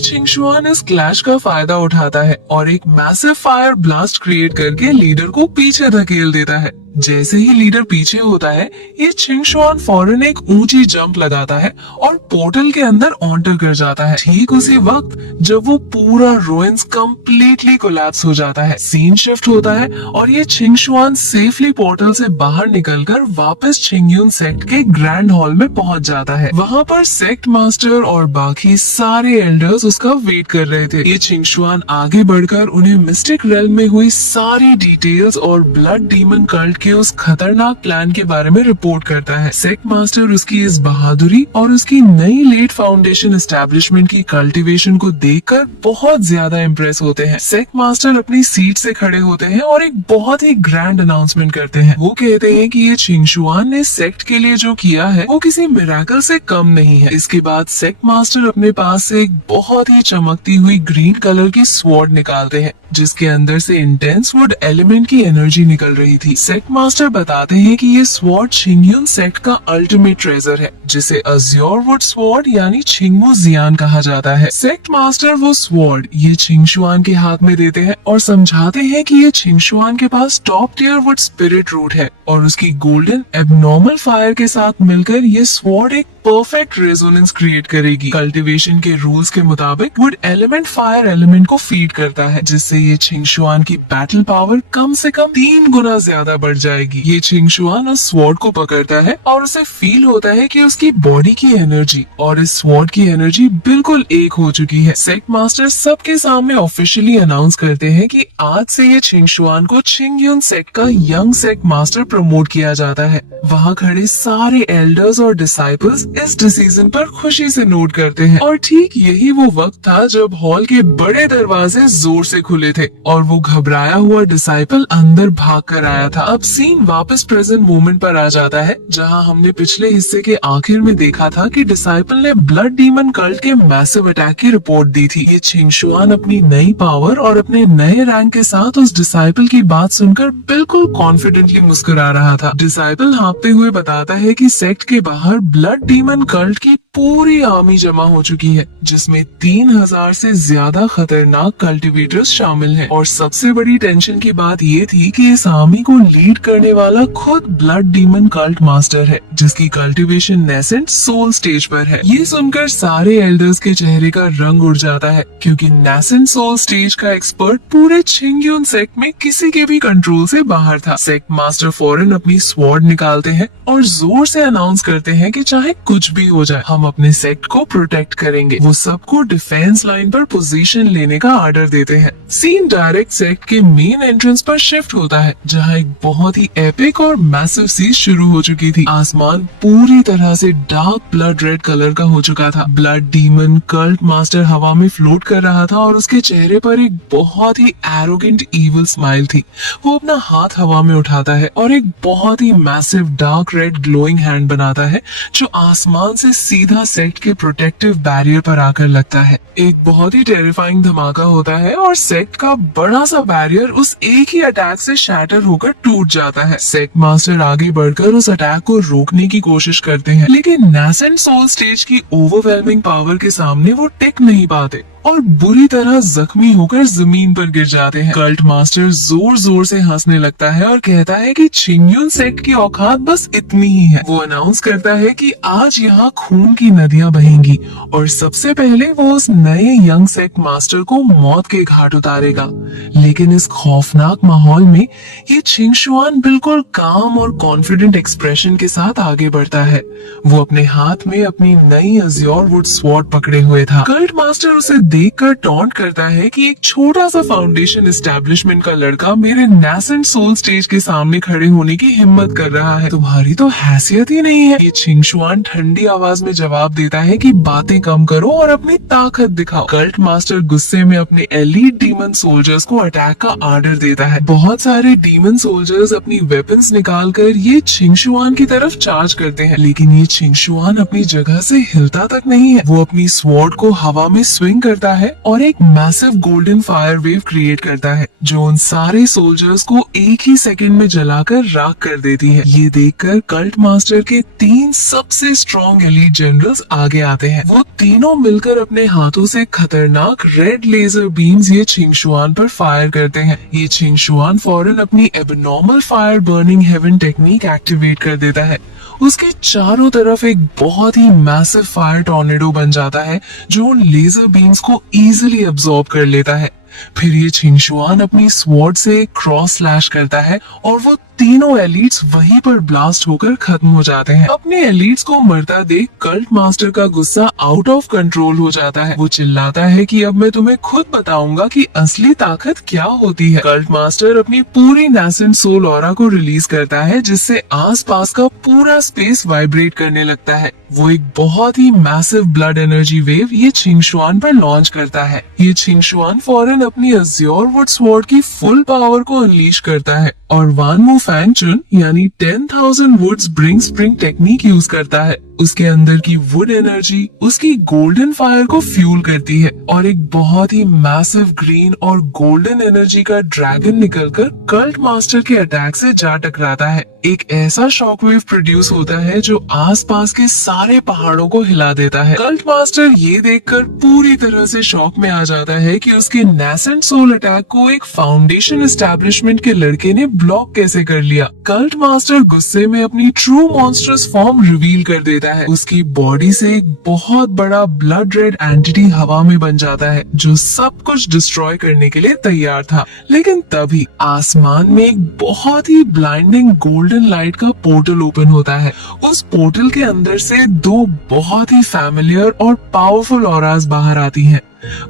छिंगशुआन इस क्लैश का फायदा उठाता है और एक मैसिव फायर ब्लास्ट क्रिएट करके लीडर को पीछे धकेल देता है। जैसे ही लीडर पीछे होता है, ये छिंगशुआन फौरन एक ऊंची जंप लगाता है और पोर्टल के अंदर एंटर कर जाता है। ठीक उसी वक्त जब वो पूरा रुइंस कंप्लीटली कोलैप्स हो जाता है, सीन शिफ्ट होता है और ये छिंगशुआन सेफली पोर्टल से बाहर निकलकर वापस छिंगयुन सेक्ट के ग्रैंड हॉल में पहुंच जाता है। वहाँ पर सेक्ट मास्टर और बाकी सारे एल्डर्स उसका वेट कर रहे थे। ये छिंगशुआन आगे बढ़कर उन्हें मिस्टिक रेल्म में हुई सारी डिटेल्स और ब्लड डीमन कल्ट के उस खतरनाक प्लान के बारे में रिपोर्ट करता है। सेक्ट मास्टर उसकी इस बहादुरी और उसकी नई लेट फाउंडेशन एस्टेब्लिशमेंट की कल्टीवेशन को देखकर बहुत ज्यादा इम्प्रेस होते हैं। सेक्ट मास्टर अपनी सीट से खड़े होते हैं और एक बहुत ही ग्रैंड अनाउंसमेंट करते हैं। वो कहते हैं कि ये छिंगशुआन ने सेक्ट के लिए जो किया है वो किसी मिरेकल से कम नहीं है। इसके बाद सेक्ट मास्टर अपने पास से एक बहुत ही चमकती हुई ग्रीन कलर की स्वॉर्ड निकालते हैं जिसके अंदर से इंटेंस वुड एलिमेंट की एनर्जी निकल रही थी। सेक्ट मास्टर बताते हैं कि ये स्वॉर्ड छिंगयुन सेक्ट का अल्टीमेट ट्रेजर है जिसे अज्योर वुड स्वॉर्ड यानी छिंगमू जियान कहा जाता है। सेक्ट मास्टर वो स्वॉर्ड ये छिंगशुआन के हाथ में देते हैं और समझाते हैं कि ये छिंगशुआन के पास top tier wood spirit root है और उसकी गोल्डन एबनॉर्मल फायर के साथ मिलकर ये स्वॉर्ड एक परफेक्ट रेजोनेंस क्रिएट करेगी। कल्टीवेशन के रूल्स के मुताबिक वुड एलिमेंट फायर एलिमेंट को फीड करता है जिससे ये छिंगशुआन की बैटल पावर कम से कम 3 गुना ज्यादा बढ़ जाएगी। ये छिंगशुआन उस स्वॉर्ड को पकड़ता है और उसे फील होता है कि उसकी बॉडी की एनर्जी और इस स्वॉर्ड की एनर्जी बिल्कुल एक हो चुकी है। सेक्ट मास्टर सबके सामने ऑफिशियली अनाउंस करते हैं कि आज से ये छिंगशुआन को छिंगयुन सेक्ट का यंग सेक्ट मास्टर प्रमोट किया जाता है। वहाँ खड़े सारे एल्डर्स और डिसाइपल्स इस डिसीजन पर खुशी से नोट करते हैं। और ठीक यही वो वक्त था जब हॉल के बड़े दरवाजे जोर से खुले थे और वो घबराया हुआ डिसाइपल अंदर भाग कर आया था। अब सीन वापस प्रेजेंट मोमेंट पर आ जाता है, जहाँ हमने पिछले हिस्से के आखिर में देखा था कि डिसाइपल ने ब्लड डीमन कल्ट के मैसिव अटैक की रिपोर्ट दी थी। ये छिंगशुआन अपनी नई पावर और अपने नए रैंक के साथ उस डिसाइपल की बात सुनकर बिल्कुल कॉन्फिडेंटली मुस्कुरा रहा था। डिसाइपल हाँफते हुए बताता है कि सेक्ट के बाहर ब्लड डीमन कल्ट की पूरी आर्मी जमा हो चुकी है, जिसमें 3000 से ज्यादा खतरनाक कल्टिवेटर्स शामिल हैं। और सबसे बड़ी टेंशन की बात ये थी कि इस आर्मी को लीड करने वाला खुद ब्लड डीमन कल्ट मास्टर है, जिसकी कल्टिवेशन नेसेंट सोल स्टेज पर है। ये सुनकर सारे एल्डर्स के चेहरे का रंग उड़ जाता है, क्योंकि नेसेंट सोल स्टेज का एक्सपर्ट पूरे छिंगयुन सेक्ट में किसी के भी कंट्रोल से बाहर था। सेक्ट मास्टर फौरन अपनी स्वॉर्ड निकालते हैं और जोर से अनाउंस करते हैं कि चाहे कुछ भी हो जाए, हम अपने सेक्ट को प्रोटेक्ट करेंगे। वो सबको डिफेंस लाइन पर पोजीशन लेने का ऑर्डर देते हैं। सीन डायरेक्ट सेक्ट के मेन एंट्रेंस पर शिफ्ट होता है, जहाँ एक बहुत ही एपिक और मैसिव सीज शुरू हो चुकी थी। आसमान पूरी तरह से डार्क ब्लड रेड कलर का हो चुका था। ब्लड डीमन कल्ट मास्टर हवा में फ्लोट कर रहा था और उसके चेहरे पर एक बहुत ही एरोगेंट इविल स्माइल थी। वो अपना हाथ हवा में उठाता है और एक बहुत ही massive dark red glowing hand बनाता है, जो आसमान से सीधा सेक्ट के प्रोटेक्टिव बैरियर पर आकर लगता है। एक बहुत ही टेरिफाइंग धमाका होता है और सेक्ट का बड़ा सा बैरियर उस एक ही अटैक से शैटर होकर टूट जाता है। सेक्ट मास्टर आगे बढ़कर उस अटैक को रोकने की कोशिश करते हैं, लेकिन नेसेंट सोल स्टेज की ओवरवेलमिंग पावर के सामने वो टिक नहीं पाते और बुरी तरह जख्मी होकर जमीन पर गिर जाते हैं। कल्ट मास्टर जोर जोर से हंसने लगता है और कहता है कि छिंगयुन सेक्ट की औकात बस इतनी ही है। वो अनाउंस करता है कि आज यहाँ खून की नदियां बहेंगी और सबसे पहले वो उस नए यंग सेक्ट मास्टर को मौत के घाट उतारेगा। लेकिन इस खौफनाक माहौल में ये छिंगशुआन बिल्कुल काम और कॉन्फिडेंट एक्सप्रेशन के साथ आगे बढ़ता है। वो अपने हाथ में अपनी नई अज़्योर वुड स्वॉर्ड पकड़े हुए था। कल्ट मास्टर उसे देखकर टॉन्ट करता है कि एक छोटा सा फाउंडेशन एस्टेब्लिशमेंट का लड़का मेरे नेसेंट सोल स्टेज के सामने खड़े होने की हिम्मत कर रहा है। तुम्हारी तो हैसियत ही नहीं है। ये छिंगशुआन ठंडी आवाज में जवाब देता है कि बातें कम करो और अपनी ताकत दिखाओ। कल्ट मास्टर गुस्से में अपने एलीट डीमन सोल्जर्स को अटैक का ऑर्डर देता है। बहुत सारे डीमन सोल्जर्स अपनी वेपन्स निकालकर ये छिंगशुआन की तरफ चार्ज करते हैं, लेकिन ये छिंगशुआन अपनी जगह से हिलता तक नहीं है। वो अपनी स्वॉर्ड को हवा में स्विंग करता है और एक massive golden fire wave create करता है, जो उन सारे सोल्जर्स को एक ही सेकंड में जलाकर राख कर देती है। ये देखकर कल्ट मास्टर के 3 सबसे स्ट्रॉन्ग एलीट जनरल्स आगे आते हैं। वो तीनों मिलकर अपने हाथों से खतरनाक रेड लेजर बीम्स ये छिंगशुआन पर फायर करते हैं। ये छिंगशुआन फौरन अपनी abnormal fire burning heaven technique activate कर देता है। उसके चारों तरफ एक बहुत ही मैसिव फायर टॉर्नेडो बन जाता है, जो उन लेजर बीम्स को इजीली अब्सॉर्ब कर लेता है। फिर ये छिंगशुआन अपनी स्वॉर्ड से क्रॉस स्लैश करता है और वो तीनों एलीट्स वहीं पर ब्लास्ट होकर खत्म हो जाते हैं। अपने एलीट्स को मरता देख कल्ट मास्टर का गुस्सा आउट ऑफ कंट्रोल हो जाता है। वो चिल्लाता है कि अब मैं तुम्हें खुद बताऊंगा कि असली ताकत क्या होती है। कल्ट मास्टर अपनी पूरी नेसेंट सोल ऑरा को रिलीज करता है, जिससे आसपास का पूरा स्पेस वाइब्रेट करने लगता है। वो एक बहुत ही मैसिव ब्लड एनर्जी वेव ये छिंगशुआन पर लॉन्च करता है। ये छिंगशुआन फौरन अपनी अज़्योर वुड स्वॉर्ड की फुल पावर को अनलीश करता है और वान मू फैंग चुन यानी 10,000 woods bring spring technique use करता है। उसके अंदर की वुड एनर्जी उसकी गोल्डन फायर को फ्यूल करती है और एक बहुत ही मैसिव ग्रीन और गोल्डन एनर्जी का ड्रैगन निकलकर कल्ट मास्टर के अटैक से जा टकराता है। एक ऐसा शॉकवेव प्रोड्यूस होता है जो आसपास के सारे पहाड़ों को हिला देता है। कल्ट मास्टर ये देखकर पूरी तरह से शॉक में आ जाता है कि उसके नेसेंट सोल अटैक को एक फाउंडेशन एस्टेब्लिशमेंट के लड़के ने ब्लॉक कैसे कर लिया। कल्ट मास्टर गुस्से में अपनी ट्रू मॉन्स्टर्स फॉर्म रिवील कर देता है। उसकी बॉडी से एक बहुत बड़ा ब्लड रेड एंटिटी हवा में बन जाता है, जो सब कुछ डिस्ट्रॉय करने के लिए तैयार था। लेकिन तभी आसमान में एक बहुत ही ब्लाइंडिंग गोल्डन लाइट का पोर्टल ओपन होता है। उस पोर्टल के अंदर से 2 बहुत ही फैमिलियर और पावरफुल ऑरास बाहर आती हैं।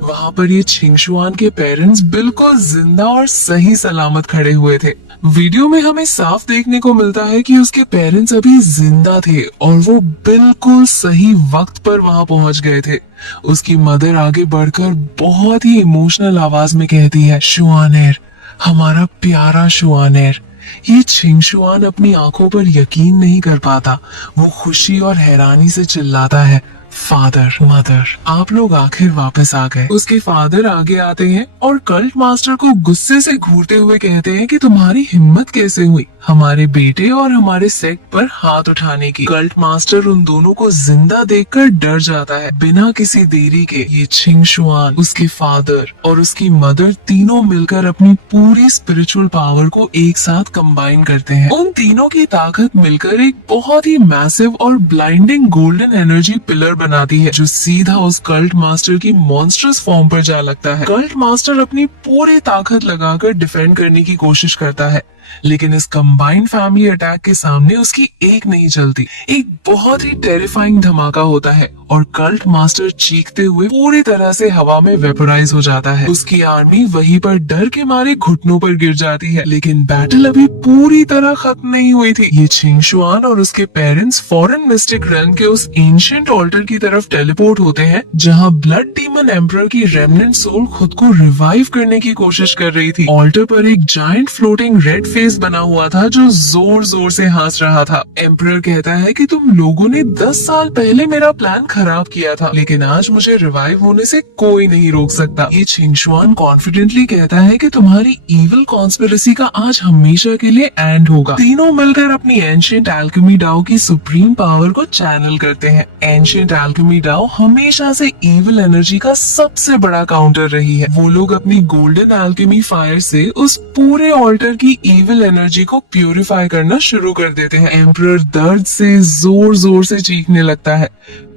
वहाँ पर ये छिंगशुआन के पेरेंट्स बिल्कुल जिंदा और सही सलामत खड़े हुए थे। वीडियो में हमें साफ देखने को मिलता है कि उसके पेरेंट्स अभी जिंदा थे और वो बिल्कुल सही वक्त पर वहाँ पहुँच गए थे। उसकी मदर आगे बढ़कर बहुत ही इमोशनल आवाज में कहती है, शुआनेर, हमारा प्यारा शुआनेर। ये छिंगशुआन अपनी आंखों पर यकीन नहीं कर पाता। वो खुशी और हैरानी से चिल्लाता है, फादर, मदर, आप लोग आखिर वापस आ गए। उसके फादर आगे आते हैं और कल्ट मास्टर को गुस्से से घूरते हुए कहते हैं कि तुम्हारी हिम्मत कैसे हुई हमारे बेटे और हमारे सेक्ट पर हाथ उठाने की। कल्ट मास्टर उन दोनों को जिंदा देखकर डर जाता है। बिना किसी देरी के ये छिंगशुआन, उसके फादर और उसकी मदर तीनों मिलकर अपनी पूरी स्पिरिचुअल पावर को एक साथ कंबाइन करते हैं। उन तीनों की ताकत मिलकर एक बहुत ही मैसिव और ब्लाइंडिंग गोल्डन एनर्जी पिलर बनाती है जो सीधा उस कल्ट मास्टर की मॉन्स्टरस फॉर्म पर जा लगता है। कल्ट मास्टर अपनी पूरी ताकत लगाकर डिफेंड करने की कोशिश करता है, लेकिन इस कंबाइंड फैमिली अटैक के सामने उसकी एक नहीं चलती। एक बहुत ही टेरिफाइंग धमाका होता है और कल्ट मास्टर चीखते हुए पूरी तरह से हवा में वेपोराइज हो जाता है। उसकी आर्मी वहीं पर डर के मारे घुटनों पर गिर जाती है, लेकिन बैटल अभी पूरी तरह खत्म नहीं हुई थी। ये छिंगशुआन और उसके पेरेंट्स फॉरेन मिस्टिक रेल्म के उस एंशिएंट ऑल्टर की तरफ टेलीपोर्ट होते हैं जहाँ ब्लड डीमन एम्परर की रेमनेंट सोल खुद को रिवाइव करने की कोशिश कर रही थी। ऑल्टर पर एक जायंट फ्लोटिंग रेड फेस बना हुआ था जो जोर जोर से हंस रहा था। एम्परर कहता है कि तुम लोगों ने 10 साल पहले मेरा प्लान खराब किया था, लेकिन आज मुझे रिवाइव होने से कोई नहीं रोक सकता। ये छिंगशुआन कॉन्फिडेंटली कहता है कि तुम्हारी इविल कॉन्स्पिरेसी का आज हमेशा के लिए एंड होगा। तीनों मिलकर अपनी एंशिएंट एल्केमी डाओ की सुप्रीम पावर को चैनल करते हैं। एंशिएंट एल्केमी डाओ हमेशा से इविल एनर्जी का सबसे बड़ा काउंटर रही है। वो लोग अपनी गोल्डन एल्केमी फायर से उस पूरे ऑल्टर की इविल एनर्जी को प्यूरिफाई करना शुरू कर देते हैं। एम्परर दर्द से जोर जोर से चीखने लगता है।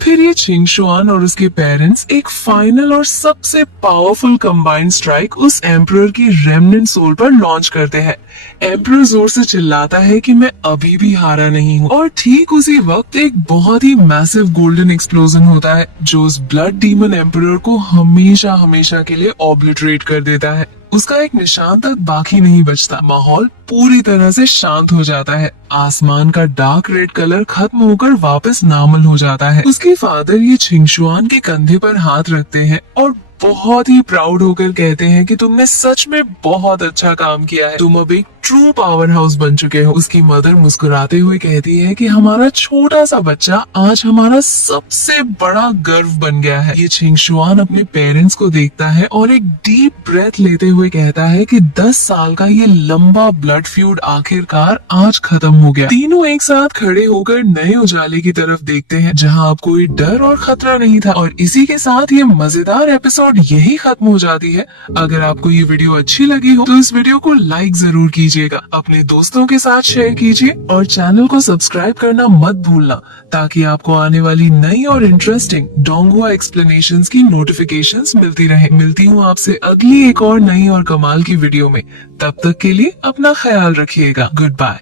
फिर ये छिंगशुआन और उसके पेरेंट्स एक फाइनल और सबसे पावरफुल कंबाइंड स्ट्राइक उस एम्परर की रेमनेंट सोल पर लॉन्च करते हैं। एम्परर जोर से चिल्लाता है कि मैं अभी भी हारा नहीं हूँ, और ठीक उसी वक्त एक बहुत ही मैसिव गोल्डन एक्सप्लोजन होता है जो उस ब्लड डीमन एम्परर को हमेशा हमेशा के लिए ऑब्लिटरेट कर देता है। उसका एक निशान तक बाकी नहीं बचता। माहौल पूरी तरह से शांत हो जाता है। आसमान का डार्क रेड कलर खत्म होकर वापस नॉर्मल हो जाता है। उसके फादर ये छिंगशुआन के कंधे पर हाथ रखते हैं और बहुत ही प्राउड होकर कहते हैं कि तुमने सच में बहुत अच्छा काम किया है। तुम अब एक ट्रू पावर हाउस बन चुके हो। उसकी मदर मुस्कुराते हुए कहती है कि हमारा छोटा सा बच्चा आज हमारा सबसे बड़ा गर्व बन गया है। ये छिंगशुआन अपने पेरेंट्स को देखता है और एक डीप ब्रेथ लेते हुए कहता है कि 10 साल का ये लंबा ब्लड फ्यूड आखिरकार आज खत्म हो गया। तीनों एक साथ खड़े होकर नए उजाले की तरफ देखते हैं जहाँ अब कोई डर और खतरा नहीं था। और इसी के साथ ये मजेदार एपिसोड यही खत्म हो जाती है। अगर आपको ये वीडियो अच्छी लगी हो तो इस वीडियो को लाइक जरूर कीजिएगा, अपने दोस्तों के साथ शेयर कीजिए और चैनल को सब्सक्राइब करना मत भूलना ताकि आपको आने वाली नई और इंटरेस्टिंग डोंगहुआ एक्सप्लेनेशंस की नोटिफिकेशंस मिलती रहे। मिलती हूँ आपसे अगली एक और नई और कमाल की वीडियो में। तब तक के लिए अपना ख्याल रखिएगा। Good bye.